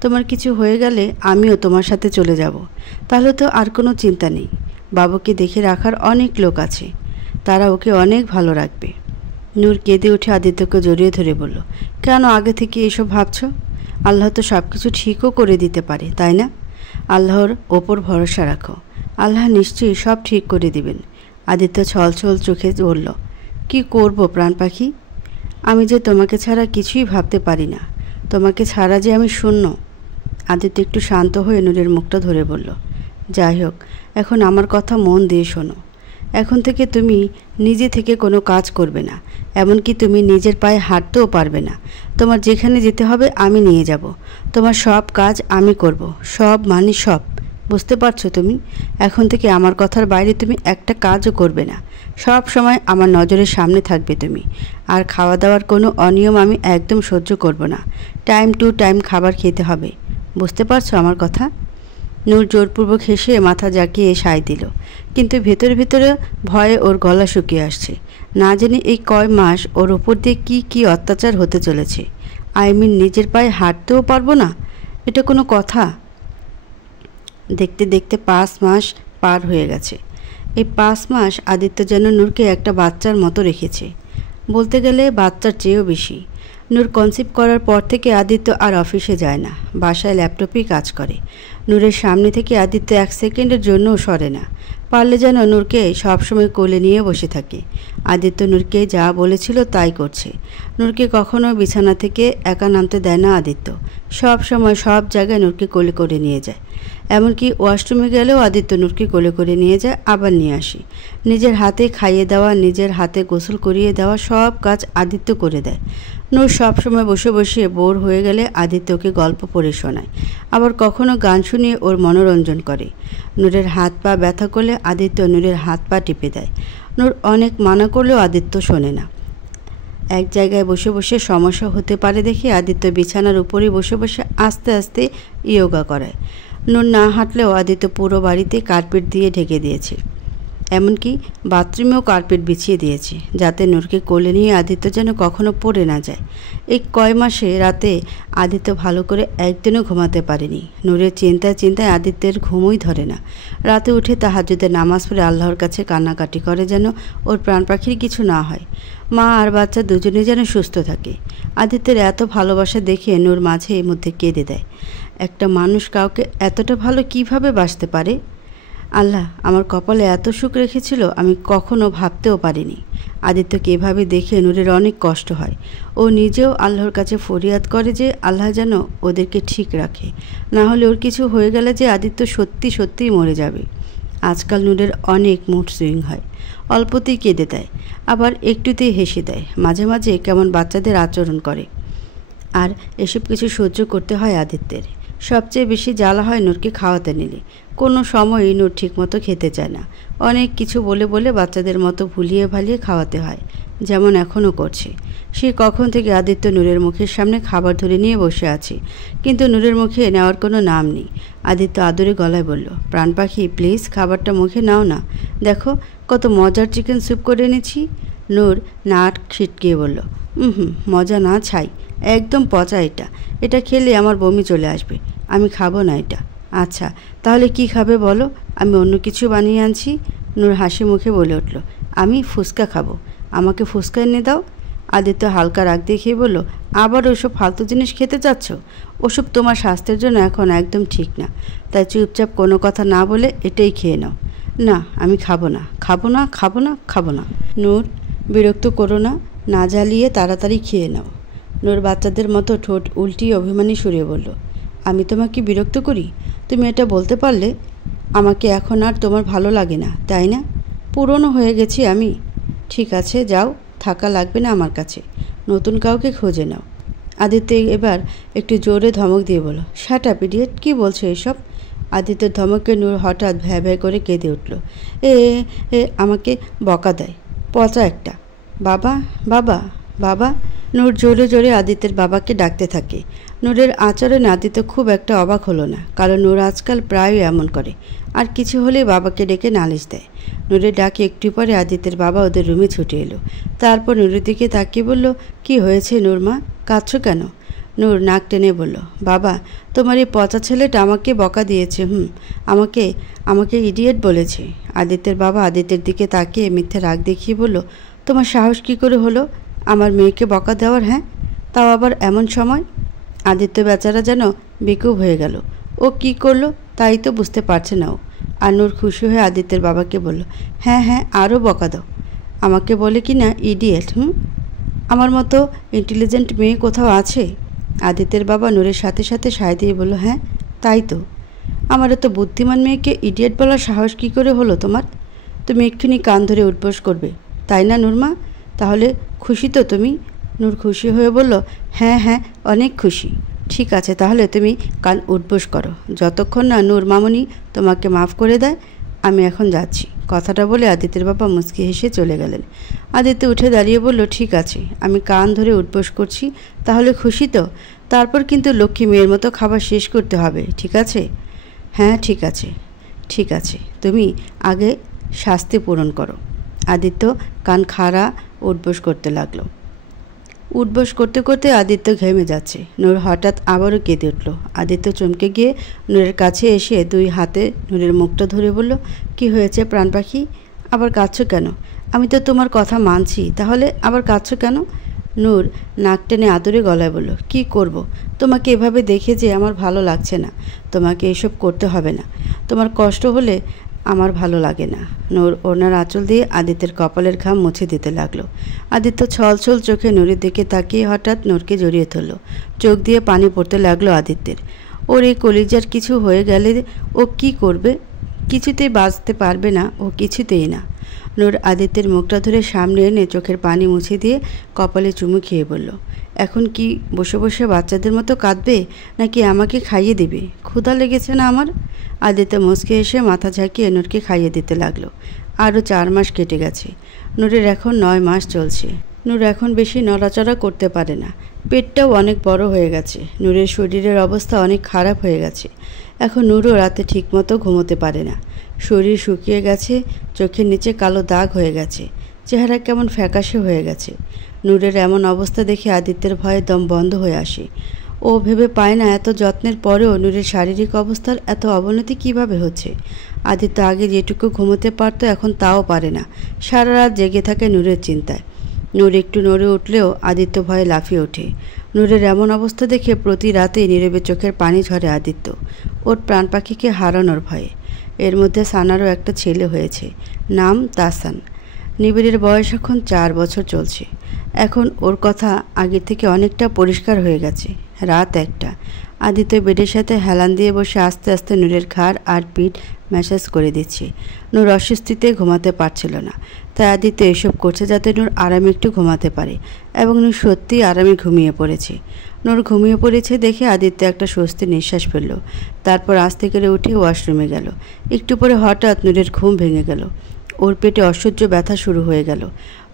তোমার কিছু হয়ে গেলে আমিও তোমার সাথে চলে যাব। তাহলে তো আর কোনো চিন্তা নেই। বাবুকে দেখে রাখার অনেক লোক আছে, তারা ওকে অনেক ভালো রাখবে। নূর কেঁদে উঠে আদিত্যকে জড়িয়ে ধরে বলল, কেন আগে থেকে এসব ভাবছ? আল্লাহ তো সব কিছু ঠিকও করে দিতে পারে, তাই না? আল্লাহর ওপর ভরসা রাখো, আল্লাহ নিশ্চয়ই সব ঠিক করে দিবেন। আদিত্য ছলছল চোখে বলল, কি করব প্রাণ পাখি? আমি যে তোমাকে ছাড়া কিছুই ভাবতে পারি না, তোমাকে ছাড়া যে আমি শূন্য। আদিত্য একটু শান্ত হয়ে নূরের মুখটা ধরে বলল, যাই হোক, এখন আমার কথা মন দিয়ে শোনো। এখন থেকে তুমি নিজে থেকে কোনো কাজ করবে না, এমনকি তুমি নিজের পায়ে হাঁটতেও পারবে না। তোমার যেখানে যেতে হবে আমি নিয়ে যাব, তোমার সব কাজ আমি করব, সব মানে সব। বুঝতে পারছো তুমি? এখন থেকে আমার কথার বাইরে তুমি একটা কাজও করবে না, সব সময় আমার নজরের সামনে থাকবে তুমি। আর খাওয়া দাওয়ার কোনো অনিয়ম আমি একদম সহ্য করব না, টাইম টু টাইম খাবার খেতে হবে। বুঝতে পারছো আমার কথা? নূর জোরপূর্বক হেসে মাথা জাকিয়ে সায় দিল, কিন্তু ভেতরে ভেতরে ভয়ে ওর গলা শুকিয়ে আসছে। না জানি এই কয় মাস ওর ওপর দিয়ে কি অত্যাচার হতে চলেছে। নিজের পায়ে হাঁটতেও পারবো না, এটা কোনো কথা? দেখতে দেখতে 5 মাস পার হয়ে গেছে। এই 5 মাস আদিত্য যেন নূরকে একটা বাচ্চার মতো রেখেছে, বলতে গেলে বাচ্চার চেয়েও বেশি। নূর কনসিভ করার পর থেকে আদিত্য আর অফিসে যায় না, বাসায় ল্যাপটপেই কাজ করে। নূরের সামনে থেকে আদিত্য 1 সেকেন্ডের জন্যও সরে না, পারলে যেন নূরকে সবসময় কোলে নিয়ে বসে থাকে। আদিত্য নূরকে যা বলেছিল তাই করছে। নূরকে কখনো বিছানা থেকে একা নামতে দেয় না আদিত্য, সব সময় সব জায়গায় নূরকে কোলে করে নিয়ে যায়। এমনকি ওয়াশরুমে গেলেও আদিত্য নূরকে কোলে করে নিয়ে যায়, আবার নিয়ে আসে। নিজের হাতে খাইয়ে দেওয়া, নিজের হাতে গোসল করিয়ে দেওয়া, সব কাজ আদিত্য করে দেয়। নূর সবসময় বসে বসে বোর হয়ে গেলে আদিত্যকে গল্প পড়ে শোনায়, আবার কখনো গান শুনিয়ে ওর মনোরঞ্জন করে। নূরের হাত পা ব্যথা করলে আদিত্য নূরের হাত পা টিপে দেয়। নূর অনেক মানা করলেও আদিত্য শোনে না। এক জায়গায় বসে বসে সমস্যা হতে পারে দেখে আদিত্য বিছানার উপরেই বসে বসে আস্তে আস্তে ইয়োগা করায়। নূর না হাঁটলেও আদিত্য পুরো বাড়িতে কার্পেট দিয়ে ঢেকে দিয়েছে, এমনকি বাথরুমেও কার্পেট বিছিয়ে দিয়েছে, যাতে নূরকে কোলে নিয়ে আদিত্য যেন কখনো পড়ে না যায়। এই কয় মাসে রাতে আদিত্য ভালো করে একদিনও ঘুমাতে পারেনি। নূরের চিন্তায় চিন্তায় আদিত্যের ঘুমই ধরে না। রাতে উঠে তাহাজ্জুদের নামাজ পড়ে আল্লাহর কাছে কান্নাকাটি করে যেন ওর প্রাণ পাখির কিছু না হয়, মা আর বাচ্চা দুজনেই যেন সুস্থ থাকে। আদিত্যের এত ভালোবাসা দেখে নূর মাঝে এর মধ্যে কেঁদে দেয়। একটা মানুষ কাউকে এতটা ভালো কিভাবে বাসতে পারে? আল্লাহ আমার কপালে এত সুখ রেখেছিল আমি কখনো ভাবতেও পারিনি। আদিত্যকে এভাবে দেখে নূরের অনেক কষ্ট হয়। ও নিজেও আল্লাহর কাছে ফরিয়াদ করে যে আল্লাহ যেন ওদেরকে ঠিক রাখে, না হলে ওর কিছু হয়ে গেলে যে আদিত্য সত্যি সত্যিই মরে যাবে। আজকাল নূরের অনেক মুড সুইং হয়, অল্পতেই কেঁদে দেয়, আবার একটুতেই হেসে দেয়, মাঝে মাঝে কেমন বাচ্চাদের আচরণ করে। আর এসব কিছু সহ্য করতে হয় আদিত্যের। সবচেয়ে বেশি জ্বালা হয় নূরকে খাওয়াতে নিলে। কোনো সময়ই নূর ঠিকমতো খেতে চায় না, অনেক কিছু বলে বলে বাচ্চাদের মতো ভুলিয়ে ভালিয়ে খাওয়াতে হয়, যেমন এখনও করছে। সে কখন থেকে আদিত্য নূরের মুখের সামনে খাবার ধরে নিয়ে বসে আছে, কিন্তু নূরের মুখে নেওয়ার কোনো নাম নেই। আদিত্য আদরে গলায় বলল, প্রাণ পাখি প্লিজ খাবারটা মুখে নাও না, দেখো কত মজার চিকেন স্যুপ করে এনেছি। নূর নাক ছিটকিয়ে বলল, মজা না ছাই, একদম পচা, এটা খেলে আমার বমি চলে আসবে, আমি খাবো না এটা। আচ্ছা তাহলে কি খাবে বলো, আমি অন্য কিছু বানিয়ে আনছি। নূর হাসি মুখে বলে উঠল, আমি ফুচকা খাবো, আমাকে ফুচকা এনে দাও। আদিত্য হালকা রাগ দেখিয়ে বলল, আবার ওসব ফালতু জিনিস খেতে চাচ্ছ? ওসব তোমার স্বাস্থ্যের জন্য এখন একদম ঠিক না, তাই চুপচাপ কোনো কথা না বলে এটাই খেয়ে নাও। না আমি খাবো না, খাবো না, খাবো না, খাবো না। নূর বিরক্ত করো না, না জ্বালিয়ে তাড়াতাড়ি খেয়ে নাও। নূর বাচ্চাদের মতো ঠোঁট উল্টিয়ে অভিমানী সুরে বলল, আমি তোমাকে বিরক্ত করি? তুমি এটা বলতে পারলে? আমাকে এখন আর তোমার ভালো লাগে না, তাই না? পুরনো হয়ে গেছি আমি। ঠিক আছে যাও, থাকা লাগবে না আমার কাছে, নতুন কাউকে খুঁজে নাও। আদিত্য এবার একটু জোরে ধমক দিয়ে বলল, শাট আপ ইডিয়েট, কী বলছো এসব? আদিত্যের ধমকে নূর হঠাৎ ভ্যা ভ্যা করে কেঁদে উঠল। এ আমাকে বকা দেয়, পচা একটা। বাবা বাবা, বাবা। নূর জোরে জোরে আদিত্যের বাবাকে ডাকতে থাকে। নূরের আচরণে আদিত্য খুব একটা অবাক হলো না, কারণ নূর আজকাল প্রায়ই এমন করে, আর কিছু হলেই বাবাকে ডেকে নালিশ দেয়। নূরের ডাকে একটু পরে আদিত্যের বাবা ওদের রুমে ছুটে এলো। তারপর নূরের দিকে তাকিয়ে বলল, কি হয়েছে নূর মা, কাঁদছো কেন? নূর নাক টেনে বলল, বাবা, তোমার এই পচা ছেলেটা আমাকে বকা দিয়েছে। আমাকে আমাকে ইডিয়েট বলেছে। আদিত্যের বাবা আদিত্যের দিকে তাকিয়ে মিথ্যে রাগ দেখিয়ে বলল, তোমার সাহস কি করে হলো আমার মেয়েকে বকা দেওয়ার? হ্যাঁ, তাও আবার এমন সময়? আদিত্য বেচারা যেন বেকুব হয়ে গেল। ও কি করলো তাই তো বুঝতে পারছে না ও। আর নূর খুশি হয়ে আদিত্যের বাবাকে বলল, হ্যাঁ হ্যাঁ, আরও বকা দাও। আমাকে বলে কি না ইডিয়েট। আমার মতো ইন্টেলিজেন্ট মেয়ে কোথাও আছে? আদিত্যের বাবা নূরের সাথে সাথে সায় দিয়ে বলল, হ্যাঁ তাই তো। আমার এত বুদ্ধিমান মেয়েকে ইডিয়েট বলার সাহস কী করে হলো তোমার? তুমি এক্ষুনি কান ধরে উঠবোস করবে, তাই না নূরমা? তাহলে খুশি তো তুমি? নূর খুশি হয়ে বলল, হ্যাঁ হ্যাঁ, অনেক খুশি। ঠিক আছে, তাহলে তুমি কান উঠবোস করো, যতক্ষণ না নূর মামুনি তোমাকে মাফ করে দেয়। আমি এখন যাচ্ছি। কথাটা বলে আদিত্যের বাবা মুচকি হেসে চলে গেলেন। আদিত্য উঠে দাঁড়িয়ে বলল, ঠিক আছে, আমি কান ধরে উঠবোস করছি। তাহলে খুশি তো? তারপর কিন্তু লক্ষ্মী মেয়ের মতো খাবার শেষ করতে হবে, ঠিক আছে? হ্যাঁ ঠিক আছে, ঠিক আছে, তুমি আগে শাস্তি পূরণ করো। আদিত্য কান খাড়া উঠবোস করতে লাগলো। উঠবোস করতে করতে আদিত্য ঘেমে যাচ্ছে। নূর হঠাৎ আবারও কেঁদে উঠল। আদিত্য চমকে গিয়ে নূরের কাছে এসে দুই হাতে নূরের মুখটা ধরে বলল, কি হয়েছে প্রাণ পাখি, আবার কাঁদছো কেন? আমি তো তোমার কথা মানছি, তাহলে আবার কাঁদছো কেন? নূর নাক টেনে আদরে গলায় বলল, কি করব, তোমাকে এভাবে দেখে যে আমার ভালো লাগছে না। তোমাকে এসব করতে হবে না, তোমার কষ্ট হলে আমার ভালো লাগে না। নূর ওনার আঁচল দিয়ে আদিত্যের কপালের ঘাম মুছে দিতে লাগলো। আদিত্য ছলছল চোখে নূরের দিকে তাকিয়ে হঠাৎ নূরকে জড়িয়ে ধরল। চোখ দিয়ে পানি পড়তে লাগলো আদিত্যের। ওর এই কলিজার কিছু হয়ে গেলে ও কি করবে? কিছুতেই বাঁচতে পারবে না ও, কিছুতেই না। নূর আদিত্যের মুখটা ধরে সামনে এনে চোখের পানি মুছে দিয়ে কপালে চুমু খেয়ে বলল, এখন কি বসে বসে বাচ্চাদের মতো কাঁদবে, নাকি আমাকে খাইয়ে দেবে? ক্ষুধা লেগেছে না আমার? আদিত্য মুচকে এসে মাথা ঝাঁকিয়ে নূরকে খাইয়ে দিতে লাগলো। আরও 4 মাস কেটে গেছে। নূরের এখন 9 মাস চলছে। নূর এখন বেশি নড়াচড়া করতে পারে না। পেটটাও অনেক বড় হয়ে গেছে। নূরের শরীরের অবস্থা অনেক খারাপ হয়ে গেছে। এখন নূরও রাতে ঠিকমতো ঘুমোতে পারে না। শরীর শুকিয়ে গেছে, চোখের নিচে কালো দাগ হয়ে গেছে, চেহারা কেমন ফ্যাকাশে হয়ে গেছে। নূরের এমন অবস্থা দেখে আদিত্যের ভয়ে দম বন্ধ হয়ে আসে। ও ভেবে পায় না এত যত্নের পরেও নূরের শারীরিক অবস্থার এত অবনতি কিভাবে হচ্ছে। আদিত্য আগে যেটুকু ঘুমোতে পারতো এখন তাও পারে না। সারা রাত জেগে থাকে নূরের চিন্তায়। নূর একটু নড়ে উঠলেও আদিত্য ভয়ে লাফিয়ে ওঠে। নূরের এমন অবস্থা দেখে প্রতি রাতেই নীরবে চোখের পানি ঝরে আদিত্য, ওর প্রাণ পাখিকে হারানোর ভয়ে। এর মধ্যে সানারও একটা ছেলে হয়েছে, নাম তাসান। নিবিড়ের বয়স এখন 4 বছর চলছে। এখন ওর কথা আগে থেকে অনেকটা পরিষ্কার হয়ে গেছে। রাত 1টা। আদিত্য বেডের সাথে হেলান দিয়ে বসে আস্তে আস্তে নূরের ঘাড় আর পিঠ ম্যাসাজ করে দিচ্ছে। নূর অস্বস্তিতে ঘুমাতে পারছিল না, তাই আদিত্য এসব করছে যাতে নূর আরামে একটু ঘুমাতে পারে। এবং নূর সত্যিই আরামে ঘুমিয়ে পড়েছে। নূর ঘুমিয়ে পড়েছে দেখে আদিত্য একটা স্বস্তির নিঃশ্বাস ফেলল। তারপর আস্তে করে উঠে ওয়াশরুমে গেল। একটু পরে হঠাৎ নূরের ঘুম ভেঙে গেল। ওর পেটে অসহ্য ব্যথা শুরু হয়ে গেল।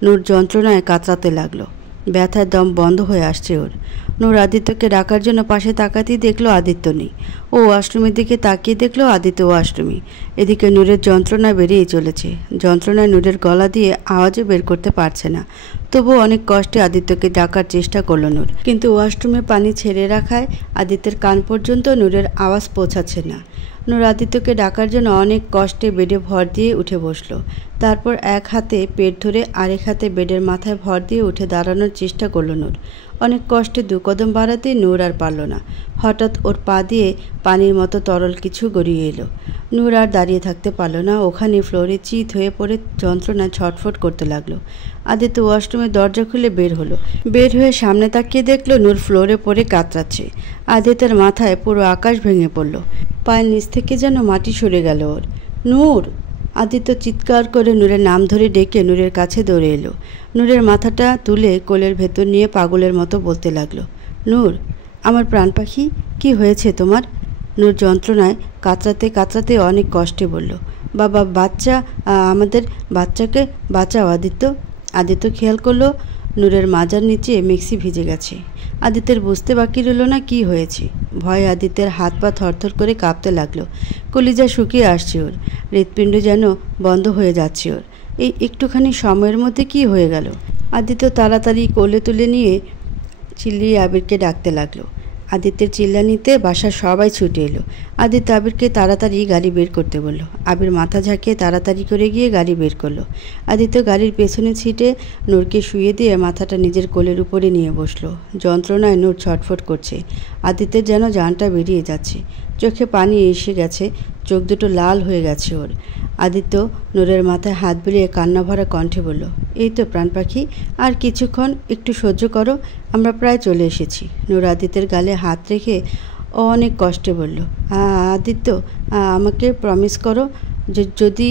নূর যন্ত্রণায় কাতরাতে লাগলো। ব্যথায় দম বন্ধ হয়ে আসছে ওর। নূর আদিত্যকে ডাকার জন্য পাশে তাকাতেই দেখলো আদিত্য নেই। ও ওয়াশরুমের দিকে তাকিয়ে দেখলো আদিত্য ওয়াশরুমে। এদিকে নূরের যন্ত্রণা বেরিয়ে চলেছে। যন্ত্রণায় নূরের গলা দিয়ে আওয়াজও বের করতে পারছে না। তবুও অনেক কষ্টে আদিত্যকে ডাকার চেষ্টা করলো নূর, কিন্তু ওয়াশরুমে পানি ছেড়ে রাখায় আদিত্যের কান পর্যন্ত নূরের আওয়াজ পৌঁছাচ্ছে না। নূর আদিত্যকে ডাকার জন্য অনেক কষ্টে বেডে ভর দিয়ে উঠে বসলো। তারপর এক হাতে পেট ধরে আরেক হাতে বেডের মাথায় ভর দিয়ে উঠে দাঁড়ানোর চেষ্টা করলো নূর। অনেক কষ্টে 2 কদম বাড়াতেই নূর আর পারল না। হঠাৎ ওর পা দিয়ে পানির মতো তরল কিছু গড়িয়ে এলো। নূর আর দাঁড়িয়ে থাকতে পারল না, ওখানে ফ্লোরে চিত হয়ে পড়ে যন্ত্রণায় ছটফট করতে লাগলো। আদিত্য ওয়াশরুমের দরজা খুলে বের হলো। বের হয়ে সামনে তাকিয়ে দেখলো নূর ফ্লোরে পড়ে কাতরাচ্ছে। আদিত্যের মাথায় পুরো আকাশ ভেঙে পড়ল। পায়ের নিচ থেকে যেন মাটি সরে গেল ওর। নূর! আদিত্য চিৎকার করে নূরের নাম ধরে ডেকে নূরের কাছে দৌড়ে এলো। নূরের মাথাটা তুলে কোলের ভেতর নিয়ে পাগলের মতো বলতে লাগলো, নূর, আমার প্রাণ পাখি, কি হয়েছে তোমার? নূর যন্ত্রণায় কাতরাতে কাতরাতে অনেক কষ্টে বলল, বাবা, বাচ্চা, আমাদের বাচ্চাকে বাঁচাও আদিত্য। আদিত্য খেয়াল করলো নূরের মাজার নিচে মেক্সি ভিজে গেছে। আদিত্যের বুঝতে বাকি রইল না কি হয়েছে। ভয়ে আদিত্যের হাত পা থরথর করে কাঁপতে লাগলো। কলিজা শুকিয়ে আসছে ওর, হৃৎপিণ্ড যেন বন্ধ হয়ে যাচ্ছে ওর। এই একটুখানি সময়ের মধ্যে কি হয়ে গেল? আদিত্য তাড়াতাড়ি কোলে তুলে নিয়ে চিল্লিয়ে আবিরকে ডাকতে লাগলো। আদিত্যের চিল্লানিতে বাসার সবাই ছুটে এলো। আদিত্য আবিরকে তাড়াতাড়ি গাড়ি বের করতে বলল। আবির মাথা ঝাঁকিয়ে তাড়াতাড়ি করে গিয়ে গাড়ি বের করলো। আদিত্য গাড়ির পেছনে সিটে নূরকে শুইয়ে দিয়ে মাথাটা নিজের কোলের উপরে নিয়ে বসলো। যন্ত্রণায় নূর ছটফট করছে। আদিত্যের যেন জানটা বেরিয়ে যাচ্ছে। চোখে পানি এসে গেছে, চোখ দুটো লাল হয়ে গেছে ওর। আদিত্য নূরের মাথায় হাত বুলিয়ে কান্না ভরা কণ্ঠে বলল, এই তো প্রাণ পাখি, আর কিছুক্ষণ একটু সহ্য করো, আমরা প্রায় চলে এসেছি। নূর আদিত্যের গালে হাত রেখে অনেক কষ্টে বলল, আদিত্য আমাকে প্রমিস করো যে যদি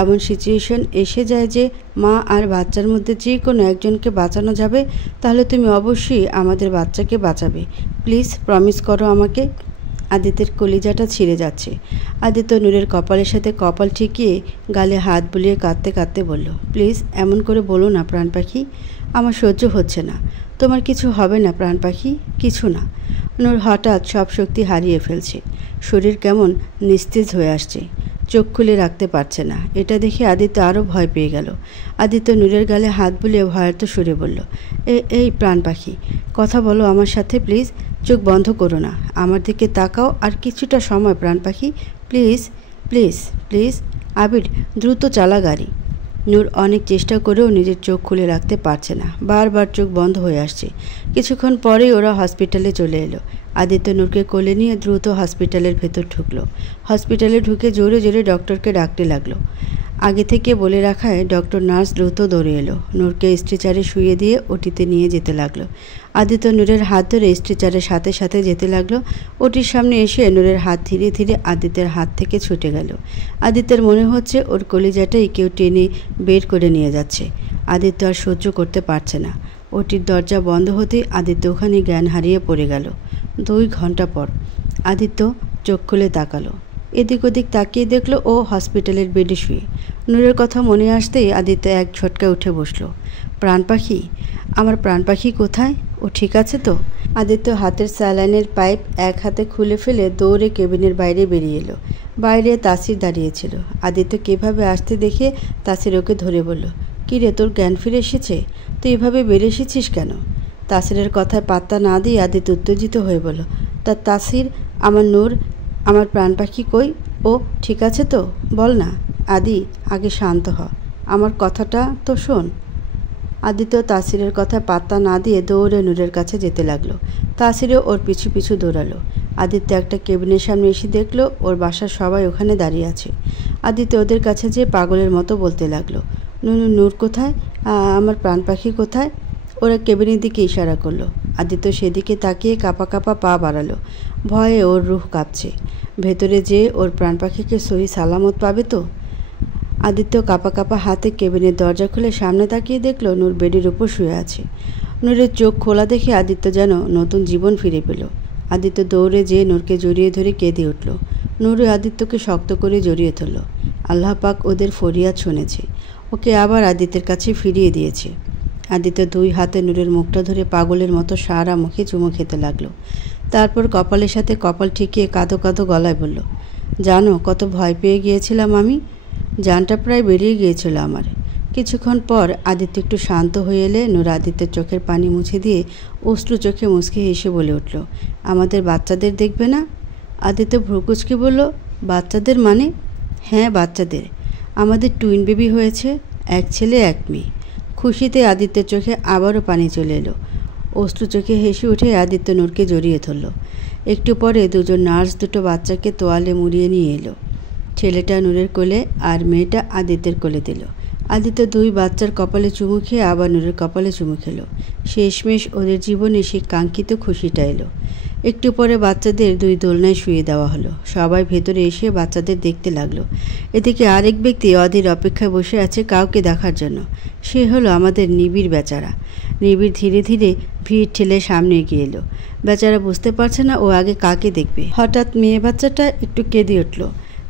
এমন সিচুয়েশন এসে যায় যে মা আর বাচ্চার মধ্যে যে কোনো একজনকে বাঁচানো যাবে, তাহলে তুমি অবশ্যই আমাদের বাচ্চাকে বাঁচাবে। প্লিজ প্রমিস করো আমাকে। আদিত্যের কলিজাটা ছিঁড়ে যাচ্ছে। আদিত্য নূরের কপালের সাথে কপাল ঠেকিয়ে গালে হাত বুলিয়ে কাঁদতে কাঁদতে বলল, প্লিজ এমন করে বলো না প্রাণ পাখি, আমার সহ্য হচ্ছে না। তোমার কিছু হবে না প্রাণ পাখি, কিছু না। নূর হঠাৎ সব শক্তি হারিয়ে ফেলছে। শরীর কেমন নিস্তেজ হয়ে আসছে, চোখ খুলে রাখতে পারছে না। এটা দেখে আদিত্য আরও ভয় পেয়ে গেল। আদিত্য নূরের গালে হাত বুলিয়ে ভয়ার্ত সুরে বলল, এই প্রাণ পাখি, কথা বলো আমার সাথে প্লিজ, চোখ বন্ধ করো না, আমার দিকে তাকাও আর কিছুটা সময় প্রাণ পাখি, প্লিজ প্লিজ প্লিজ। আবির দ্রুত চালা গাড়ি। নূর অনেক চেষ্টা করেও নিজের চোখ খুলে রাখতে পারছে না, বারবার চোখ বন্ধ হয়ে আসছে। কিছুক্ষণ পরেই ওরা হসপিটালে চলে এলো। আদিত্য নূরকে কোলে নিয়ে দ্রুত হসপিটালের ভেতর ঢুকলো। হসপিটালে ঢুকে জোরে জোরে ডক্টরকে ডাকতে লাগলো। আগে থেকে বলে রাখায় ডক্টর নার্স দ্রুত দৌড়ে এলো। নূরকে স্ট্রেচারে শুইয়ে দিয়ে ওটিতে নিয়ে যেতে লাগলো। আদিত্য নূরের হাত ধরে স্ট্রেচারের সাথে সাথে যেতে লাগলো। ওটির সামনে এসে নূরের হাত ধীরে ধীরে আদিত্যের হাত থেকে ছুটে গেল। আদিত্যের মনে হচ্ছে ওর কলিজাটাই কেউ টেনে বের করে নিয়ে যাচ্ছে। আদিত্য আর সহ্য করতে পারছে না। ওটির দরজা বন্ধ হতেই আদিত্য ওখানে জ্ঞান হারিয়ে পড়ে গেল। 2 ঘন্টা পর আদিত্য চোখ খুলে তাকালো। এদিক ওদিক তাকিয়ে দেখলো ও হসপিটালের বেডে শুয়ে। নূরের কথা মনে আসতেই আদিত্য এক ঝটকায় উঠে বসলো। প্রাণ পাখি, আমার প্রাণ পাখি কোথায়? ও ঠিক আছে তো? আদিত্য হাতের স্যালাইনের পাইপ এক হাতে খুলে ফেলে দৌড়ে কেবিনের বাইরে বেরিয়ে এলো। বাইরে তাসির দাঁড়িয়েছিল। আদিত্য কীভাবে আসতে দেখে তাসির ওকে ধরে বলল, কী রে, তোর জ্ঞান ফিরে এসেছে? তুই এভাবে বেরিয়ে এসেছিস কেন? তাসিরের কথায় পাত্তা না দিয়ে আদিত্য উত্তেজিত হয়ে বলল, তাসির, আমার নূর, আমার প্রাণ পাখি কই? ও ঠিক আছে তো? বল না। আদি, আগে শান্ত হ, আমার কথাটা তো শোন। আদিত্য তাসিরের কথায় পাত্তা না দিয়ে দৌড়ে নূরের কাছে যেতে লাগলো। তাসিরও ওর পিছু পিছু দৌড়ালো। আদিত্য একটা কেবিনের সামনে এসে দেখলো ওর বাসার সবাই ওখানে দাঁড়িয়ে আছে। আদিত্য ওদের কাছে যেয়ে পাগলের মতো বলতে লাগলো, নূর কোথায়? আমার প্রাণ পাখি কোথায়? ওরা কেবিনের দিকে ইশারা করলো। আদিত্য সেদিকে তাকিয়ে কাঁপা কাঁপা পা বাড়ালো। ভয়ে ওর রুহ কাঁপছে। ভেতরে যেয়ে ওর প্রাণ পাখিকে সহি সালামত পাবে তো? আদিত্য কাঁপা কাঁপা হাতে কেবিনের দরজা খুলে সামনে তাকিয়ে দেখলো নূর বেডের উপর শুয়ে আছে। নূরের চোখ খোলা দেখে আদিত্য যেন নতুন জীবন ফিরে পেল। আদিত্য দৌড়ে যেয়ে নূরকে জড়িয়ে ধরে কেঁদে উঠল। নূরে আদিত্যকে শক্ত করে জড়িয়ে ধরল। আল্লাহ পাক ওদের ফরিয়াদ শুনেছে, ওকে আবার আদিত্যের কাছে ফিরিয়ে দিয়েছে। আদিত্য 2 হাতে নূরের মুখটা ধরে পাগলের মতো সারা মুখে চুমু খেতে লাগলো। তারপর কপালের সাথে কপাল ঠেকিয়ে কাঁদো কাঁদো গলায় বলল, জানো কত ভয় পেয়ে গিয়েছিলাম আমি, জানটা প্রায় বেরিয়ে গিয়েছিল আমার। কিছুক্ষণ পর আদিত্য একটু শান্ত হয়ে এলে নূর আদিত্যের চোখের পানি মুছে দিয়ে অশ্রু চোখে মুচকে হেসে বলে উঠল, আমাদের বাচ্চাদের দেখবে না? আদিত্য ভ্রুকুচকে বলল, বাচ্চাদের মানে? হ্যাঁ বাচ্চাদের, আমাদের টুইন বেবি হয়েছে, 1 ছেলে 1 মেয়ে। খুশিতে আদিত্যের চোখে আবারও পানি চলে এলো। অশ্রু চোখে হেসে উঠে আদিত্য নূরকে জড়িয়ে ধরল। একটু পরে দুজন নার্স দুটো বাচ্চাকে তোয়ালে মুড়িয়ে নিয়ে এলো। ছেলেটা নূরের কোলে আর মেয়েটা আদিত্যের কোলে দিল। আদিত্য 2 বাচ্চার কপালে চুমু খেয়ে আবার নূরের কপালে চুমু খেলো। শেষমেশ ওদের জীবনে সেই কাঙ্ক্ষিত খুশিটা এলো। একটু পরে বাচ্চাদের 2 দোলনায় শুয়ে দেওয়া হলো। সবাই ভেতরে এসে বাচ্চাদের দেখতে লাগলো। এদিকে আরেক ব্যক্তি অধীর অপেক্ষায় বসে আছে কাউকে দেখার জন্য। সে হলো আমাদের নিবিড় বেচারা। নিবিড় ধীরে ধীরে ভিড় ঠেলে সামনে এগিয়ে এলো। বেচারা বুঝতে পারছে না ও আগে কাকে দেখবে। হঠাৎ মেয়ে বাচ্চাটা একটু কেঁদে উঠল।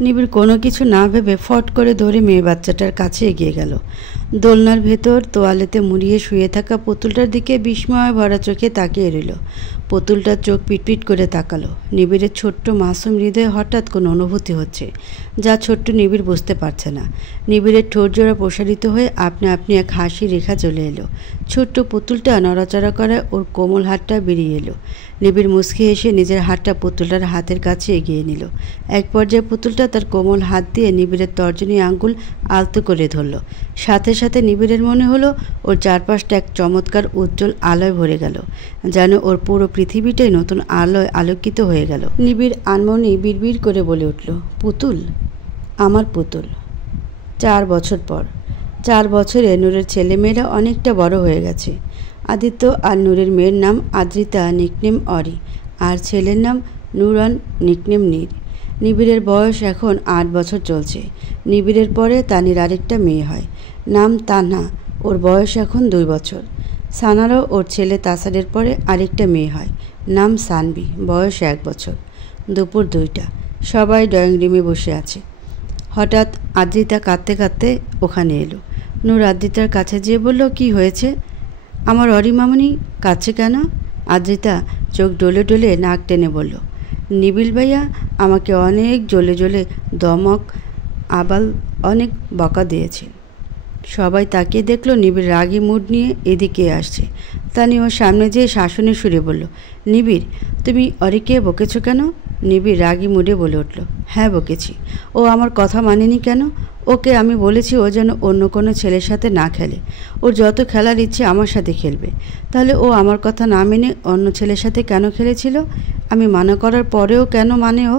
নিবিড় কোনো কিছু না ভেবে ফট করে ধরে মেয়ে বাচ্চাটার কাছে এগিয়ে গেল। দোলনার ভেতর তোয়ালেতে মুড়িয়ে শুয়ে থাকা পুতুলটার দিকে বিস্ময় ভরা চোখে তাকিয়ে রইল। পুতুলটার চোখ পিটপিট করে তাকালো। নিবিড়ের ছোট্ট মাসুম হৃদয়ে হঠাৎ কোনো অনুভূতি হচ্ছে, যা ছোট্ট নিবিড় বুঝতে পারছে না। নিবিড়ের ঠোঁট জোড়া প্রসারিত হয়ে আপনি আপনি এক হাসি রেখা চলে এলো। ছোট্ট পুতুলটা নড়াচড়া করায় ওর কোমল হাতটা বেরিয়ে এলো। নিবিড় মুচকি এসে নিজের হাতটা পুতুলটার হাতের কাছে এগিয়ে নিল। এক পর্যায়ে পুতুলটা তার কোমল হাত দিয়ে নিবিড়ের তর্জনী আঙ্গুল আলতো করে ধরল। সাথে সাথে নিবিড়ের মনে হলো ওর চারপাশটা এক চমৎকার উজ্জ্বল আলোয় ভরে গেল, যেন ওর পুরো পৃথিবীটাই নতুন আলোয় আলোকিত হয়ে গেল। নিবিড় আনমনেই বিড়বিড় করে বলে উঠল, পুতুল, আমার পুতুল। 4 বছর পর। 4 বছরে নূরের ছেলেমেয়েরা অনেকটা বড় হয়ে গেছে। আদিত্য আর নূরের মেয়ের নাম আদ্রিতা নিকনেম অরি, আর ছেলের নাম নুরান নিকনেম নীর। নিবিড়ের বয়স এখন 8 বছর চলছে। নিবিড়ের পরে তানির আরেকটা মেয়ে হয়, নাম তানহা, ওর বয়স এখন 2 বছর। সানারও ওর ছেলে তাসারের পরে আরেকটা মেয়ে হয়, নাম সানবি, বয়স 1 বছর। দুপুর 2টা, সবাই ড্রয়িং রুমে বসে আছে। হঠাৎ আদ্রিতা কাঁদতে কাঁদতে ওখানে এলো। নূর আদ্রিতার কাছে যেয়ে বলল, কি হয়েছে? আমার অরি মামনি কাঁদছে কেন? আদ্রিতা চোখ ডলে ডলে নাক টেনে বলল, নিবিল ভাইয়া আমাকে অনেক জ্বলে জ্বলে দমক আবাল অনেক বকা দিয়েছে। সবাই তাকিয়ে দেখলো নিবিড় রাগী মুড নিয়ে এদিকে আসছে। তানি ওর সামনে যেয়ে শাসনের সুরে বলল, নিবিড়, তুমি অরিকে বকেছ কেন? নিবিড় রাগী মুডে বলে উঠল, হ্যাঁ বকেছি। ও আমার কথা মানেনি কেন? ওকে আমি বলেছি ও যেন অন্য কোনো ছেলের সাথে না খেলে। ওর যত খেলার ইচ্ছে আমার সাথে খেলবে। তাহলে ও আমার কথা না মেনে অন্য ছেলের সাথে কেন খেলেছিল? আমি মানা করার পরেও কেন মানে ও?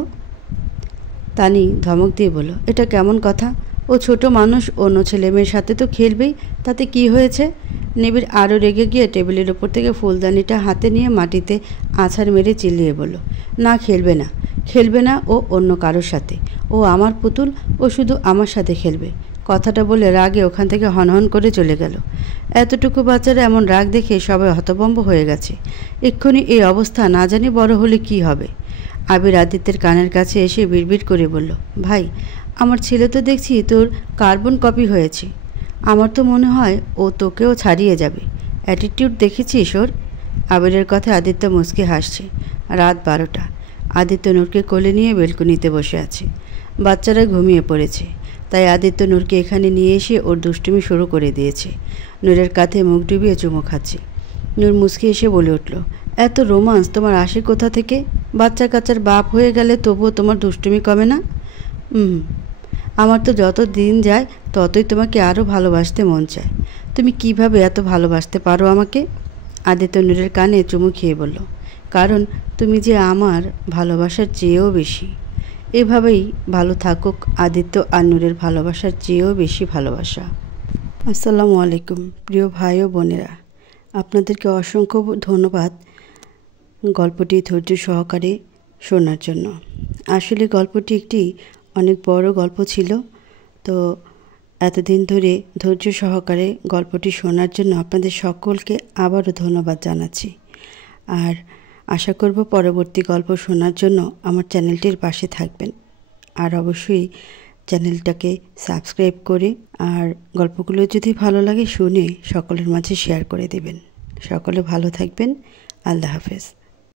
তানি ধমক দিয়ে বলল, এটা কেমন কথা? ও ছোট মানুষ, অন্য ছেলে মেয়ের সাথে তো খেলবেই, তাতে কি হয়েছে? নিবিড় আরও রেগে গিয়ে টেবিলের ওপর থেকে ফুলদানিটা হাতে নিয়ে মাটিতে আছাড় মেরে চিল্লিয়ে বলল, না খেলবে না, খেলবে না ও অন্য কারোর সাথে। ও আমার পুতুল, ও শুধু আমার সাথে খেলবে। কথাটা বলে রাগে ওখান থেকে হনহন করে চলে গেল। এতটুকু বাচ্চারা এমন রাগ দেখে সবাই হতভম্ব হয়ে গেছে। এক্ষুনি এই অবস্থা না জানি বড় হলে কি হবে। আবির আদিত্যের কানের কাছে এসে বিড়বিড় করে বলল, ভাই, আমার ছেলে তো দেখছি তোর কার্বন কপি হয়েছে। আমার তো মনে হয় ও তোকেও ছাড়িয়ে যাবে। অ্যাটিটিউড দেখেছিস ওর? আবিরের কথায় আদিত্য মুচকি হাসছে। রাত 12টা। আদিত্য নূরকে কোলে নিয়ে বেলকনিতে বসে আছে। বাচ্চারা ঘুমিয়ে পড়েছে, তাই আদিত্য নূরকে এখানে নিয়ে এসে ওর দুষ্টুমি শুরু করে দিয়েছে। নূরের কাঁধে মুখ ডুবিয়ে চুমু খাচ্ছে। নূর মুচকি এসে বলে উঠল, এত রোমান্স তোমার আসে কোথা থেকে? বাচ্চা কাচ্চার বাপ হয়ে গেলে তবুও তোমার দুষ্টুমি কমে না? আমার তো যত দিন যায় ততই তোমাকে আরও ভালোবাসতে মন চায়। তুমি কিভাবে এত ভালোবাসতে পারো আমাকে? আদিত্য নূরের কানে চুমু খেয়ে বলল, কারণ তুমি যে আমার ভালোবাসার চেয়েও বেশি। এভাবেই ভালো থাকুক আদিত্য আর নূরের ভালোবাসার চেয়েও বেশি ভালোবাসা। আসসালামু আলাইকুম প্রিয় ভাই ও বোনেরা, আপনাদেরকে অসংখ্য ধন্যবাদ গল্পটি ধৈর্য সহকারে শোনার জন্য। আসলে গল্পটি একটি অনেক বড় গল্প ছিল, তো এতদিন ধরে ধৈর্য সহকারে গল্পটি শোনার জন্য আপনাদের সকলকে আবারও ধন্যবাদ জানাচ্ছি। আর আশা করব পরবর্তী গল্প শোনার জন্য আমার চ্যানেলটির পাশে থাকবেন। আর অবশ্যই চ্যানেলটাকে সাবস্ক্রাইব করে আর গল্পগুলো যদি ভালো লাগে শুনে সকলের মাঝে শেয়ার করে দেবেন। সকলে ভালো থাকবেন। আল্লাহ হাফেজ।